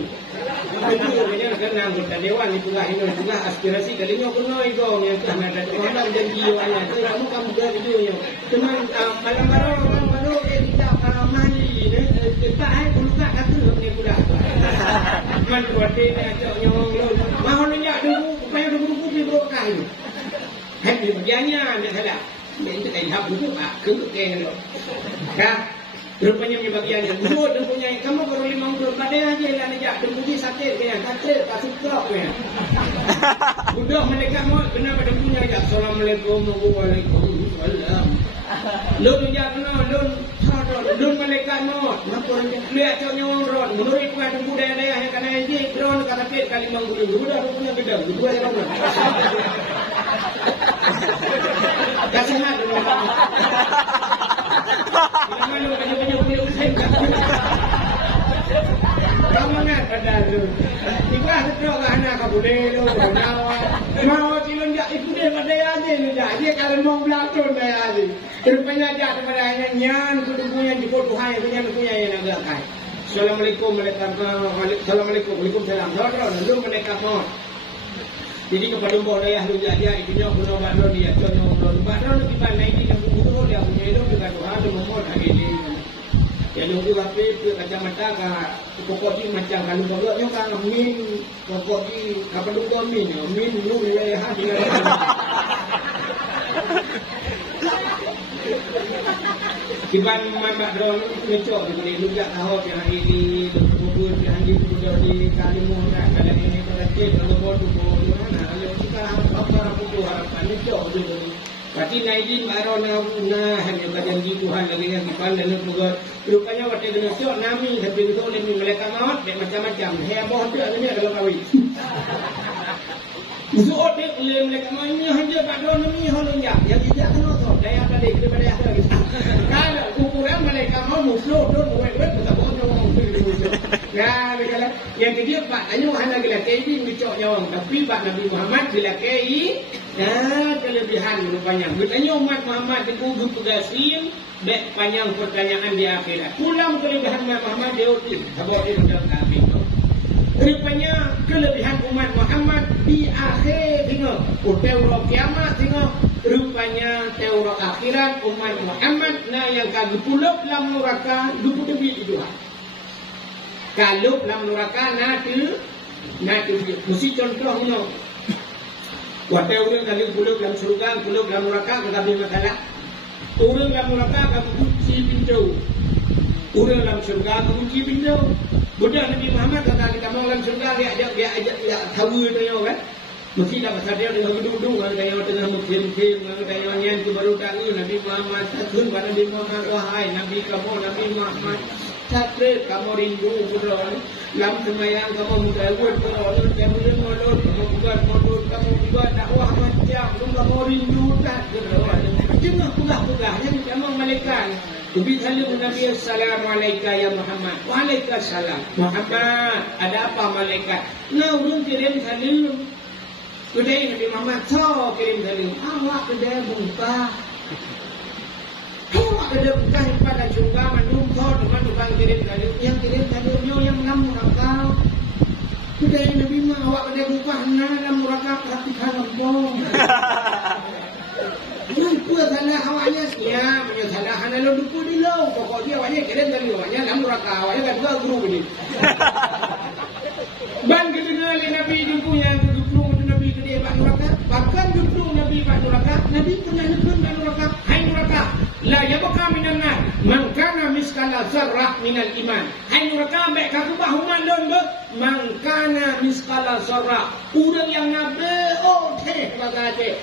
Betul punya karena anggota dewan itu lah ini juga aspirasi kalinya kena itu yang kena ada orang janji awalnya. Kamu buat videonya. Teman malam baru kita mandi kita luka kata ni pula. Man buat dia cak nyong lon. Mau nanya dulu supaya dulu di berkah ini. Happy bagiannya nak salah. Ini kita hab dulu ke lo. Kah? Rupanya bagiannya dulu dan punya kamu baru 50 pada aja lah nak dulu di sate kaya katre tak suka kaya. Udah mereka mau kena pada punya ya assalamualaikum waalaikumsalam. Lun ya kena lun mereka mau lihat contohnya orang menurut kuat budaya yang kena ini drone kata pet kali manggul udah punya gedang dua yang mana kasih mat mana banyak punya usaha kamu ngat pada tu ikhlas terus ke anak kamu dulu mau silun jak itu dia pada aja ni dia kalau mau belakon dah aja rupanya jak pada nyan kudunya di Tuhan yang punya yang agak kai. Assalamualaikum waalaikumsalam. Lalu mereka mau. Jadi kepada boleh lu dia itunya guna badon dia contoh badon lebih banyak ini yang guru dia punya itu dengan Tuhan tu mohon hari ini. Ya nunggu api kacamata ka pokok ni macam kalau bagaknya kan min pokok ni kapan dulu min lu ya hati. Kiban mak drone ngecok di lugak tahu yang ini kubur yang di Kalimun kalau ini terkait kalau bodoh mana kalau kita apa butuh harapan ngecok dulu. Tapi naidin baru na hanya janji Tuhan lagi yang kiban dan juga rupanya waktu itu ngecok nami tapi itu oleh mereka maut macam-macam heboh tu ada dalam kawin. Zuhud dia boleh mereka mahu ini hanya badan ini holong ya. Yang tidak kena tu daya balik daripada yang ada. Kalau ukuran mereka mahu musuh tu buat kita boleh orang musuh. Ya, yang ketiga Pak tanya hanya bila kini dicok nyawang, tapi Pak Nabi Muhammad bila kini kelebihan rupanya. Bertanya umat Muhammad dikudu pegasin, baik panjang pertanyaan di akhirat. Pulang kelebihan umat Muhammad dia uti, habis dia sudah kami. Rupanya kelebihan umat Muhammad di akhir tengok, teori kiamat tengok. Rupanya teori akhirat umat Muhammad na yang kagak pulak dalam neraka dupu tebi itu. Kalau dalam neraka nanti mesti contoh no. Watai orang kalau pulau dalam surga, pulau dalam neraka kita beri masalah. Orang dalam neraka kamu kunci pintu. Orang dalam surga kamu kunci pintu. Budak Nabi Muhammad kata kita mau dalam surga dia ajak tahu dia kan. Mesti dah pasal dia dengan duduk dengan dia tengah muklim-muklim dengan dia yang tu baru tahu Nabi Muhammad takun pada Nabi Muhammad wahai Nabi Muhammad sakit kamu rindu berdoa dalam semayang kamu mudah buat berdoa kamu mulut kamu buat mulut kamu buat dakwah macam kamu rindu tak berdoa cuma pugah-pugah yang kamu malaikat Nabi salam Nabi assalamualaikum ya Muhammad waalaikumsalam Muhammad ada apa malaikat nah urun kirim salam kedai Nabi Muhammad so kirim salam awak kedai buka awak kedai buka pada juga mandum so dengan tukang kirim salam yang kirim salamnya yang enam rakau kedai Nabi Muhammad awak kedai buka enam rakau praktikan lembong Lupa salah awaknya ya, punya salah hana lo lupa dulu. Pokok dia awaknya kirim salam awaknya enam rakau awaknya kan dua guru ni. Ban kedengar Nabi jumpa yang keduplung Nabi kedai Pak Neraka. Bahkan duplung Nabi Pak Neraka, Nabi pernah nyebut Pak Neraka, hai neraka, la yabqa minan nar man kana miskala zarrah minal iman. Hai neraka baik kaku bahuman don be, man kana miskala zarrah. Urang yang nabe oh teh bagate.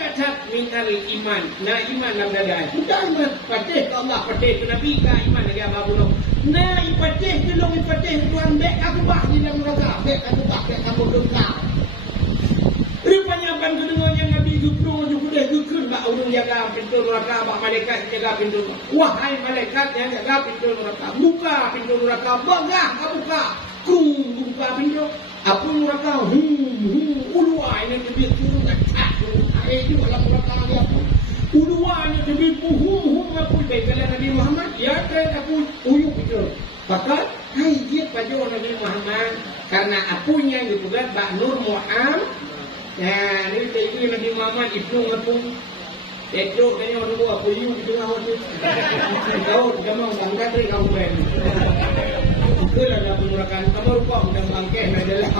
Cacat minal iman. Nah iman dalam dada. Bukan patih ke Allah, patih ke Nabi ke iman lagi apa pun. Nah ipatih tolong ipatih tuan bek aku bah di dalam neraka. Bek aku bah bek kamu dengkau. Rupanya ban kedengarnya Nabi Zubrung juga dukun bak urung jaga pintu neraka, bak malaikat jaga pintu. Wahai malaikat yang jaga pintu neraka, buka pintu neraka, bagah kau buka. Kung buka pintu. Apa neraka? Ulua ini lebih turun dekat. Itu dalam neraka dia pun. Uduanya demi hum apa baik kalau Nabi Muhammad ya kan aku uyuk itu. Maka hai dia pada Nabi Muhammad karena apunya dibuat Bak Nur Muhammad. Nah, ini itu Nabi Muhammad ibnu ngapung. Itu kayaknya orang tua aku uyuk itu ngawat tu. Kau kamu bangga dari kamu ben. Itulah dalam neraka kamu rupa udah bangke adalah.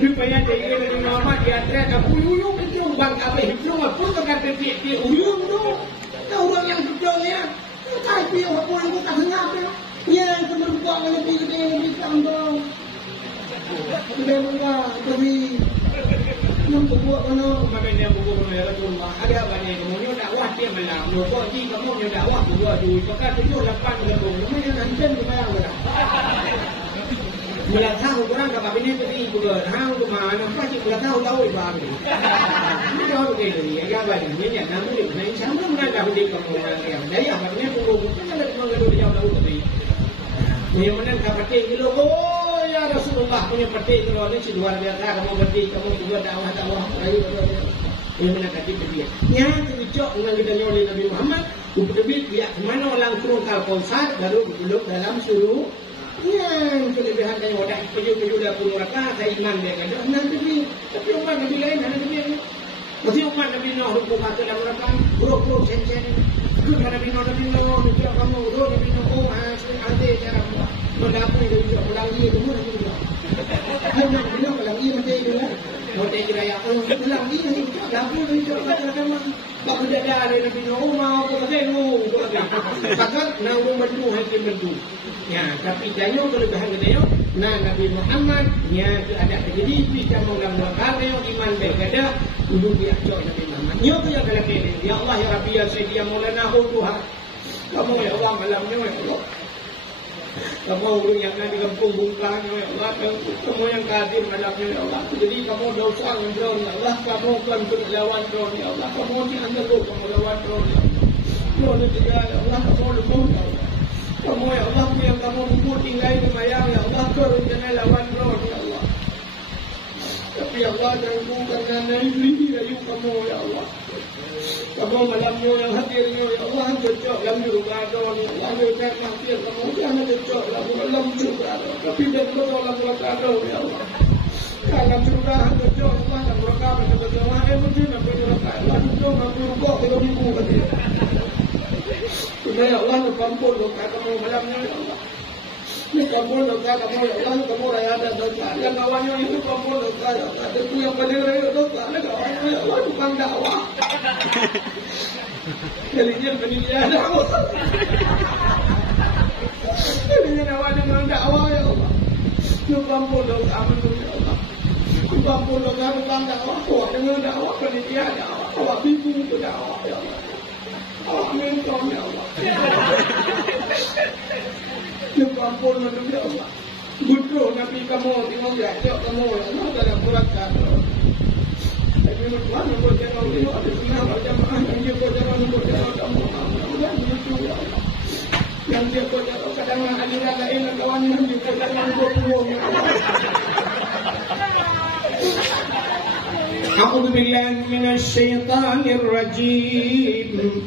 Rupanya dia Nabi Muhammad dia teriak aku uyuk itu bang apa itu apa tekan dia uyuk tu. Tahu orang yang betulnya. Tapi apa yang kita dengar tu. Ya kemerbuak lebih gede lebih tambah. Sudah mula tapi yang berbuat mana makanya buku mana Rasulullah ada banyak kemudian dakwah dia malam buat di kamu yang dakwah buat duit maka 7 8 lebih namanya nanti bayar berapa. Mula tahu orang kapal ini pergi juga, hang tu mana pasti mula tahu ibarat. Ini orang begitu ni, agak banyak ni yang namun ni, ni sama mana dah di kamu orang yang daya apa ni pun bukan ada orang yang jauh tahu tadi. Ni mana kapal ini lo, oh ya Rasulullah punya peti itu ni si luar biasa kamu berdi kamu juga dakwah ayu betul. Ni mana kati dia. Yang tujuh dengan kita oleh Nabi Muhammad, ubedebit dia mana langsung kalkonsar baru duduk dalam suruh. Yang kelebihan dari wadah peju-peju dah puluh raka saya iman dia kan nanti tapi umat Nabi lain ada dia mesti umat Nabi Nuh hukum kata dalam raka buruk sen-sen itu Nabi Nuh dia kamu Nabi Nuh ada cara mendapur dia juga pulang dia semua Nabi Nuh Nabi Nuh pulang dia mesti itu lah mesti kira ya pulang dia ni dapur dia juga kata bak beda dari Nabi Nuh mau ke tengok pasal nak bantu hakim bantu. Ya, tapi jangan kelebihan dia. Nah, Nabi Muhammad nya ada terjadi kita mengulang wakar yang iman berkata untuk diacok Nabi Muhammad. Nyo tu yang kalau kene. Ya Allah ya Rabbi ya Sayyidi ya Maulana Tuhan. Kamu ya Allah malamnya ya Allah. Kamu yang ada di kampung bungkang ya Allah. Kamu yang kadir malamnya ya Allah. Jadi kamu dosa yang drone ya Allah. Kamu kan berlawan drone ya Allah. Kamu di antara kamu lawan drone ya Allah. Drone juga ya Allah. Kamu lemah ya Allah. Kamu ya Allah yang kamu tinggal lumayan ya Allah, kau jangan lawan roh ya Allah. Tapi ya Allah jangan karena negeri rayu kamu ya Allah. Kamu malamnya yang hadirnya ya Allah cocok dalam juga don ya Allah dekat hadir kamu jangan cocok dalam juga tapi dan betul dalam berkado ya Allah. Dalam juga cocok Allah dalam berkado betul Allah mungkin apa yang Allah cocok aku kok kalau ibu tadi. Ya Allah kampun doa kamu malamnya ya Allah. Ini kampun doa kamu ya Allah kamu raya ada doa yang kawannya itu kampun doa ya Allah itu yang paling raya doa ada kawannya ya Allah tukang dakwah. Jadinya penilaian dakwah. Jadinya awalnya memang dakwah ya Allah. Itu kampun doa kamu ya Allah. Itu kampun doa tukang dakwah. Awak dengan dakwah penilaian dakwah. Awak bingung ke dakwah ya Allah. Amin ya Allah. Kampun ya Allah. Betul Nabi kamu tengok jatuh kamu ya Allah dalam berkat. Tapi Tuhan untuk jangan lihat ada semua jamaah yang dia jangan untuk jangan kamu. Dan itu ya Allah. Yang dia jangan kadang aliran lain kawan yang dia jangan untuk ya Allah. A'udzu billahi minasy syaithanir rajim.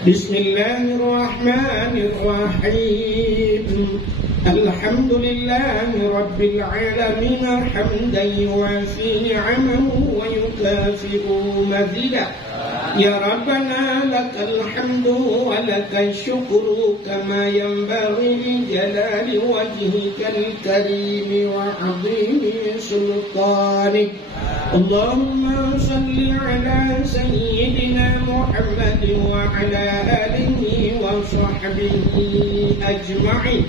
Bismillahirrahmanirrahim. Alhamdulillahi rabbil alamin hamdan yuwafi ni'amahu wa yukafi'u mazidah. Ya Rabbana lakal hamdu wa lakal syukru kama yanbaghi li jalali wajhikal karim wa 'azimi sultanik. Allahumma salli ala sayyidina Muhammad wa ala alihi wa sahbihi ajma'in.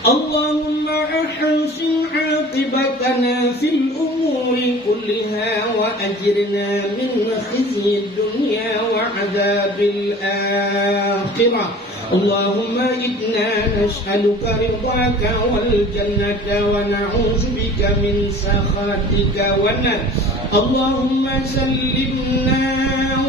Allahumma ahsin 'aqibatana fil umuri kulliha wa ajirna min khizyi dunya wa 'adzabil akhirah. Allahumma inna nas'aluka ridhaka wal jannata wa na'udzu bika min sakhatika wan nar. Allahumma sallimna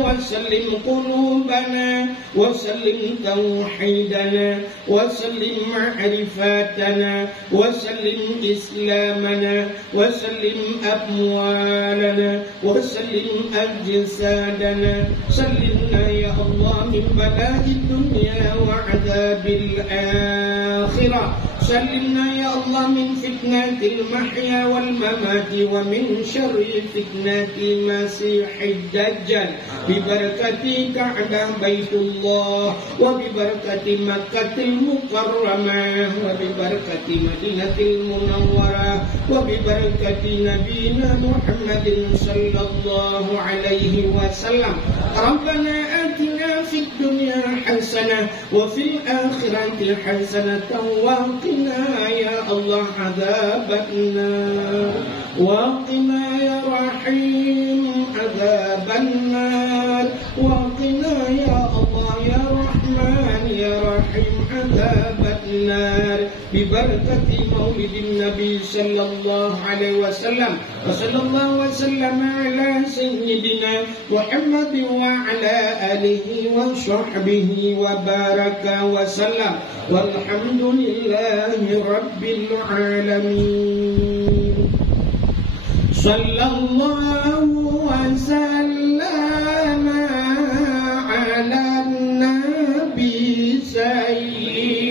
wa sallim qulubana wa sallim tauhidana wa sallim ma'rifatana wa sallim islamana wa sallim amwalana wa sallim ajsadana. Sallimna ya Allah min bala'id dunya wa 'adzabil akhirah. Sallimna ya Allah min fitnatil mahya wal mamati wa min syarri fitnati masihid dajjal. Bi barakati Ka'bah Baitullah wa bi barakati Makkahil Mukarramah wa bi barakati Madinatil Munawwarah wa bi barakati Nabiyina Muhammadin sallallahu alaihi wasallam. Rabbana atina fid dunya hasanah wa fil akhirati hasanatan wa qina ya Allah adzaban nar wa qina ya rahim adzaban nar wa qina ya Allah ya rahman ya rahim adzaban nar bi barakati maulidin nabi sallallahu alaihi wasallam wa sallallahu wasallam ala sayyidina Muhammad wa ala alihi wa sahbihi wa baraka wa sallam walhamdulillahi rabbil alamin. Sallallahu wa sallama ala nabi sayyidina